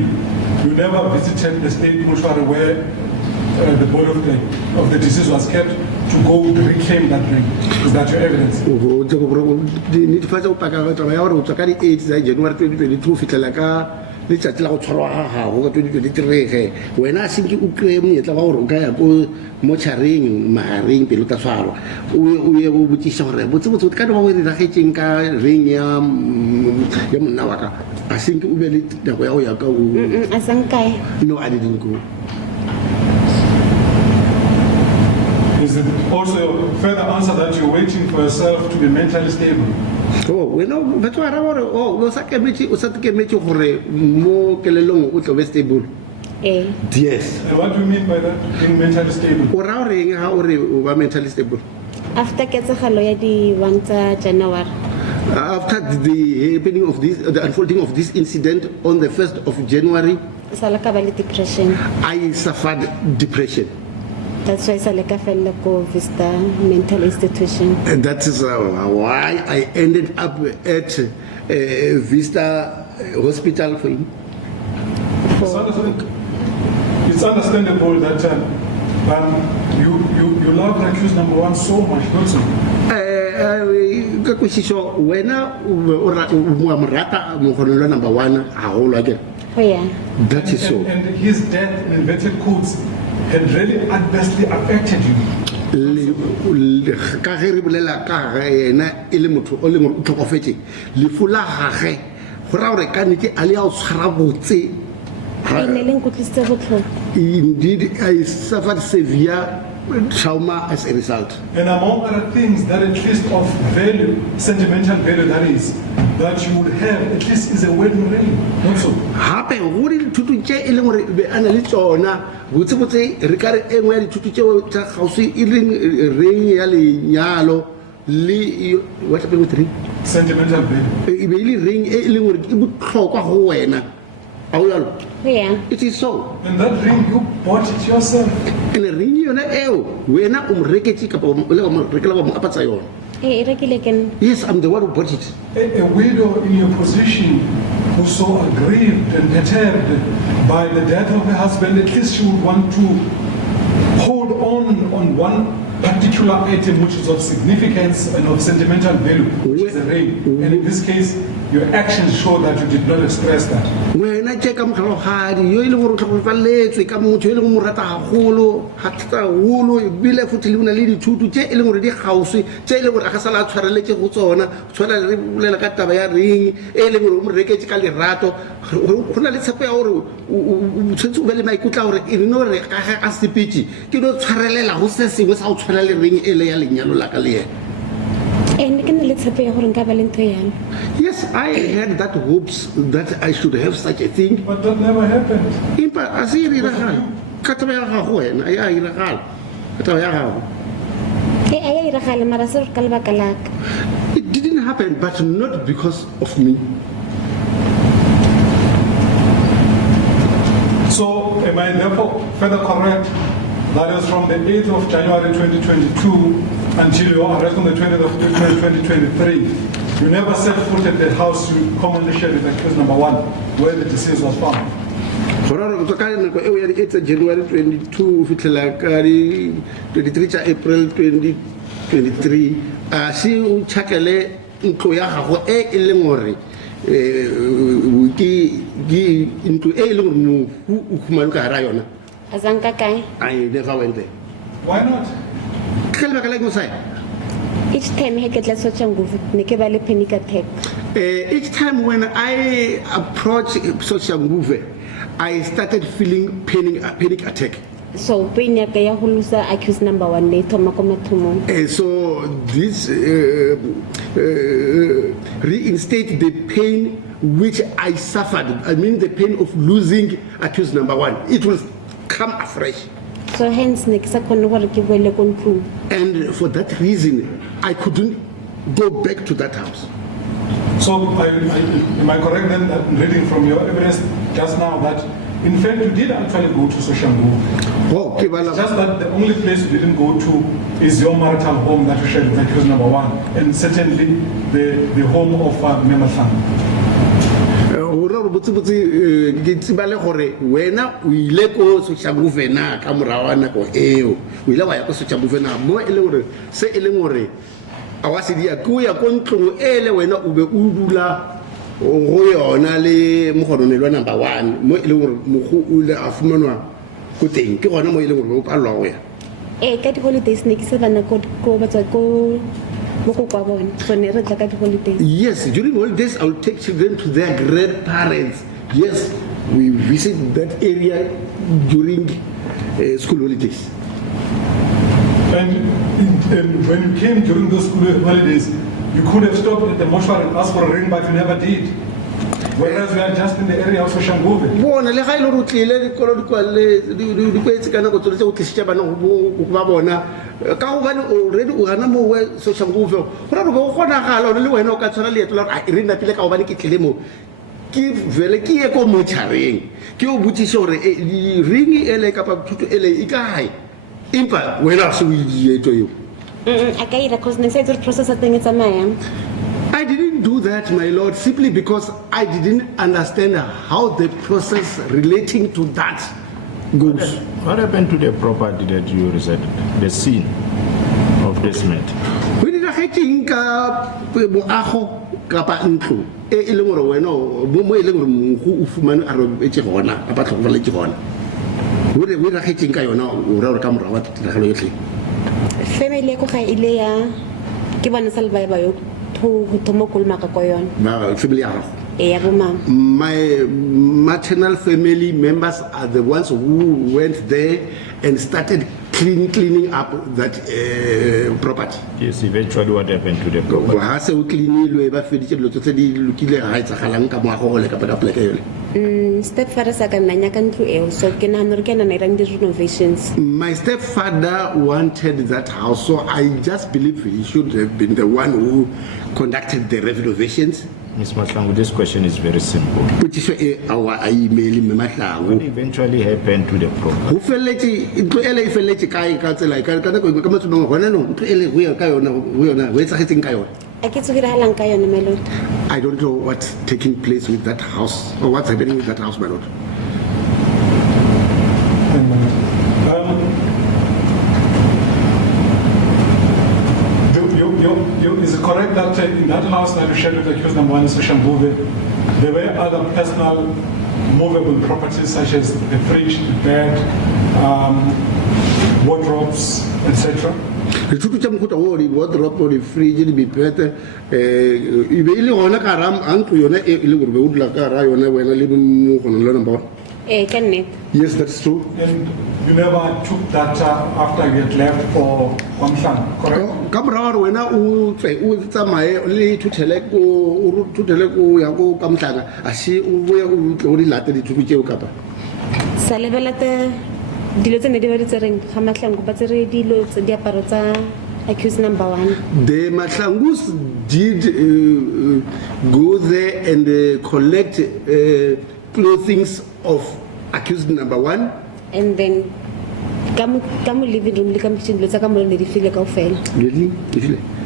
you never visited the state mortuary where the body of the deceased was kept to go to reclaim that ring. Is that your evidence? netefatsa o paka ka taba ya gore o tswa ka di-8 tsa January 2022 fitlhela ka letsatsi la go tshwarwa ga gago ka 2023 ge wena a senke o kry-e monyetla wa gore o ka ya ko motšhareng magareng pele o tla tshwarwa o ye o botsiša gore botsebotse ka diba o diragetseng ka ring ya monna wa ka a senke o be le nako ya go ya ka o a sankae no I didn't go. Is it also your further answer that you're waiting for yourself to be mentally stable? Oh, wena batho ba ra gore o sa kemetse gore mo kelelong o tlo be stable. Yes. And what do you mean by that, being mentally stable? O ra gore eng ha o re o ba mentally stable? after ketsagalo ya di 1 tsa January. After the happening of this, the unfolding of this incident on the 1st of January, Sala ka ba le depression. I suffered depression. That's why sala ka fella ko Vista mental institution. And that is why I ended up at Vista Hospital for him. It's understandable that you love accused number one so much, don't you? Ka kwishiso wena o amrata mo khonolo number 1 a holo again. Oh yeah. That is so. And his death in inverted quotes had really adversely affected you. Ka ge re bolela ka ena e le motho o le mo tlhokofetse le fula gage go ra gore ka nete a le a o tshwara botse. Indeed, I suffered severe trauma as a result. And among other things that at least of value, sentimental value that is, that you would have at least is a wedding ring, not so. Hape go re thuto tše e leng gore be ana le tsona botsebotse re ka re engwe ya dithuto tšeo tša gausi e leng ring ya lenyalo le what happened with ring? Sentimental value. E be e le ring e leng gore e botlhokwa go wena. Yeah. It is so. And that ring, you bought it yourself. And the ring you know, wena umreketi kapa le mo rekela mo apatsa yona. Yes, I'm the one who bought it. A widow in your position who so aggrieved and perturbed by the death of her husband, at least she would want to hold on one particular item which is of significance and of sentimental value, which is a ring. And in this case, your actions show that you did not express that. When I check am khalohadi yo ile go tlhopaletswe ka motho ile go mo rata gagolo hatsa holo bile futhi le una le dithuto tše ile gore di gausi tše ile gore a ga sala tshwareletse go tsona tshwana le bolela ka taba ya ring e ile gore mo reketse ka Lerato go na le tshepo ya gore o tshetse o be le maikutla gore e no re ka ga a sepiti ke no tshwarelela go se sengwe sa go tshwana le ring ele ya lenyalo la ka le yena. Yes, I had that hopes that I should have such a thing. But that never happened. It didn't happen, but not because of me. So, am I therefore further correct? That is from the 8th of January 2022 until your arrest on the 20th of April 2023. You never set foot at the house you commonly shared with accused number 1, where the deceased was found. January 22, 23 April 2023. Si o chakele ntlo ya gago e leng gore ke ntlo e leng gore mo khumana ka hara yona. I never went there. Why not? Each time I get Soshanguve, I get a panic attack. Each time when I approach Soshanguve, I started feeling panic attack. So when you get accused number 1, they told me. So this reinstate the pain which I suffered. I mean the pain of losing accused number 1. It will come afresh. So hence and for that reason I couldn't go back to that house. So, am I correct then that reading from your evidence just now that in fact you did actually go to Soshanguve? Okay, It's just that the only place you didn't go to is your marital home that you shared with accused number 1, and certainly the home of Mahlangu. Ora re botse ke tsibale gore wena o ile ko Soshanguve na ka morawa nako eo o ile wa ya ko Soshanguve na mo ele gore se ele gore a wa se dia ko ya ko ntlong ele wena o be o dula go yona le mogononelwa number 1 mo ele gore mogo o le a fumanwa ko teng ke gona mo ele gore o palwa go ya ka di holidays ne ke se bana ko batswa ko mo kwa bona so ne re tla ka di holidays. Yes, during holidays I'll take children to their grandparents. Yes, we visit that area during school holidays. And when you came during those school holidays, you could have stopped at the mortuary and asked for a ring, but you never did. Whereas we are just in the area of Soshanguve. Bona le ga ile go tlile dikolo di kwale di kwetse kana go tsotse go tlisitse bana go ba bona ka go bana already o gana mo we Soshanguve go ra go gona gala le wena o ka tshwana le etlo a re nna pile ka go bana ke tlile mo ke vele ke ye ko motshareng ke o botsise gore ring ele ka pa thuto ele e kae impa wena se o dieto yo a ka ira cause ne se tso process teng e tsamaya. I didn't do that, my lord, simply because I didn't understand how the process relating to that goes. What happened to the property that you resided, the scene of this matter? We did a hitting moago kapa ntlo e le gore wena mo e le gore mogo o fumane a re etse gona a batla go bala ke gona we ra hitting ka yona o ra re ka morawa tiragalo yotlhe Family ko ga ile ya ke bona sa le ba yo family my maternal family members are the ones who went there and started cleaning up that property. Yes, eventually what happened to the property? Ha se o cleanilwe ba feditse dilo tse di lokile ga etsa galang ka moago go le ka pela pleke yole. Stepfather sa ka nanya ka ntlo eo so ke na re ke na irang di renovations. My stepfather wanted that house, so I just believe he should have been the one who conducted the renovations. Ms. Mahlangu, this question is very simple. What eventually happened to the property? Who felletse ntlo ele e felletse kae ka tsela ka ka go ka motho gona no ntlo ele go ya ka yona go yona we tsagetseng ka yona. I don't know what's taking place with that house or what's happening with that house, my lord. Is it correct that in that house that you shared with accused number 1 in Soshanguve, there were other personal movable properties such as the fridge, the bed, wardrobes, etc.? Dithuto tša mohuta o di wardrobe di fridge di bipete e be ile gona ka ram antlo yona e ile gore be o dula ka ra yona wena le mo gona le number 1. Can it? Yes, that's true. And you never took that after you had left for Mahlangu, correct? Ka morago gore wena o tsamaye le thuthele ko ya go ka Mahlangu a se o boya o tlo di late dithuto tšeo kapa Sa lebelate dilo tse ne di ba di tsereng ga Mahlangu ba tsere dilo tse diaparo tsa accused number 1. The Mahlangus did go there and collect clothings of accused number 1. And then come living room le come kitchen dilo tsa ka mo ne di file kaofela. Really?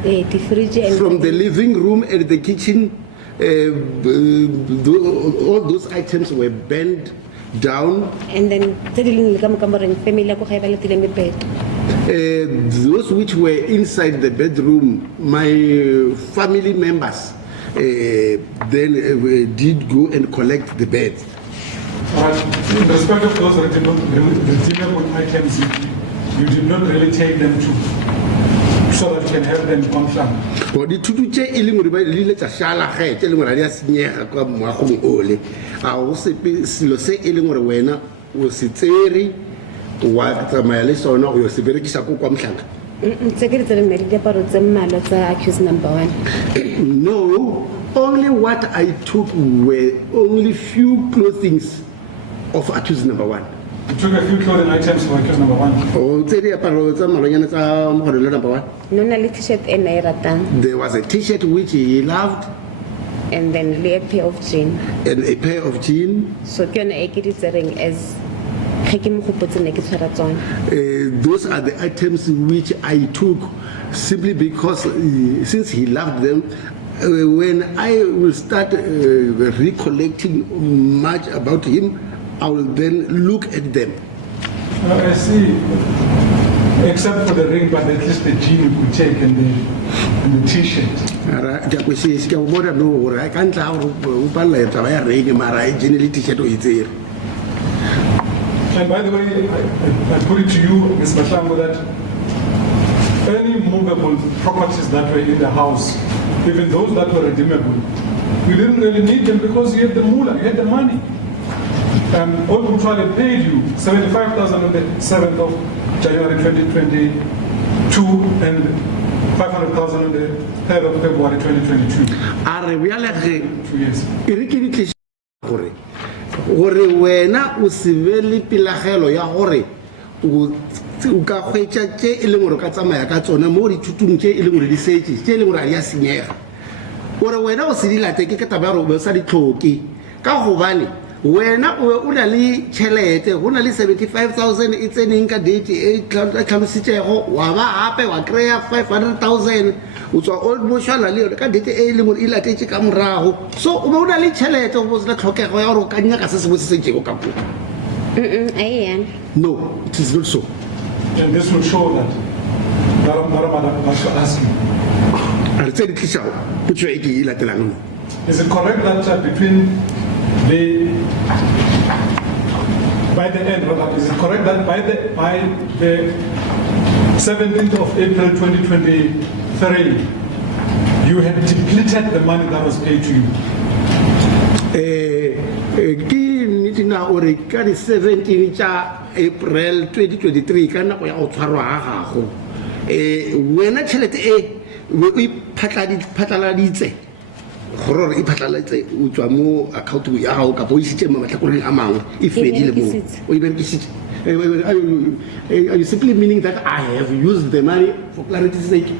The fridge and From the living room and the kitchen, all those items were bent down. And then family ko ga ba letile me bed. Those which were inside the bedroom, my family members then did go and collect the bed. In respect of those redeemable items, you did not really take them so that you can have them on Mahlangu. But the two che iling uri ba ile tsa shala ge tse leng uri a senyega ka moagong ole a o se selo se iling uri wena o se tsere wa tsamaya le sona o yo se berekisa ko kwa Mahlangu. Tse ke tsere me di aparo tse mmala tsa accused number 1. No, only what I took were only few clothings of accused number 1. You took a few clothing items for accused number 1. Oh, tse di aparo tsa malonyana tsa mogolelo number 1. No na le t-shirt e na e ratang. There was a t-shirt which he loved. and then le a pair of jeans. and a pair of jeans. So ke yone e ke di tsereng as ge ke mo gopotse ne ke tshwara tsone. Those are the items which I took simply because since he loved them, when I will start recollecting much about him, I will then look at them. I see. Except for the ring, but at least the jean you could take and the t-shirt. I can't t-shirt. And by the way, I put it to you, Ms. Mahlangu, that any movable properties that were in the house, even those that were redeemable, you didn't really need them because you had the moolah, you had the money. Old Mutual paid you 75,000 on the 7th of January 2022 and 500,000 on the 3rd of February 2022. 2 years. Gore wena o siveli pilagelo ya gore o ka khwetsa tse e leng gore ka tsamaya ka tsona mo di thutong tse e leng gore di setse tse e leng gore a di a senyega gore wena o se di late ke ka taba go sa di tlhoke ka gobane wena o na le tšhelete go na le 75,000 e tseneng ka date e tlhalositsego wa ba gape wa kry-a 500,000 o tswa old moshwala le yone ka date e leng gore e latetse ka morago so o ba o na le tšhelete go sena tlhokego ya gore o ka nyaka se sengwe se se tšego ka puo. No, it is not so. And this will show that a re tse di tlišago potso e ke e latelang. Is it correct that between by the end, is it correct that by the 17th of April 2023, you had depleted the money that was paid to you? Ki niti na ore ka di 17 cha April 2023 ka nako ya go tshwarwa ga gago wena tšhelete e o iphatlaladitse gore e phatlaladitse o tswa mo account ya gago ka bo isitse mo matlakoreng a mangwe e fedile mo o iberekisitse. Are you simply meaning that I have used the money for clarity's sake?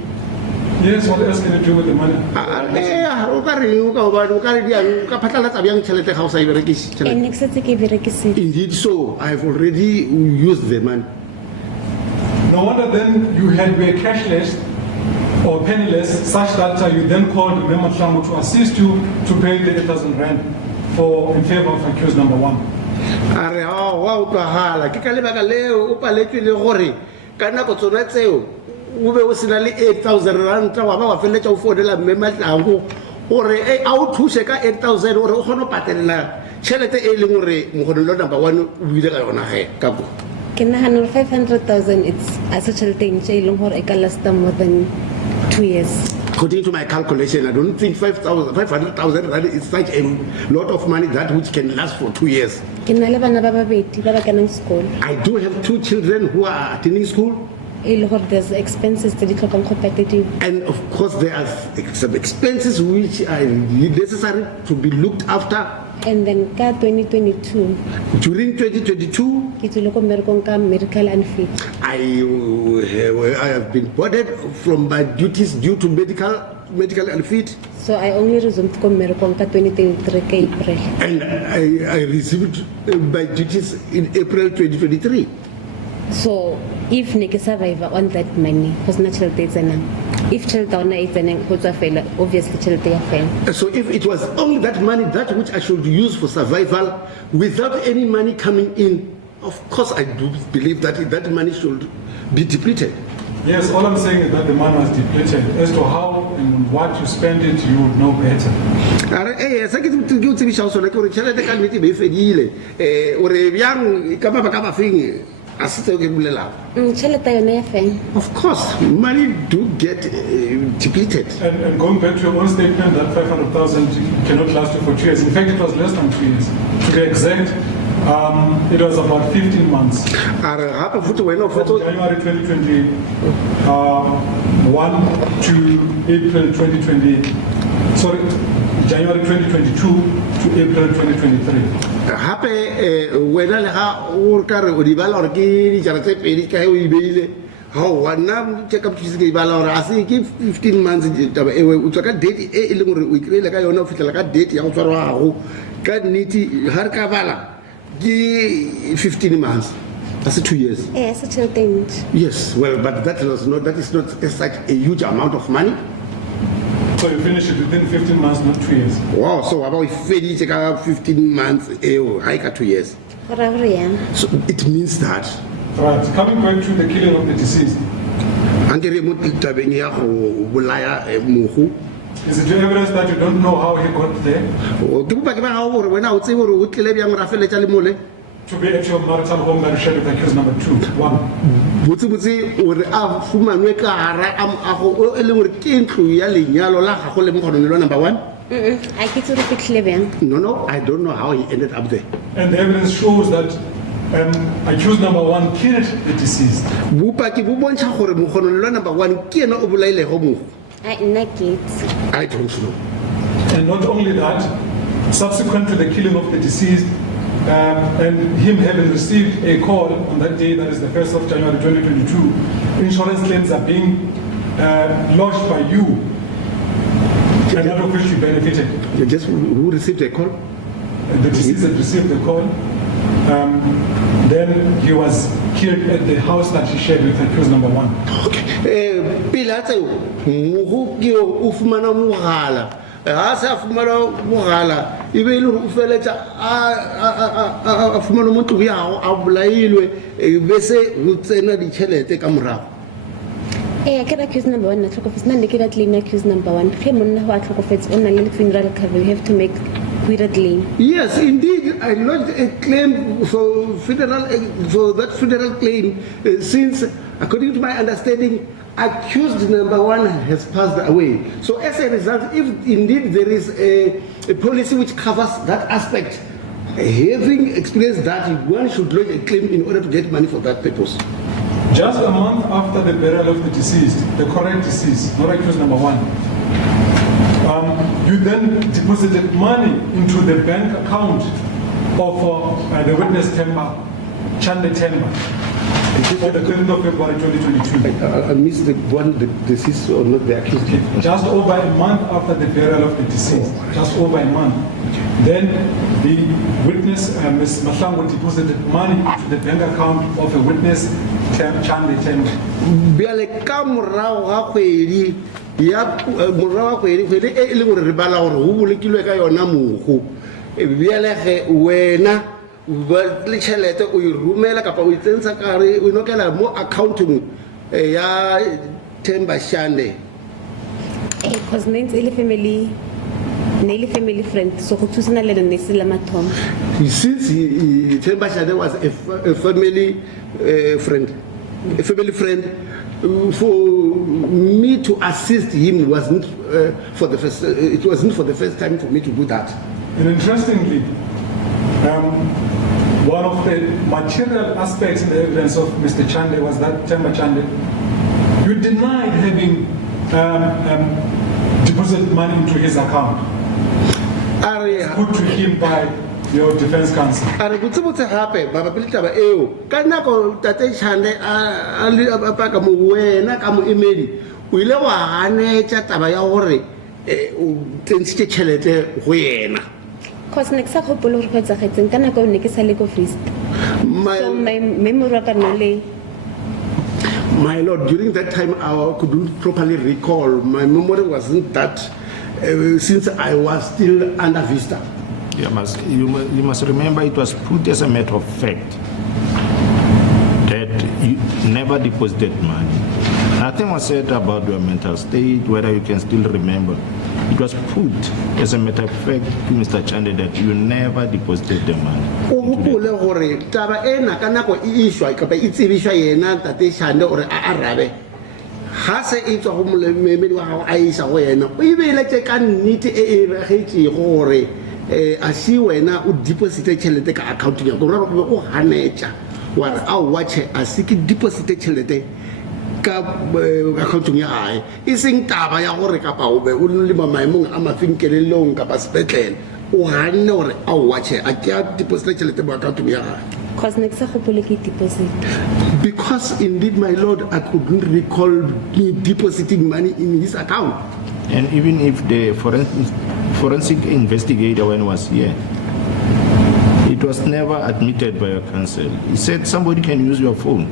Yes, what else can you do with the money? Indeed so, I have already used the money. No wonder then you were cashless or penniless, such that you then called Mahlangu to assist you to pay the 8,000 rand in favor of accused number 1. Ube o sena le 8,000 rand wa ba wa feletsa o founela mme Mahlangu gore a o thuse ka 8,000 gore o kgone go patelela tšhelete e leng gore mogolo number 1 o buile ka yona ge ka bo Ke nagana gore 500,000 it's a tšhelete e ntse e leng gore e ka lasta more than 2 years. According to my calculation, I don't think 500,000 rand is such a lot of money that which can last for 2 years. Ke na le bana ba babedi ba ba kenang school. I do have 2 children who are attending school. There's expenses that you can competitive. And of course there are some expenses which are necessary to be looked after. And then ka 2022. During 2022, ke tsile ko mmerekong ka medical unfit. I have been boarded from my duties due to medical unfit. So I only resumed ko mmerekong ka 2023 ka April. And I resumed my duties in April 2023. So if ne ke survive on that money, because natural dates and if children are eating, obviously children are. So if it was only that money, that which I should use for survival, without any money coming in, of course I do believe that that money should be depleted. Yes, all I'm saying is that the money was depleted. As to how and what you spend it, you would know better. Of course, money do get depleted. And going back to your own statement that 500,000 cannot last you for 2 years. In fact, it was less than 2 years. To be exact, it was about 15 months. From January 2021 to April 2020. Sorry, January 2022 to April 2023. Hape wena le ga o ka re o di bala gore ke di jara tse pedi ka o ibeile how one check up to see Valor, I think 15 months, we took a date, we create like I don't know if like a date, Yautaro, Niti, Harkavala, 15 months. That's 2 years. Yes, such a thing. Yes, well, but that is not such a huge amount of money. So you finish it within 15 months, not 2 years. Wow, so about 15 months, I got 2 years. So it means that. Right, coming back to the killing of the deceased. Is it your evidence that you don't know how he got there? To be at your marital home that you shared with accused number 2. 1. I get to repeat clear. No, I don't know how he ended up there. And the evidence shows that accused number 1 killed the deceased. I don't know. And not only that, subsequent to the killing of the deceased, and him having received a call on that day, that is the 1st of January 2022, insurance claims are being lodged by you, and out of which you benefited. Just who received a call? The deceased had received the call. Then he was killed at the house that he shared with accused number 1. Okay. Asa fumana mogala ibe ile o feletsa a fumana motho ya a bolailwe bese go tsena di chelete ka morago. I get accused number 1 na tlhokofetse nna ke claim accused number 1 ge monna ho a tlhokofetse o na le funeral cover, you have to make query claim. Yes, indeed, I lodged a claim for that funeral claim since, according to my understanding, accused number 1 has passed away. So as a result, if indeed there is a policy which covers that aspect, having experienced that, one should lodge a claim in order to get money for that purpose. Just a month after the burial of the deceased, the correct deceased, not accused number 1, you then deposited money into the bank account of the witness Chande Temba. For the 10th of February 2022. I missed the one, the deceased or not the accused. Just over a month after the burial of the deceased. Just over a month. Then the witness, Ms. Mahlangu, deposited money to the bank account of a witness, Chande Temba. Biale kamorao ga kgwedi ya morao kgwedi e le gore re bala gore go bolekilwe ka yona mogo biale ge wena le tšhelete o e rumela kapa o itsentsha kare o inokela mo accounting ya Temba Shande because names ile family friend so go thusana le nne se la mathomo. Since Temba Shande was a family friend, for me to assist him wasn't for the first. It wasn't for the first time for me to do that. And interestingly, one of the material aspects in the evidence of Mr. Chande was that Temba Chande, you denied having deposited money into his account. Put to him by your defense counsel. Are go tsebotse gape ba ba taba eo ka nako tate Chande a paka mo wena ka mo emedi o ile wa hanetsa taba ya gore o tsentse tšhelete go yena. Because next time I will record the heads and can I go next a feast. So my memory can only. My Lord, during that time I couldn't properly recall. My memory wasn't that since I was still under vista. You must remember it was put as a matter of fact that you never deposited money. Nothing was said about your mental state, whether you can still remember. It was put as a matter of fact to Mr. Chande that you never deposited the money. O hopole gore taba ena ka nako e ishwa kapa e tsebishwa yena tate Chande gore a arabe. Ha se e tswa go molemedi wa gago a isa go yena. O ibele tse ka nnete e regetse gore a si wena o deposite tšhelete ka accounting ya gore go hanetsa wa a watch a se ke deposite tšhelete ka accounting ya gae e seng taba ya gore kapa o be o le maemong a mafinkelelong kapa sepetlele o ganne gore a watch a ke a deposite tšhelete mo accounting ya gae. Because next sa gopole ke deposit. Because indeed, my lord, I couldn't recall me depositing money in his account. And even if the forensic investigator, when he was here, it was never admitted by your counsel. He said somebody can use your phone,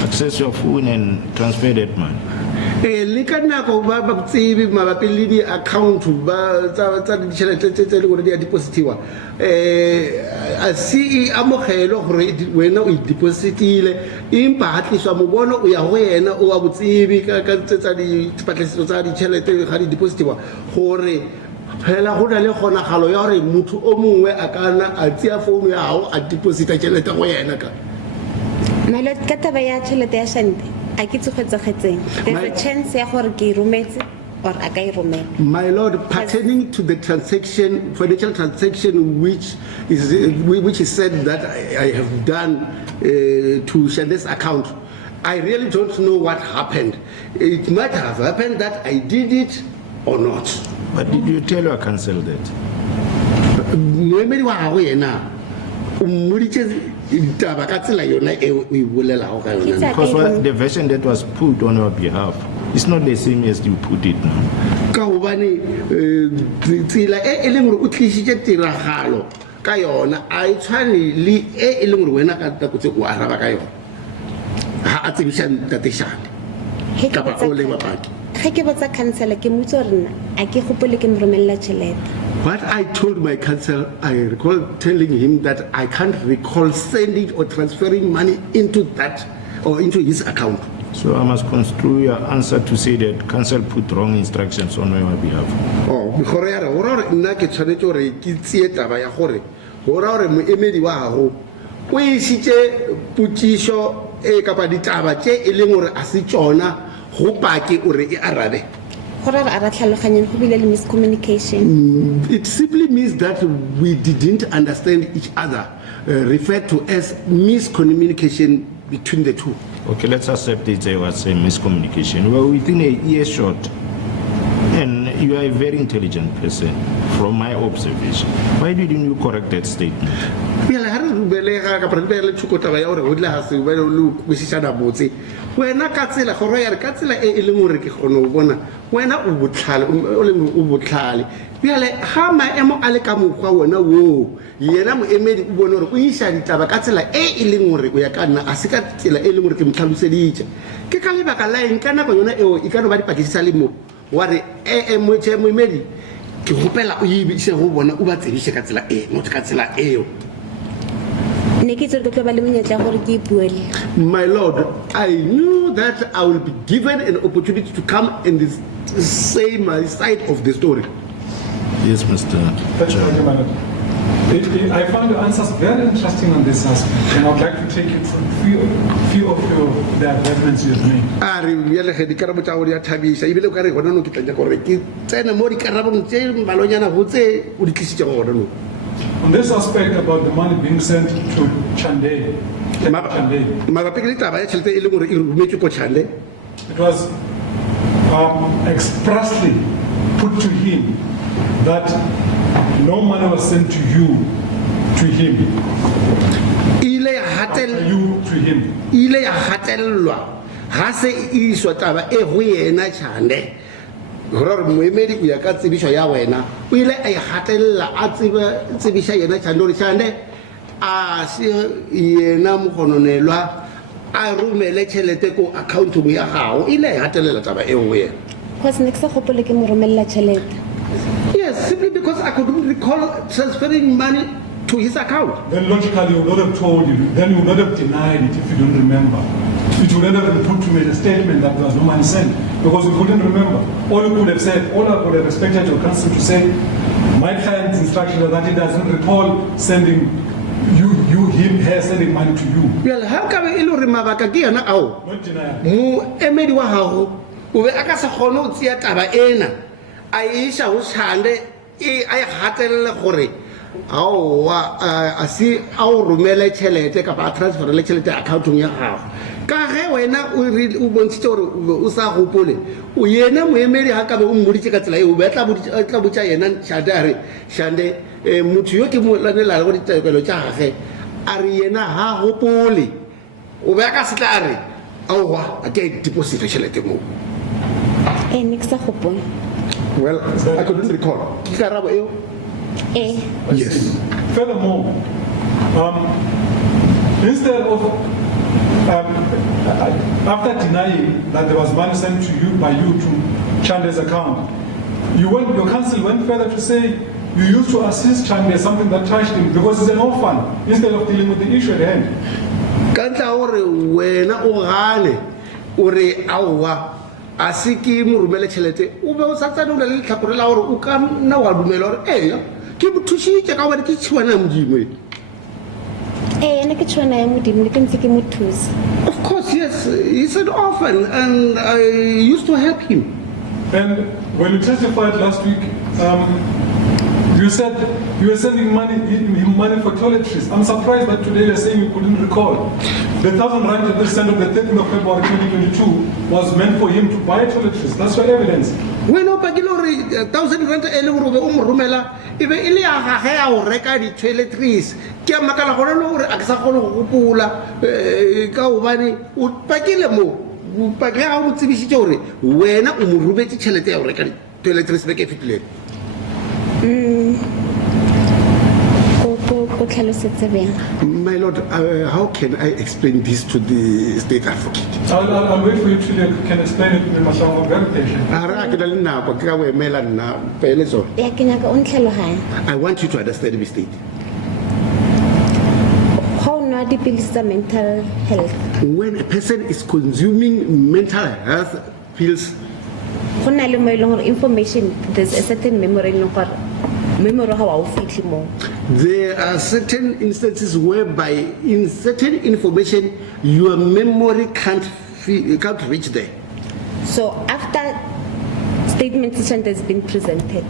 access your phone and transfer that money. Le ka nako ba tsebe mabapi le di account ba tsa ditšhelete tse le gore di a depositiwa a se amogelo gore wena o depositile empa ha tliswa mo bona o ya go yena o a botsebe ka tsa di patlisiso tsa ditšhelete ga di depositiwa gore phela go na le kgonagalo ya gore motho o mongwe a kana a tsia phone ya gago a deposita tšhelete go yena ka My lord, ka taba ya tšhelete ya shante a ke tsogetsegetseng. There's a chance ya gore ke rometse or a ka romela. My lord, pertaining to the transaction, financial transaction, which is said that I have done to Shande's account, I really don't know what happened. It might have happened that I did it or not. But did you tell your counsel that? Moemedi wa gago yena o mmoditse taba ka tsela yona e o e bolelago ka yona. Because the version that was put on your behalf is not the same as you put it now. Ka gobane tsela e leng gore o tlisitse tiragalo ka yona a e tshwane le e leng gore wena ka nako tse o araba ka yona ha a tsebisa ntateshane kapa o le mapaki. Ge ke botsa counsel ke motse gore nna a ke gopole ke mromella tšhelete. What I told my counsel, I recall telling him that I can't recall sending or transferring money into that or into his account. So I must construe your answer to say that counsel put wrong instructions on your behalf. Oh, gore ya re gore nna ke tshwanetse gore ke tsie taba ya gore gore moemedi wa gago o isitse putsiso e kapa ditaba tse e leng gore a se tsona go pake ore e arabe. Miscommunication. It simply means that we didn't understand each other, referred to as miscommunication between the two. Okay, let's accept it was a miscommunication. Well, within a year short, and you are a very intelligent person, from my observation. Why didn't you correct that statement? Wena ka tsela go roya ka tsela e leng gore ke gone o bona wena o botlhale o botlhale bjale ga maemo a le ka mokgwa wena wo yena moemedi o bone gore o isa ditaba ka tsela e leng gore o ya ka nna a se ka tsela e leng gore ke motlhaloseditse ke ka lebaka la eng ka nako yona eo e ka no ba dipakisisa le mo wa re moemedi ke gopela o ibise go bona o ba tsebiše ka tsela e not ka tsela eo. My lord, I knew that I will be given an opportunity to come and say my side of the story. Yes, Mr. Chairman. I found your answers very interesting on this aspect, and I would like to take it from few of the advertisements you have made. On this aspect about the money being sent to Chande, it was expressly put to him that no money was sent to you, to him. You to him. Gore moemedi o ya ka tsebišo ya wena o ile a igatella a tsebiša yena Chandori Chande a se yena mogononelwa a romele tšhelete ko accountong ya gago ile a igatelela taba e nngwe yena. Because next sa gopole ke mo romella tšhelete. Yes, simply because I couldn't recall transferring money to his account. Then logically you would not have told you, then you would not have denied it if you don't remember. It would not have been put to me a statement that there was no money sent because you couldn't remember. All you could have said, all I would have expected your counsel to say, my client's instruction is that he doesn't recall sending him, her sending money to you. Well, how come you remember again now? Not deny. Mu emedi wa hago o be aka sa khone o tsia taba ena a isha ho Chande e a igatelela gore a si a o romele tšhelete kapa a transferele tšhelete accountong ya gago ka ge wena o bontshitse gore o sa gopole o yena moemedi ha ka be o mmoditse ka tsela e o be tla botsa yena Shande a re Shande motho yo ke mo lanela go ditekelo tša gage a re yena ha hopole o be ka se tla re aowa a ke deposit tšhelete mo. Next hopone. Well, I couldn't recall. Ke karabo eo? Yes. Furthermore, instead of after denying that there was money sent to you by you to Chande's account, your counsel went further to say you used to assist Chande, something that touched him because he's an orphan, instead of dealing with the issue at hand. Kanta ore wena o gane ore aowa a se ke mo rumele tšhelete o be o sa tsane o na le letlhakore la gore o ka nna wa dumela gore eya ke mo thušitše ka gobane ke tšhiwana modimo e. Of course, yes, he's an orphan and I used to help him. And when you testified last week, you said you were sending him money for toiletries. I'm surprised that today you're saying you couldn't recall. The 1,000 rand that they sent on the 13th of February 2022 was meant for him to buy toiletries. That's your evidence. When o pakile gore 1,000 rand e le gore o be o mo romela e be e le ya gage ya go reka di-toiletries ke a makala gona le gore a ke sa kgone go gopola ka gobane o pakile mo bopaki ga o mo tsebišitše gore wena o mo rometse tšhelete ya go reka di-toiletries beke e fetileng. My lord, how can I explain this to the state advocate? I'll wait for you till you can explain it to me, Mahlangu. Very patient. I want you to understand me, state. How not the mental health? When a person is consuming mental health pills, information, there's a certain memory. There are certain instances whereby in certain information your memory can't reach there. So after statement has been presented,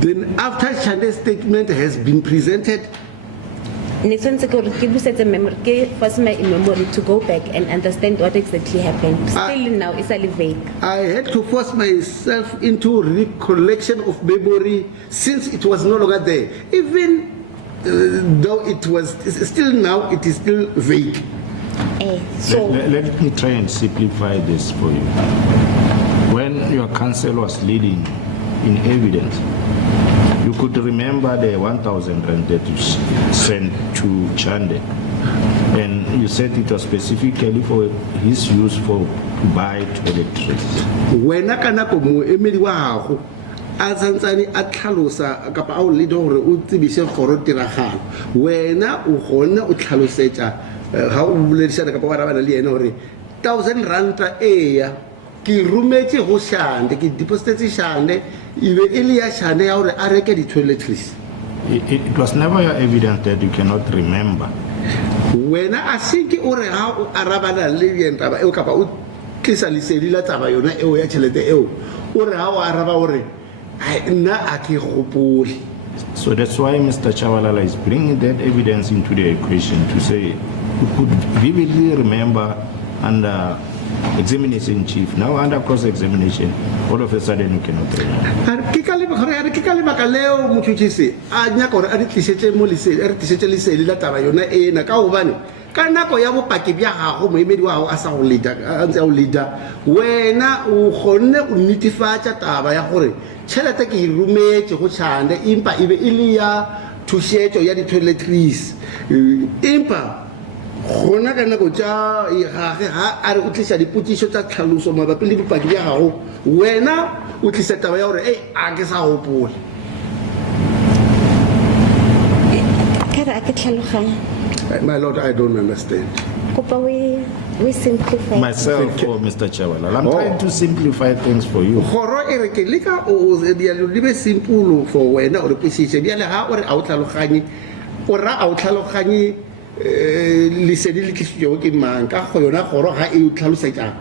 then after Chande's statement has been presented, force my memory to go back and understand what exactly happened. Still now it's a vague. I had to force myself into recollection of memory since it was no longer there. Even though it was still now, it is still vague. So let me try and simplify this for you. When your counsel was leading in evidence, you could remember the 1,000 rand that you sent to Chande, and you said it was specifically for his use for to buy toiletries. When I can go, Emily Waho, as Ansani at Kalosa, Kapao Lido, Utibisha for Tirahan, when I Uhona Utkaloseta, how will it say the Kapawara Lienore, 1,000 rand a year. Ki rumetse ho Shande, ki depositetse Shande, ibe Elia Shande ya hore a reke di toiletries. It was never your evidence that you cannot remember. Wena a sinke ore ha o arabana le yentaba eo kapa o tlisa lesedi la taba yona eo ya tšhelete eo ore ha o araba ore nna a ke gopole. So that's why Mr. Chabalala is bringing that evidence into the equation to say you could vividly remember under examination chief, now under cross-examination, all of a sudden you cannot remember. Ka nako ya bopaki bja gago moemedi wa gago a sa go leader a ntse a o leader wena o kgonne o netefatsa taba ya gore tšhelete ke e rometse go Chande impa e be e le ya thušetšo ya di-toiletries impa gona ka nako tša gage ga a re o tlisa dipotšišo tša tlhaloso mabapi le bopaki bja gago wena o tlisa taba ya gore a ke sa gopole. My lord, I don't understand. We simplify. Myself or Mr. Chabalala, I'm trying to simplify things for you. Horo ereke lika o dialogibe simple for wena o re pesiše bjale ha o re a o tlhaloganye o ra a o tlhaloganye lesedi le tlisitswego ke mang ka go yona goro ga e o tlhalosetša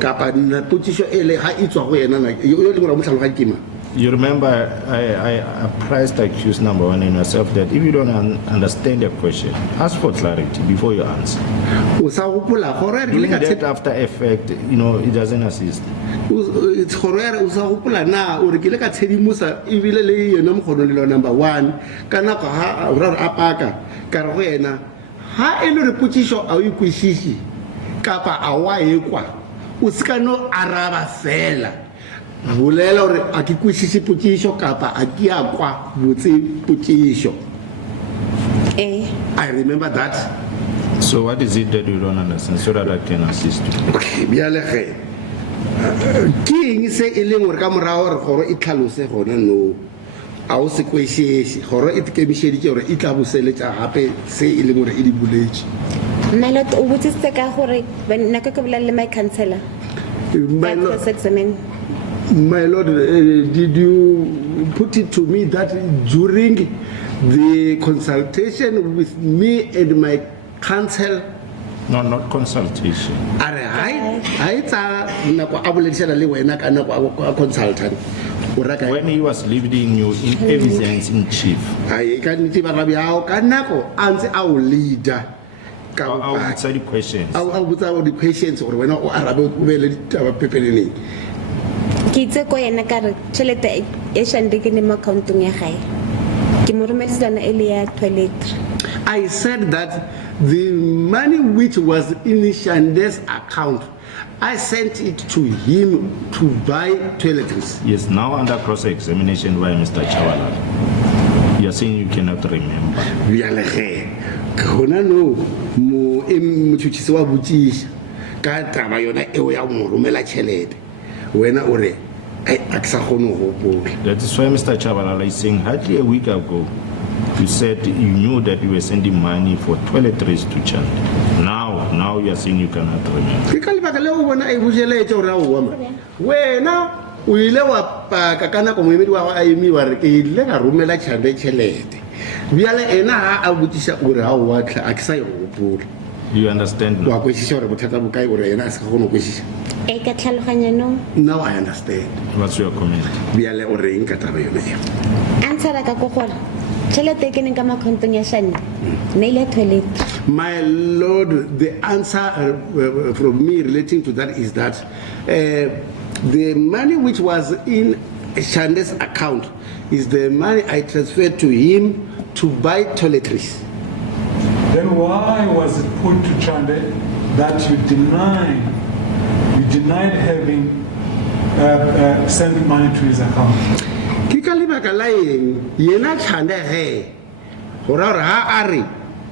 kapa potsišo e le ga e tswa go yena yo le gore mo tlhaloganye ke mang. You remember I apprised accused number one in yourself that if you don't understand the question, ask for clarity before you answer. Doing that after effect, you know, it doesn't assist. It's horror usa gopola na o re ke le ka tshedimusa e bile le yena mogololelo number 1 kana ga ra apaka ka re go yena ha e le re potšišo a o ikwešiše kapa a wa ekwa o se ka no araba fela bolela gore a ke kwešiše potšišo kapa a ke a kwa botse potšišo. I remember that. So what is it that you don't understand so that I can assist you? Okay, bjale ge ke eng se e leng gore ka morago gore kgoro e tlhalose gona no a o se kwešiše kgoro e tekemišeditše gore e tla boseletša gape se e leng gore e di boletše. Malot o botsitse ka gore nako ke bolela le my counselor My Lord, did you put it to me that during the consultation with me and my counsel? No, not consultation. When he was leading you in evidence in chief. I'll answer the questions. I'll answer the questions or when I ke itse ko yena ka re tšhelete e shande ke ne mo accountong ya gae ke mo romeletsana e le ya toiletry. I said that the money which was in Shande's account, I sent it to him to buy toiletries. Yes, now under cross-examination by Mr. Chawala, you are saying you cannot remember. Kona no mo motšhotšhisi wa botšiša ka taba yona eo ya mo romela tšhelete wena o re a ke sa kgone go gopola. That is why Mr. Chabalala is saying hardly a week ago you said you knew that you were sending money for toiletries to Chande. Now you are saying you cannot remember. Ke ka lebaka leo bona e bušeletše gore a o ama wena o ile wa paka ka nako moemedi wa a emi wa re ke ile ka romela Chande tšhelete bjale ena ha a botšiša gore ha o watla a ke sa e gopola. You understand now? Wa kwešiša gore bothata bo kae gore ena a se ka kgone go kwešiša. E ka tlhaloganya no. Now I understand. What's your comment? Bjale o reng ka taba yona eo? Answer ka go gore tšhelete ke neng ka accountong ya Shane ne ile toilet. My Lord, the answer from me relating to that is that the money which was in Shande's account is the money I transferred to him to buy toiletries. Then why was it put to Chande that you denied having sent money to his account? Ke ka lebaka la eng yena Chande he gora gore ha a re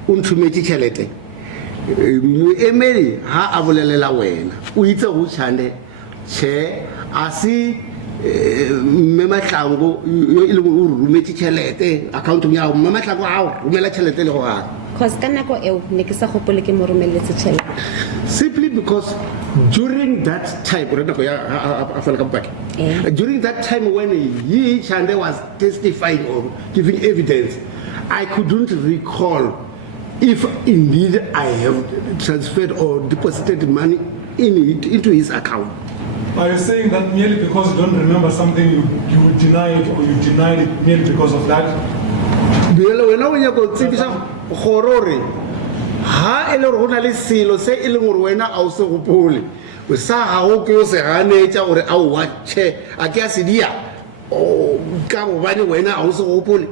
o nthumetse tšhelete moemedi ha a bolelela wena o itse go Chande tšhe a se mme Mahlangu yo ile go rumetse tšhelete accountong ya mme Mahlangu a rumela tšhelete le go ga cause ka nako eo ne ke sa gopole ke mo romeletse tšhelete simply because during that time during that time when he Chande was testifying or giving evidence, I couldn't recall if indeed I have transferred or deposited money into his account. Are you saying that merely because you don't remember something you deny it, or you denied it merely because of that? Ha ele re hona le selo se e leng gore wena a o se gopole o sa ga o ke o se ganetša gore a o wa tšhe a ke a se dia ka gobane wena a o se gopole.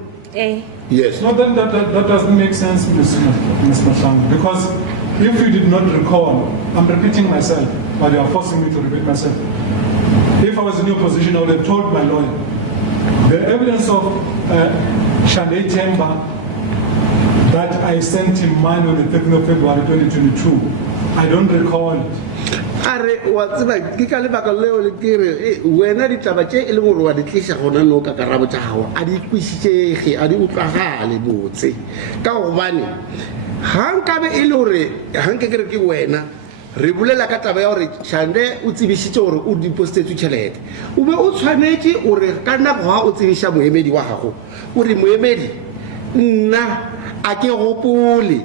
Yes. No, then that doesn't make sense, Ms. Mahlangu, because if you did not recall, I'm repeating myself, but you are forcing me to repeat myself. If I was in your position, I would have told my lawyer the evidence of Chande Temba that I sent him money on the 2nd of February 2022. I don't recall it. Are wa tseba ke ka lebaka leo le kere wena ditaba tše e le gore wa di tliša gona no ka karabo tša gago a di kwišitšege a di utlwagale botse ka gobane ga nkabe e le gore ga nke kere ke wena re bolela ka taba ya gore Chande o tsebišitše gore o depositetswe tšhelete o be o tshwanetše gore ka nako ga o tsebiša moemedi wa gago o re moemedi nna a ke gopole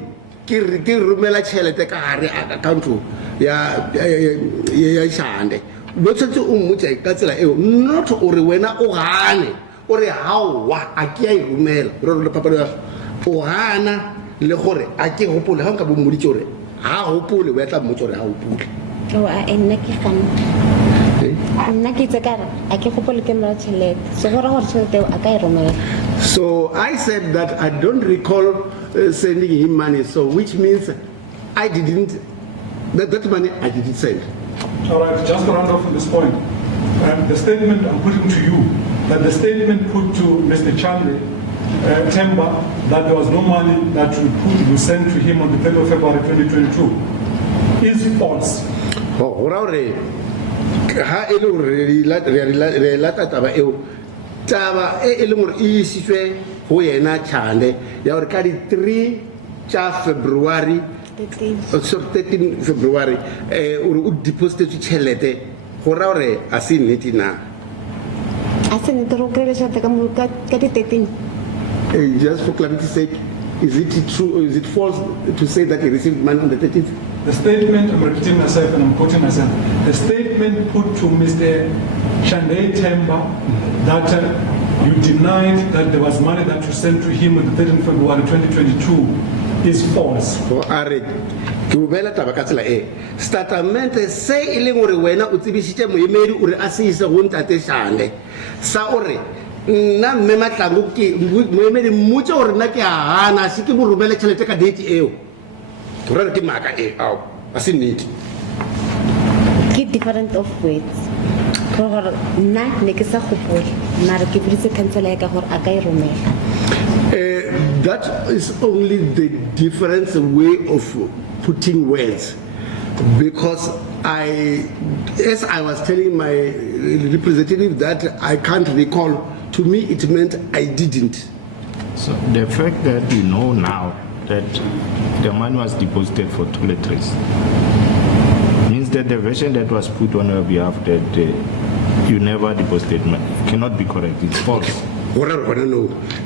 ke romela tšhelete ka gare account ya Chande bo tshetse o mmotsa ka tsela eo not ore wena o gane ore hawa a ke a e romela re papa o gana le gore a ke gopole ha nka bo mmoditse ore ha gopole o tla mmotsa ore ha gopole a nna ke gana nna ke tse ka a ke gopole ke mara tšhelete so gore gore tšhelete a ka e romela. So I said that I don't recall sending him money, so which means I didn't, that money I didn't send. All right, just to round off on this point, the statement I'm putting to you, that the statement put to Mr. Chande Temba that there was no money that you sent to him on the 3rd of February 2022 is false. Ha e le hore re lata taba eo, taba e leng hore e isitswe ho yena Chande ya hore ka di 3 tsa February 13 February ore o deposited tšhelete go ra hore a se nnete na. A se nnete ro kry-ile tšhelete ka di 13. Just for clarity's sake, is it true or is it false to say that he received money on the 13th? The statement, I'm repeating myself and I'm quoting myself, the statement put to Mr. Chande Temba that you denied that there was money that you sent to him on the 13th February 2022 is false. Ke o bela taba ka tsela e statement se e leng hore wena o tsebisitse moemedi o re a se ise go ntate Chande sa ore nna mme Mahlangu ke moemedi mmotse hore nna ke a hana se ke bo romele tšhelete ka date eo ke re ke maka e ao a se nnete Ke different of words. Gore nna ne ke sa gopole mara ke biditse councilor ya ka gore a ka e romela. That is only the different way of putting words, because as I was telling my representative that I can't recall, to me it meant I didn't. So the fact that you know now that the money was deposited for toiletries means that the version that was put on your behalf that you never deposited money cannot be correct. It's false. No,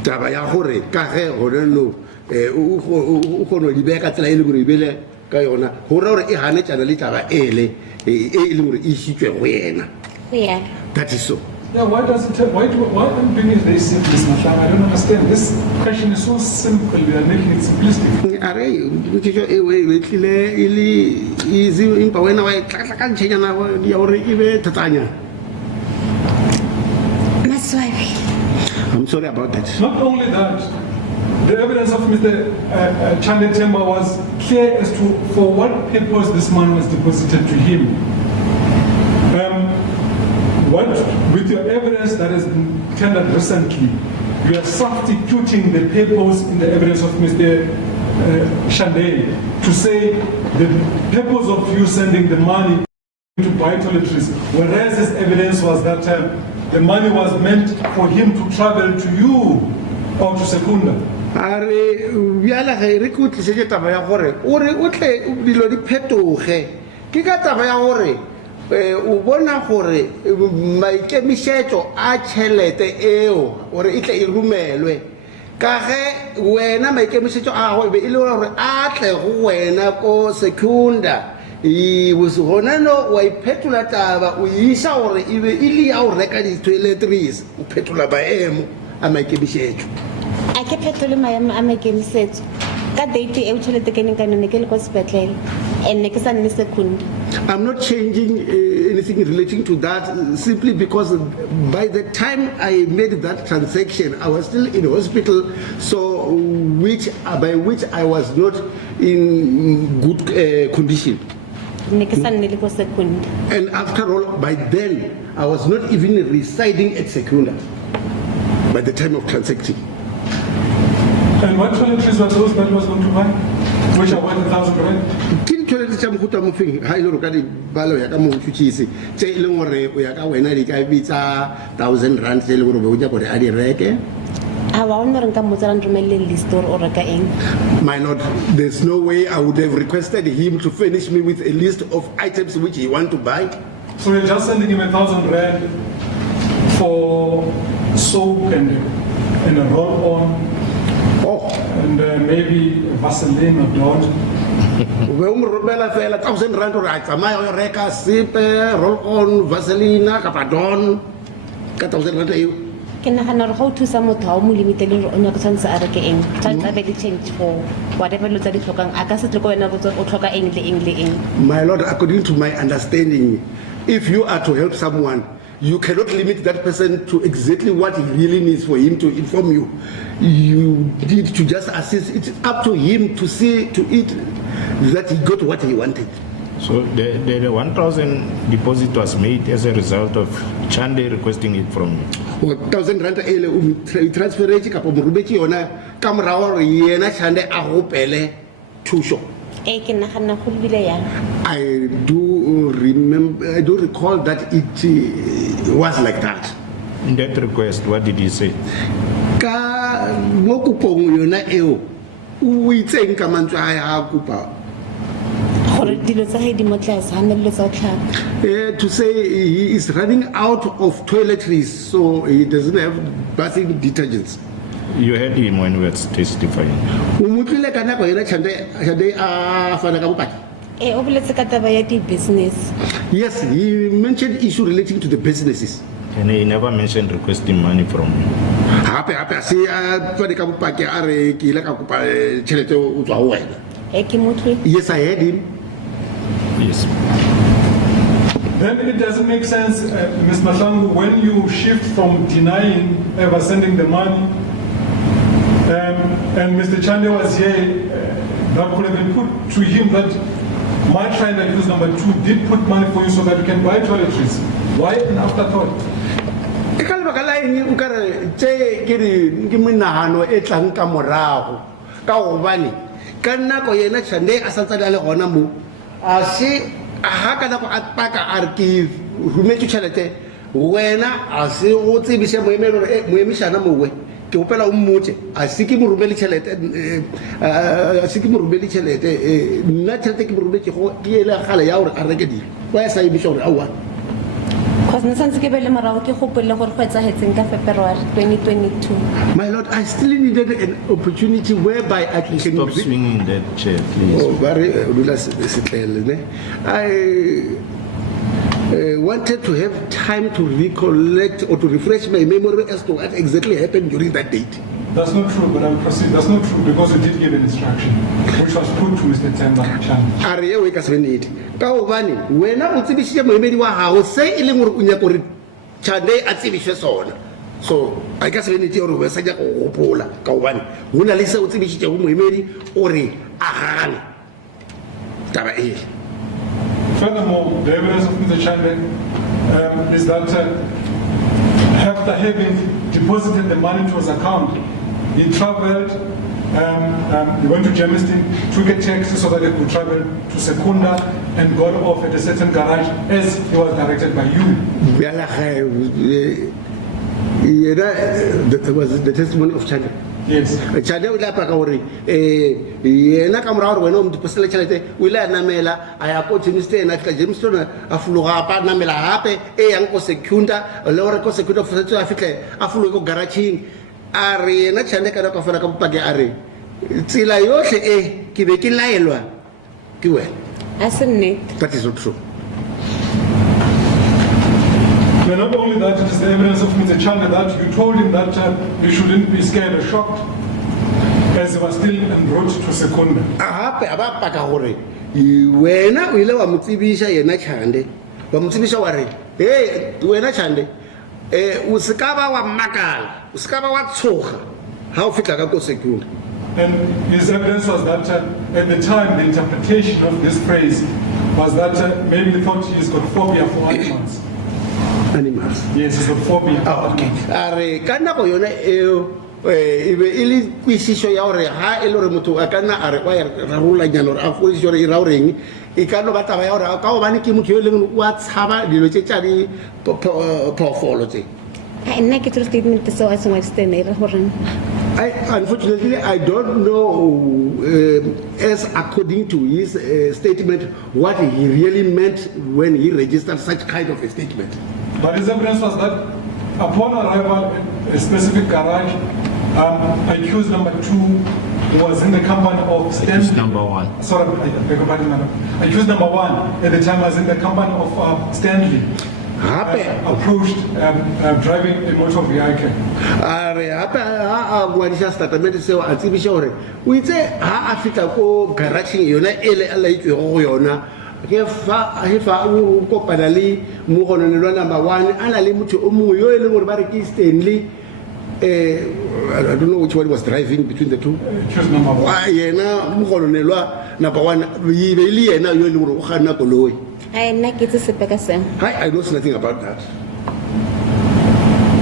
taba ya gore ka ge gore no o kono di beka tsela ile gore ibele ka yona gore gore e hane tsana le taba ele e ile gore e shitswe go yena. Yeah. That is so. Yeah, why does it why I'm doing it very simple, Mahlangu? I don't understand. This question is so simple, we are making it simplistic. Are utjo e we tlile ile easy impa wena wa tla ka ntshenya na ya gore e be thatanya. Maswabi. I'm sorry about that. Not only that, the evidence of Mr. Chande Temba was clear as to for what purpose this money was deposited to him. With your evidence that has been tendered recently, you are substituting the purpose in the evidence of Mr. Chande to say the purpose of you sending the money to buy toiletries, whereas his evidence was that the money was meant for him to travel to you or to Secunda. Are biala ge re go tlisetse taba ya gore o re o tle dilo di phetoge ke ka taba ya gore o bona gore maikemišetšo a tšhelete eo gore e tle e rumelwe ka ge wena maikemišetšo a go be e le gore a tle go wena ko Secunda gona no wa iphetola taba o isa gore e be e le ya o reka di-toiletries o phetola maemo a maikemišetšo. A ke phetole maemo a maikemišetšo ka date e o tšhelete ke neng ka yone ke le ko sepetlele and ne ke sa nne Secunda. I'm not changing anything relating to that simply because by the time I made that transaction I was still in hospital, so by which I was not in good condition. And after all, by then I was not even residing at Secunda by the time of transacting. And what toiletries were those that was going to buy? Which are worth 1,000 rand? Kin toilet tsa mohuta mo feng ha ile ka di balo ya ka mo tshutshise tse ile gore o ya ka wena di ka bitsa 1,000 rand tse ile gore o ja gore a di reke. My lord, there's no way I would have requested him to furnish me with a list of items which he want to buy. So you're just sending him 1,000 rand for soap and a roll-on, and maybe Vaseline or Dawn. We umrobela fela 1,000 rand o ra tsamaya o reka sipe, roll-on, Vaseline kapa Dawn ka 1,000 rand eo. Ke nagana re go thusa motho ha o mo limite le o nya go tshwanetse a reke eng tshwanetse a be le change for whatever lo tsa di tlhokang a ka se tle go wena o tlhoka eng le eng le eng. My lord, according to my understanding, if you are to help someone, you cannot limit that person to exactly what he really needs for him to inform you. You need to just assist. It's up to him to see to it that he got what he wanted. So the 1,000 deposit was made as a result of Chande requesting it from you. 1,000 rand transfer kapo morubeki yona ka morao re yena Chande a hopele thuso. Ke nagana go bile yang. I do recall that it was like that. In that request, what did he say? Ka mo kupong yona eo o itseng ka mantswe a ya kupa. To say he is running out of toiletries, so he doesn't have bathing detergents. You heard him when we were testifying. Business. Yes, he mentioned issue relating to the businesses. And he never mentioned requesting money from you. Yes, I heard him. Yes. Then it doesn't make sense, Ms. Mahlangu, when you shift from denying ever sending the money, and Mr. Chande was here, that could have been put to him that my child accused number 2 did put money for you so that you can buy toiletries. Why an afterthought? ke opela o mmotse a se ke morubeli tšhelete nna tšhelete ke morubetse go ke ele gale ya gore a reke dilo wa sa ebisa gore aowa Because nsanse ke bele morago ke gopole gore go etsagetseng ka February 2022. My lord, I still needed an opportunity whereby I can Stop swinging that chair, please. Oh, very I wanted to have time to recollect or to refresh my memory as to what exactly happened during that date. That's not true, but I'll proceed. That's not true because you did give an instruction, which was put to Mr. Temba Chande. Are you awake as we need? Kaovani, when I was in the wa ha say ileng gore o nya gore Chande a tsebishe sona. So I guess we need to go sa ja go gopola kaobani. Hona le se o tsebishe go moemedi ore a gane. Taba e. Furthermore, the evidence of Mr. Chande is that after having deposited the money into his account, he traveled, he went to Germiston, took a taxi so that he could travel to Secunda and got off at a certain garage as he was directed by you. That was the testimony of Chande. Yes. Chande o la pa ka hore yena ka mora hore wena o mdipostela tšhelete o ile a namela a ya ko Germiston a fika Germiston a fologa pa namela hape e yang ko Secunda le hore ko Secunda fotse a fitle a fologa ko garageng a re yena Chande ka ka fela ka bopake a re tsela yohle e ke be ke laelwa ke wena. That is not true. And not only that, it is the evidence of Mr. Chande that you told him that you shouldn't be scared or shocked as he was still en route to Secunda. Hape aba paka hore wena o ile wa motsibisha yena Chande wa motsibisha wa re hey wena Chande o se ka ba wa makala o se ka ba wa tshoga ha o fitla ka ko Secunda. And his evidence was that at the time the interpretation of this phrase was that maybe he thought he's got phobia for animals. Animals. Yes, he's got phobia. Oh, okay. Are kana go yona ibe ili kwisisho ya hore ha ele hore motho a kana a re kwa rarola nyalo a go itse hore e raoreng e ka no bataba ya hore ka go bane ke motho yo leng wa tshaba dilo tse tsa di phofolo tse. Nna ke tlo statement so as my stand gore Unfortunately, I don't know, as according to his statement, what he really meant when he registered such kind of a statement. But his evidence was that upon arrival at a specific garage, accused number 2 was in the company of Stanley. Accused number 1. Sorry, I beg your pardon, madam. Accused number 1 at the time was in the company of Stanley. Approached driving a motor vehicle. Statement seo a tsebisha hore o itse ha a fita ko garage yona ele a laitswe go yona ge fa o kopana le mogononelwa number 1 a na le motho o mongwe yo e leng gore ba re ke Stanley I don't know which one was driving between the two. Choose number 1. Yena mogononelwa number 1 e be le yena yo e leng gore o kganna koloi. I know I know nothing about that.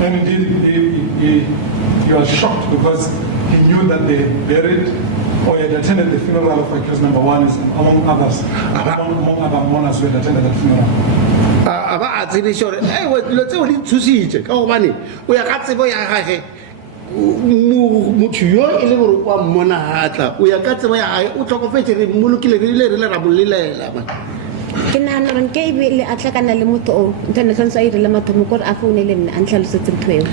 And indeed, he was shocked because he knew that they buried or had attended the funeral of accused number 1, is among others, among other mourners who had attended that funeral. Aba a tsebe sure lo tseo di tshusitse ka gobane o ya ka tsebo ya gage motho yo e le gore kwa mmona hatla o ya ka tsebo ya gage o tlhokofetse re mmolokile re ile re le ra bolelela man. ke nagana gore nke ebile a tlhakana le motho o ntse tlhantse a irile mathomo kore a founele nna a ntlhalosetse ntho eo.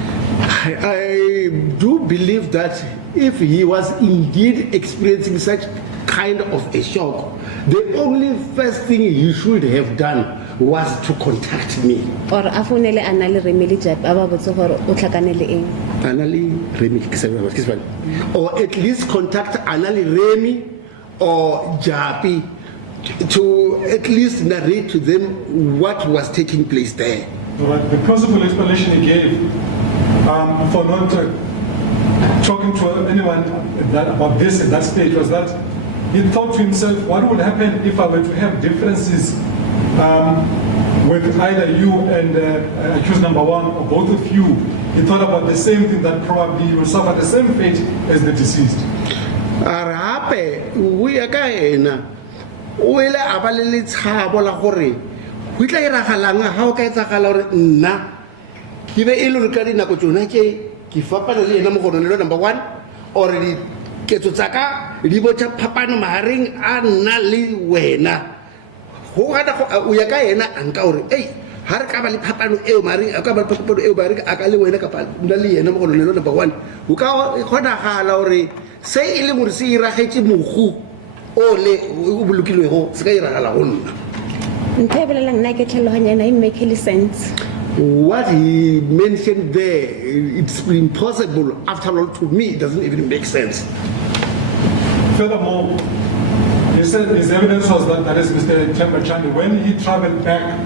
I do believe that if he was indeed experiencing such kind of a shock, the only first thing he should have done was to contact me. Or a founele a na le remele jape a ba botse gore o tlhakane le eng. Anali Remy, or at least contact Anali Remy or Japi to at least narrate to them what was taking place there. Right. The principal explanation he gave for not talking to anyone about this at that stage was that he thought to himself, what would happen if I were to have differences with either you and accused number 1 or both of you? He thought about the same thing, that probably you will suffer the same fate as the deceased. Arape, we are going o ile a ba le letshabo la gore go tla iragalang ga o ka etsagala gore nna ke be e le re ka dinako tsona ke fapana le ena mogononelwa number 1 or di ketso tsaka di botsa phapano mahareng a nna le wena go ga o ya ka ena anka gore ei ha re ka ba le phapano eo mahareng a ka ba le phapano eo mahareng a ka le wena ka pa nna le ena mogononelwa number 1 o ka khona gala gore se e le gore se iragetse mogu ole o bolokilwego se ka iragala go nna. Ntho e bolelang nna ke tlhaloganya ena e make any sense. What he mentioned there, it's impossible. After all, to me, it doesn't even make sense. Furthermore, he said his evidence was that is Mr. Temba Chande, when he traveled back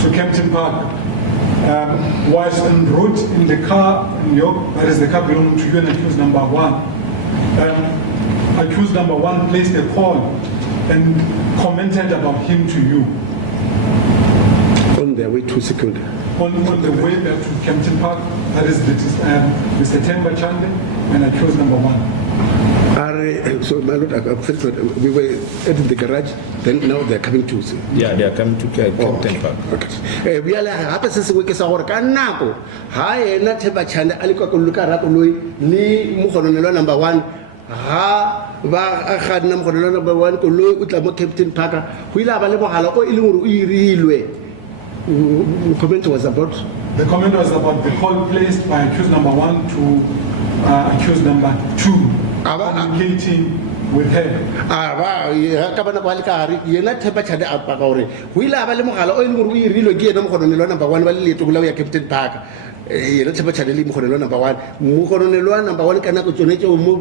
to Kempton Park, was en route in the car, that is the car belonging to you and accused number 1. Accused number 1 placed a call and commented about him to you. On their way to second. On the way back to Kempton Park, that is Mr. Temba Chande and accused number 1. So my lord, we were at the garage, then now they're coming to. Yeah, they are coming to Kempton Park. Okay. We are like, happens to we can work and now. Hi, not Temba Chande, Aliko Lerato, Lee, Mukhononelwa number 1. Ha ba ga nna mogonelo number 1 ko lo o tla mo Captain Parker go ile ba le mogala o ile gore o irilwe. Comment was about the comment was about the call placed by accused number 1 to accused number 2 communicating with her. Ba ya ka bana ba le ka re yena Temba Chande a pa ka gore go ile ba le mogala o ile gore o irilwe ke yena mogonelo number 1 ba le leto go la ya Captain Parker. Yena Temba Chande le mogonelo number 1 mogonelo number 1 kana go tsone tšeo mo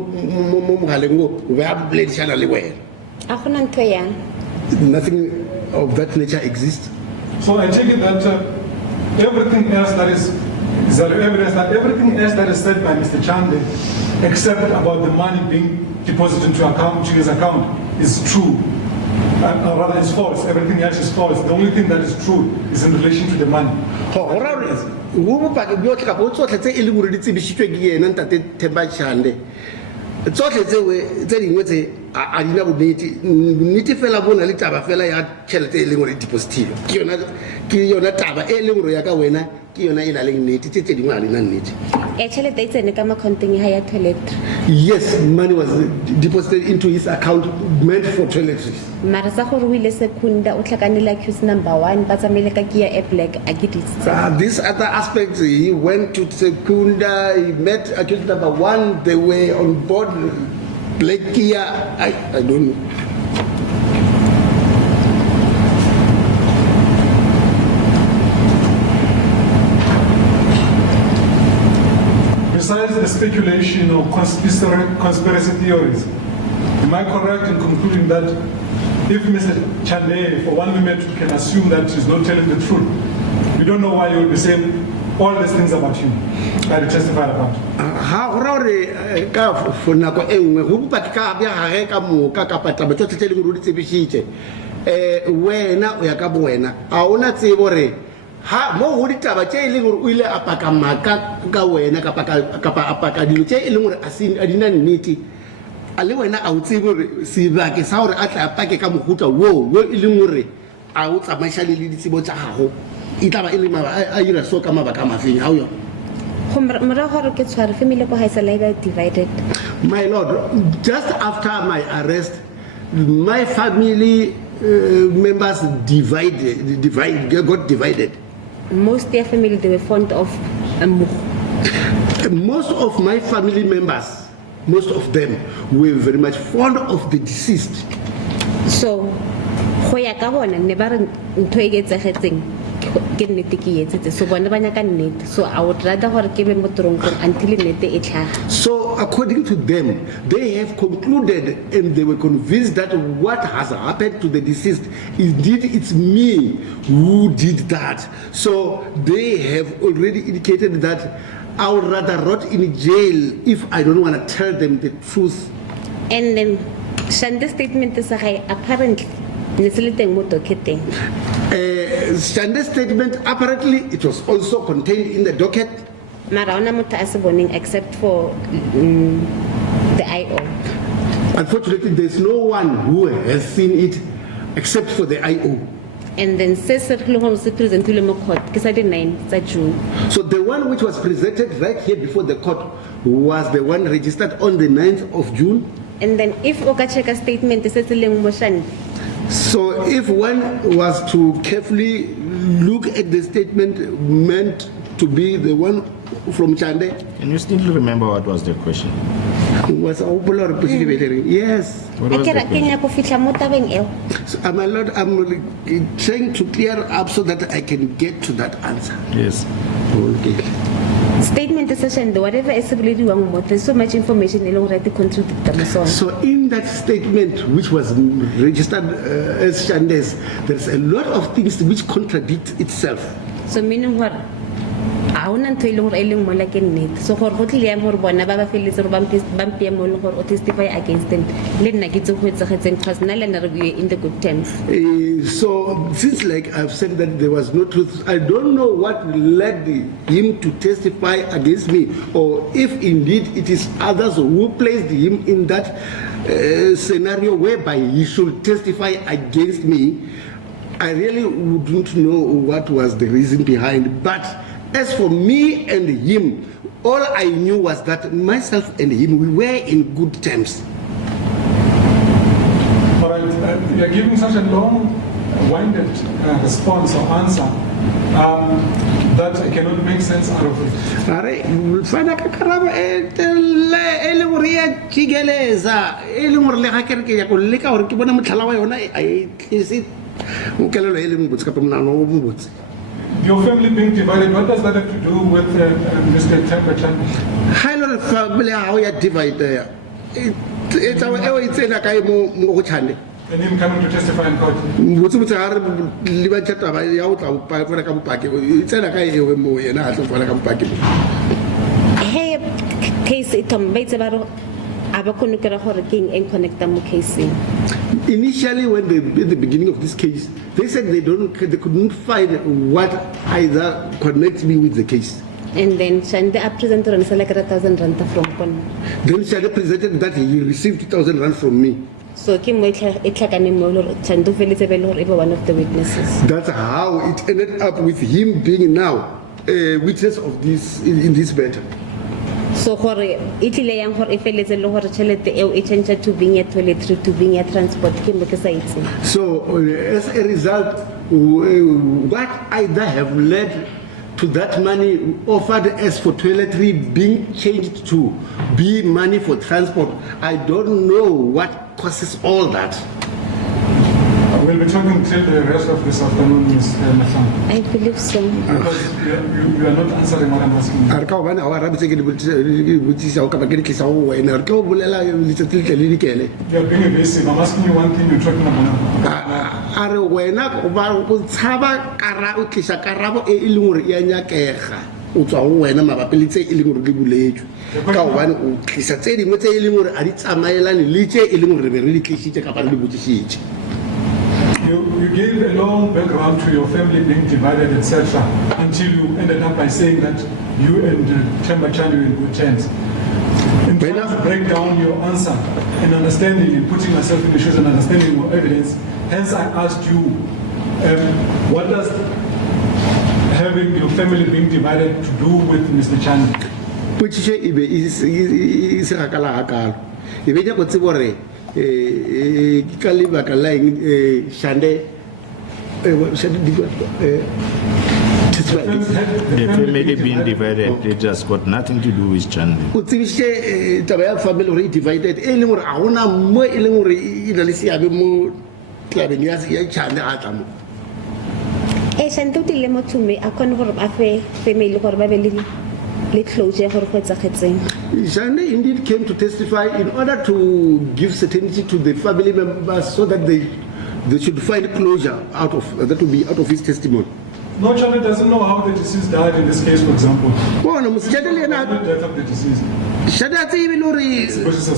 mogaleng o be a boledishana le wena. A gona ntho yang. Nothing of that nature exists. So I take it that everything else that is evidence that everything else that is said by Mr. Chande, except about the money being deposited to his account, is true. Or rather, it's false. Everything else is false. The only thing that is true is in relation to the money. Go bopaki bjo tla bo tsotlhe tse e le gore di tsebisitswe ke yena ntate Temba Chande tsotlhe tse dingwe tse a dina bonnete fela bona le taba fela ya tšhelete e leng gore depositile ke yona taba e leng gore ya ka wena ke yona e na leng nnete tse dingwe a lena nnete. Tšhelete e tsene ka makhanteng ya ya toilet. Yes, money was deposited into his account meant for toiletries. Mara sa gore o ile secunda o tlhakanela accused number 1 ba tsamile ka Kia Air Black a giditse. This other aspect, he went to Secunda, he met accused number 1, they were on board Black Kia, I don't know. Besides the speculation of conspiracy theories, the Am I correct in concluding that if Mr. Chande, for 1 minute, can assume that he's not telling the truth, we don't know why he will be saying all these things about you that he testified about? Ha go ra re ka for nako e nngwe go bopaki ka bja gage ka moka ka pataba tsotlhe tse leng go di tsebisitse wena o ya ka bo wena a ona tsebo re ha mo go ditaba tse e leng gore o ile a paka maka ka wena ka paka dilo tse e leng gore a dina nnete a le wena a o tsebe gore sebake sa gore a tla a pake ka mogutla wo e leng gore a o tsamaiša le ditsebo tsa gago e tla ba e le a ira so ka mabaka a mafeng ga o yona. Family divided. My lord, just after my arrest, my family members got divided. Most of their family, they were fond of Most of my family members, most of them were very much fond of the deceased. So, so I would rather until So according to them, they have concluded and they were convinced that what has happened to the deceased, indeed it's me who did that. So they have already indicated that I would rather rot in jail if I don't want to tell them the truth. And then Shanda's statement is apparently Shanda's statement, apparently it was also contained in the docket. Except for the IO. Unfortunately, there's no one who has seen it except for the IO. And then presented June. So the one which was presented right here before the court was the one registered on the 9th of June. And then if Okacheka statement is motion. So if one was to carefully look at the statement meant to be the one from Chande. Can you still remember what was the question? Was yes. What was the question? So, my lord, I'm trying to clear up so that I can get to that answer. Yes. Okay. Statement session, whatever is there's so much information in already contradicted. So in that statement, which was registered as Shandes, there's a lot of things which contradict itself. So meaning what? So for what testify against them, in the good terms. So since like I've said that there was no truth, I don't know what led him to testify against me, or if indeed it is others who placed him in that scenario whereby he should testify against me. I really wouldn't know what was the reason behind, but as for me and him, all I knew was that myself and him, we were in good terms. All right, you are giving such a long-winded response or answer that I cannot make sense out of it. All right, Your family being divided, what does that have to do with Mr. Temperature? Hi, Lord, family, how you divided? It's our Chande. And him coming to testify in court? Hey, case Initially, when they, at the beginning of this case, they said they couldn't find what either connects me with the case. And then Shande presented and select 1,000 rand from Kon. Then Shande presented that he received 2,000 rand from me. So Kim Chandu Felicibel one of the witnesses. That's how it ended up with him being now a witness of this in this matter. So for Italy yang for ifele lo hore chelete eo e change to being a toiletry to being a transport ke mo ke sa itse. So as a result, what either have led to that money offered as for toiletry being changed to be money for transport, I don't know what causes all that. We'll be talking till the rest of this afternoon, Ms. Mahlangu? I believe so. Because you are not answering what I'm asking you. a re ka gobane ga o arabe tse ke di botsisa o kapa ke di tlisa go wena re tlo bolela letsatsi le tle le dikele You are being evasive. I'm asking you one thing, you're talking about. a re wena o tshaba o tlisa karabo e leng gore e a nyakega o tswa go wena mabapi le tse e leng gore di buletswe ka gobane o tlisa tse dingwe tse e leng gore a di tsamaelane le tse e leng gore re be re di tlisitse kapa re di botsisitse. You gave a long background to your family being divided, etc., until you ended up by saying that you and Themba Chande were in good terms. In trying to break down your answer and understanding and putting myself in the shoes and understanding your evidence, hence I asked you, what does having your family being divided to do with Mr. Chande? Potsiso e be e se gakala gakalo e be go tsebo re ka lebaka la Chande The family being divided, it has got nothing to do with Chande. o tsebisitse taba ya family gore e divided e leng gore a gona mo e leng gore e na le seabe mo tlabeng ya Chande a tla mo Shante o tile mo to me a kgone gore ba fe family gore ba be le closure gore go etsagetseng. Chande indeed came to testify in order to give certainty to the family members so that they should find closure out of that will be out of his testimony. No, Chande doesn't know how the deceased died in this case, for example. Bona mo Chande le The yena death of the deceased. Chande a tsebe le gore Sibusiso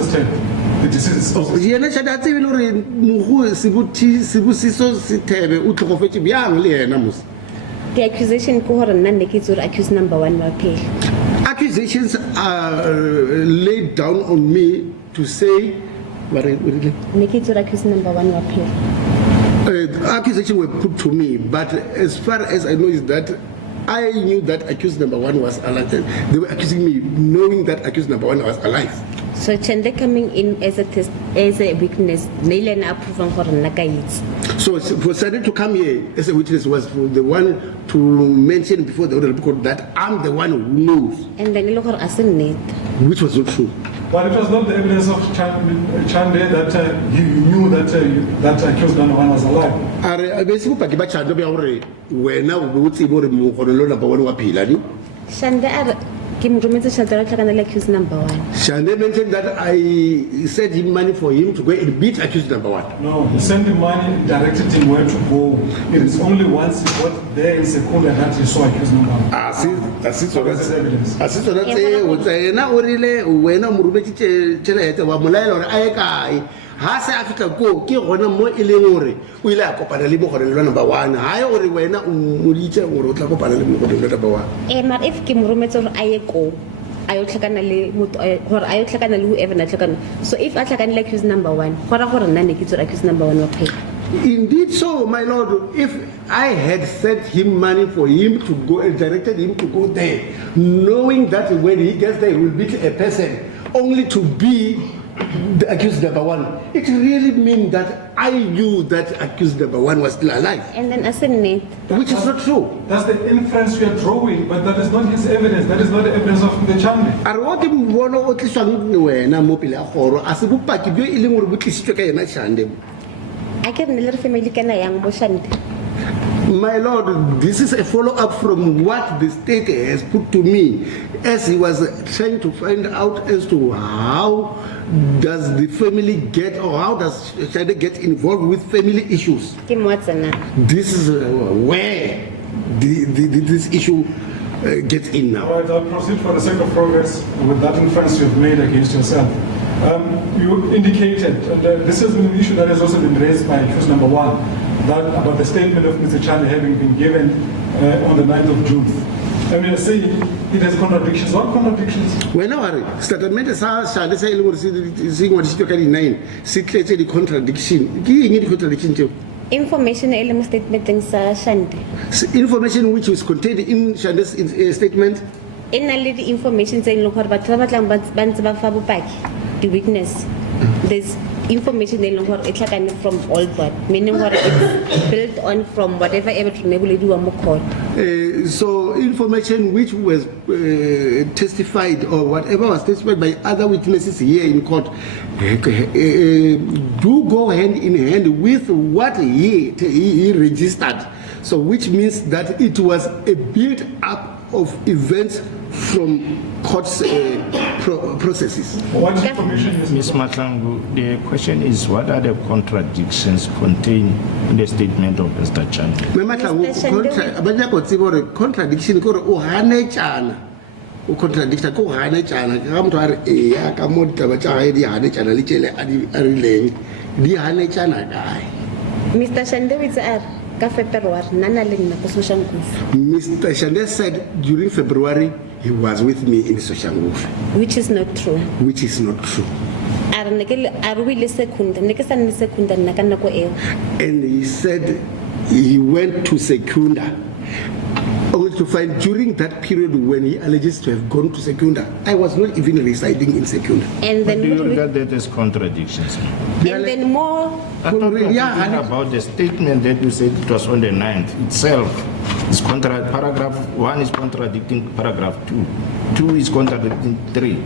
Sithebe. The deceased. yena Chande a tsebe le gore mogo Sibusiso Sithebe o tlhogofetse bjang le yena mos. The accusation ko gore nna ne ke tsore accused number 1 wa pele. Accusations are laid down on me to say Ne ke tsore accused number 1 wa pele. accusations were put to me, but as far as I know is that I knew that accused number 1 was alive. They were accusing me knowing that accused number 1 was alive. So Chande coming in as a witness, Naila na approve for Nakayits. So for Chande to come here as a witness was for the one to mention before the order court that I'm the one who knows, And then look at us in it. which was not true. But it was not the evidence of Chande that you knew that that accused number 1 was alive. Are bese bopaki ba Chande ba gore wena o be o tsebe gore mo go lo number 1 wa phela ni. Shande are ke mo rometse Chande ra tlhakana le accused number 1. Chande mentioned that I sent him money for him to go and beat accused number 1. No, he sent him money, directed him where to go. It is only once he got there in Sekunda that he saw accused number 1. That's evidence. Asitsona tse o tsena o rile wena mo rumetse tšhelete wa molaela gore a ye kae ha se a fitla ko ke gona mo e leng gore o ile a kopana le mogore le number 1 ha ye gore wena o moditse gore o tla kopana le mogore le number 1. Mar if ke mo rometse gore a ye ko ayo tlhakana le gore ayo tlhakana le whoever na tlhakana. So if a tlhakana le accused number 1, gora gore nna ne ke tsore accused number 1 wa pele. Indeed so, my lord, if I had sent him money for him to go and directed him to go there, knowing that when he gets there he will beat a person only to be the accused number 1, it really means that I knew that accused number 1 was still alive, And then as in it. Which is not true. That's the inference we are drawing, but that is not his evidence. That is not the evidence of the Chande. a re o ke mbono o tliswang wena mo pele a goro a se bopaki bjo e leng gore bo tlisitswe ka yena Chande. I can never family kana yang mo Shante. My lord, this is a follow-up from what the state has put to me as he was trying to find out as to how does the family get or how does Chande get involved with family issues. Ke mo tsena. This is where this issue gets in now. All right, I'll proceed for the sake of progress with that inference you've made against yourself. You indicated, and this is an issue that has also been raised by accused number 1, that about the statement of Mr. Chande having been given on the 9th of June. And we are saying it has contradictions. What contradictions? Wena wa re statement sa Chande sa e leng gore se ngwadisitswe ka di 9 se tletse di contradiction ke eng di contradiction tseo? Information e le mo statementeng sa Shante. Information which was contained in Chande's statement. E na le di information tse e leng gore batho ba batlang ba ntse ba fa bopaki, the witness. There's information e leng gore e tlhakane from all that, meaning gore it's built on from whatever ever to nebulediwa mo court. So information which was testified or whatever was testified by other witnesses here in court do go hand in hand with what he registered. So which means that it was a build up of events from court's processes. What information is Ms. Mahlangu, the question is what are the contradictions contained in the statement of Mr. Chan? Contradiction ko re o hanetsana o contradicta ko hanetsana ka motho a re ya ka mo ditaba tsa gae di hanetsana le tšele a rileng di hanetsana kae. Mr. Shande witse a re ka February nana le nna ko Soshanguve. Mr. Shande said during February he was with me in Soshanguve, Which is not true. which is not true. A re o ile Secunda, ne ke sa nne Secunda nna ka nako eo. And he said he went to Secunda only to find during that period when he alleges to have gone to Secunda, I was not even residing in Secunda. And But do you then regard that as contradictions? and then more I thought we were Yeah, talking and- about the statement that you said it was on the 9th itself. It's paragraph 1 is contradicting paragraph 2. 2 is contradicting 3.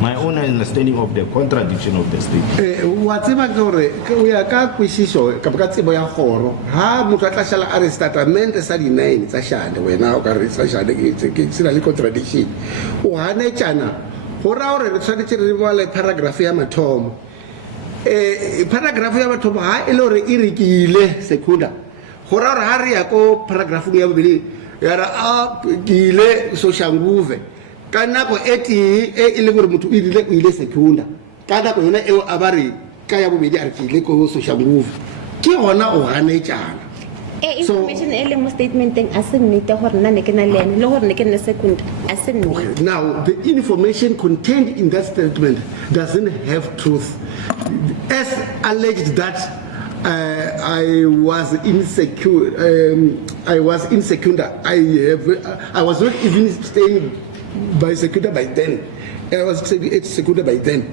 My own understanding of the contradiction of the statement. Wa tseba ke gore o ya ka kwešišo kapa ka tsebo ya kgoro ha motho a tla šala a re statement sa di-9 tsa Shande wena o ka re sa Shande ke se na le contradiction o hanetšana go raya gore re tshwanetse re bale paragraph ya mathomo paragraph ya mathomo ha e le gore e re ke ile Secunda go raya gore ha re ya ko paragraphong ya bobedi ya ra a ke ile Soshanguve ka nako e tee e le gore motho o ile o ile Secunda ka nako yona eo a ba re ka ya bobedi a re ke ile ko Soshanguve ke gona o hanetšana. information e le mo statementeng a se nnete gore nna ne ke na le ene le gore ne ke nne Secunda a se nnete. Now, the information contained in that statement doesn't have truth. As alleged that I was insecure, I was not even staying by Secunda by then. I was staying at Secunda by then.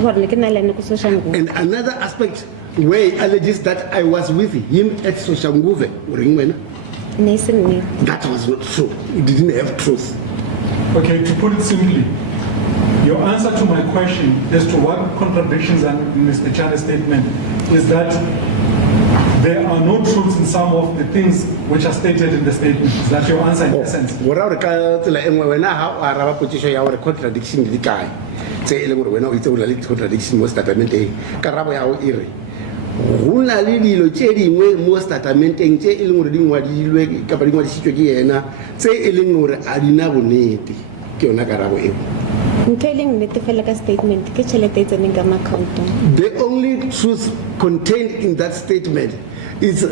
Gore ne ke na le ene ko Soshanguve. And another aspect where he alleges that I was with him at Soshanguve, Ne se nnete. that was not true. It didn't have truth. Okay, to put it simply, your answer to my question as to what contradictions are in Mr. Chan's statement is that there are no truths in some of the things which are stated in the statement. Is that your answer in essence? Gora re ka tsela e nngwe wena ha o araba potšišo ya gore contradiction di kae tse e leng gore wena o itse o na le contradiction mo statementeng karabo ya go e re go na le dilo tše dingwe mo statementeng tše e leng gore di ngwadilwe kapa di ngwadišitšwe ke yena tse e leng gore a di na bonnete ke yona karabo eo. Ntho e leng nnete fela ka statement ke tšhelete e tseneng ka mo accountong. The only truth contained in that statement is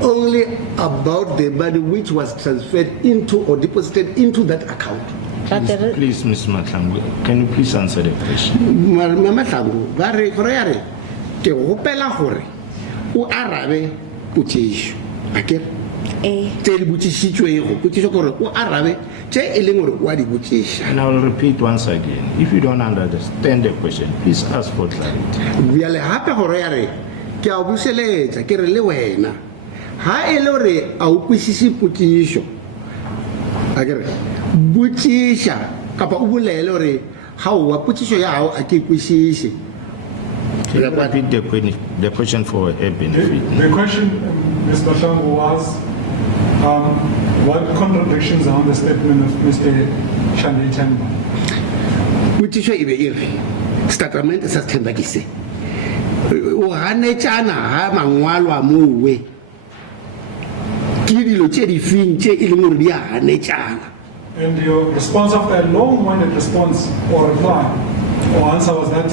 only about the money which was transferred into or deposited into that account. But the Please, Ms. Mahlangu, can you please answer the question? Mahlangu ba re gore ya re ke gopela gore o arabe potšišo akere tse di botšišitšwego potšišo gore o arabe tše e leng gore o a di botšiša. And I will repeat once again. If you don't understand the question, please ask for clarity. bjale gape gore ya re ke a o bušeletša ke re le wena ga e le gore a o kwešiše potšišo akere botšiša kapa o bolele gore ga o wa potšišo ya gago a ke kwešiše. Can you repeat the question for her benefit? The question, Ms. Mahlangu, was what contradictions are on the statement of Mr. Shande Temba? potšišo e be e re statement sa Themba ke se o ganetšana ga mangwalo a mowe ke dilo tše di feng tše e leng gore di a ganetšana. And your response after a long-winded response or reply or answer was that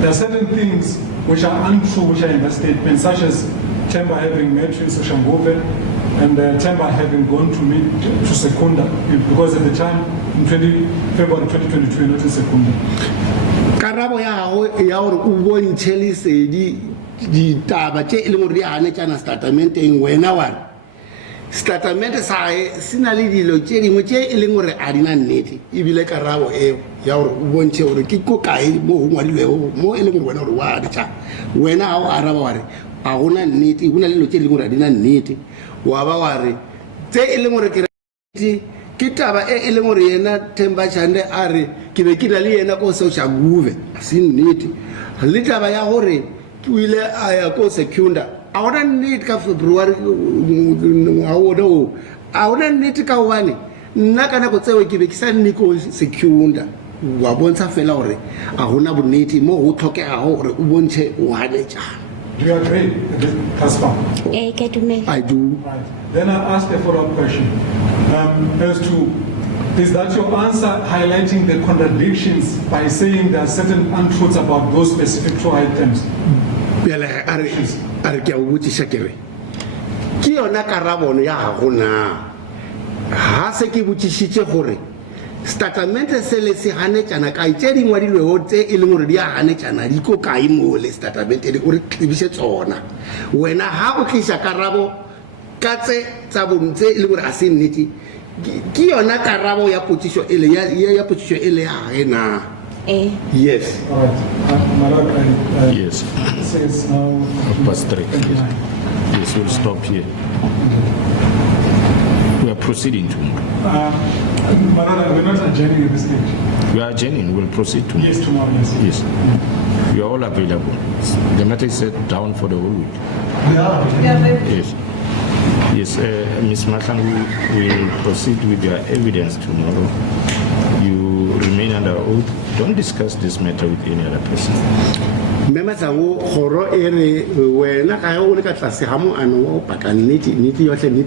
there are certain things which are untrue which are in the statement, such as Temba having met in Soshanguve and Temba having gone to meet to Secunda, because at the time in February 2022 you're not in Secunda. Karabo ya gago ya gore o bontšhe lesedi ditaba tše e leng gore di ganetšana statementeng wena wa re statement sa sina le dilo tse dingwe tse e leng gore a di na nnete ebile karabo eo ya gore o bontshe gore ke ko kae mo go ngwadilwego mo e leng gore wena gore wa di tsa wena ga o araba wa re a gona nnete go na le dilo tse e leng gore a di na nnete wa ba wa re tse e leng gore ke taba e leng gore yena Themba Chande a re ke be ke na le yena ko Soshanguve a se nnete le taba ya gore ke ile a ya ko Secunda a gona nnete ka February a gona nnete ka gobane nna ka nako tseo ke be ke sa nne ko Secunda wa bontsha fela gore a gona bonnete mo go tlhokegago gore o bontshe o ganetjana. Do you agree with this, Casper? I do. Right. Then I ask a follow-up question. As to, is that your answer highlighting the contradictions by saying there are certain untruths about those specific two items? Are ke a botsisha kere ke yona karabono ya gago na ha se ke botsishitse gore statement se le se ganetjana ka itse dingwadilwego tse e leng gore di a ganetjana di ko kae mo le statement le gore tlebise tsona wena ha o tlisha karabo ka tse tsa bontse e le gore a se nnete ke yona karabo ya potsisho ele ya potsisho ele ya ena. Yes. All right. My Lord, Yes. says now. Past 3. Yes, we'll stop here. We are proceeding tomorrow. My Lord, we're not adjourning at this stage. We are adjourning. We'll proceed tomorrow. Yes, tomorrow, yes. Yes. We are all available. The matter is set down for the whole week. Yes. Yes, Ms. Mahlangu will proceed with your evidence tomorrow. You remain under oath. Don't discuss this matter with any other person. Mema tsango khoro ere wena ka go le ka tlase ha mo ano wa o paka nnete yohle nnete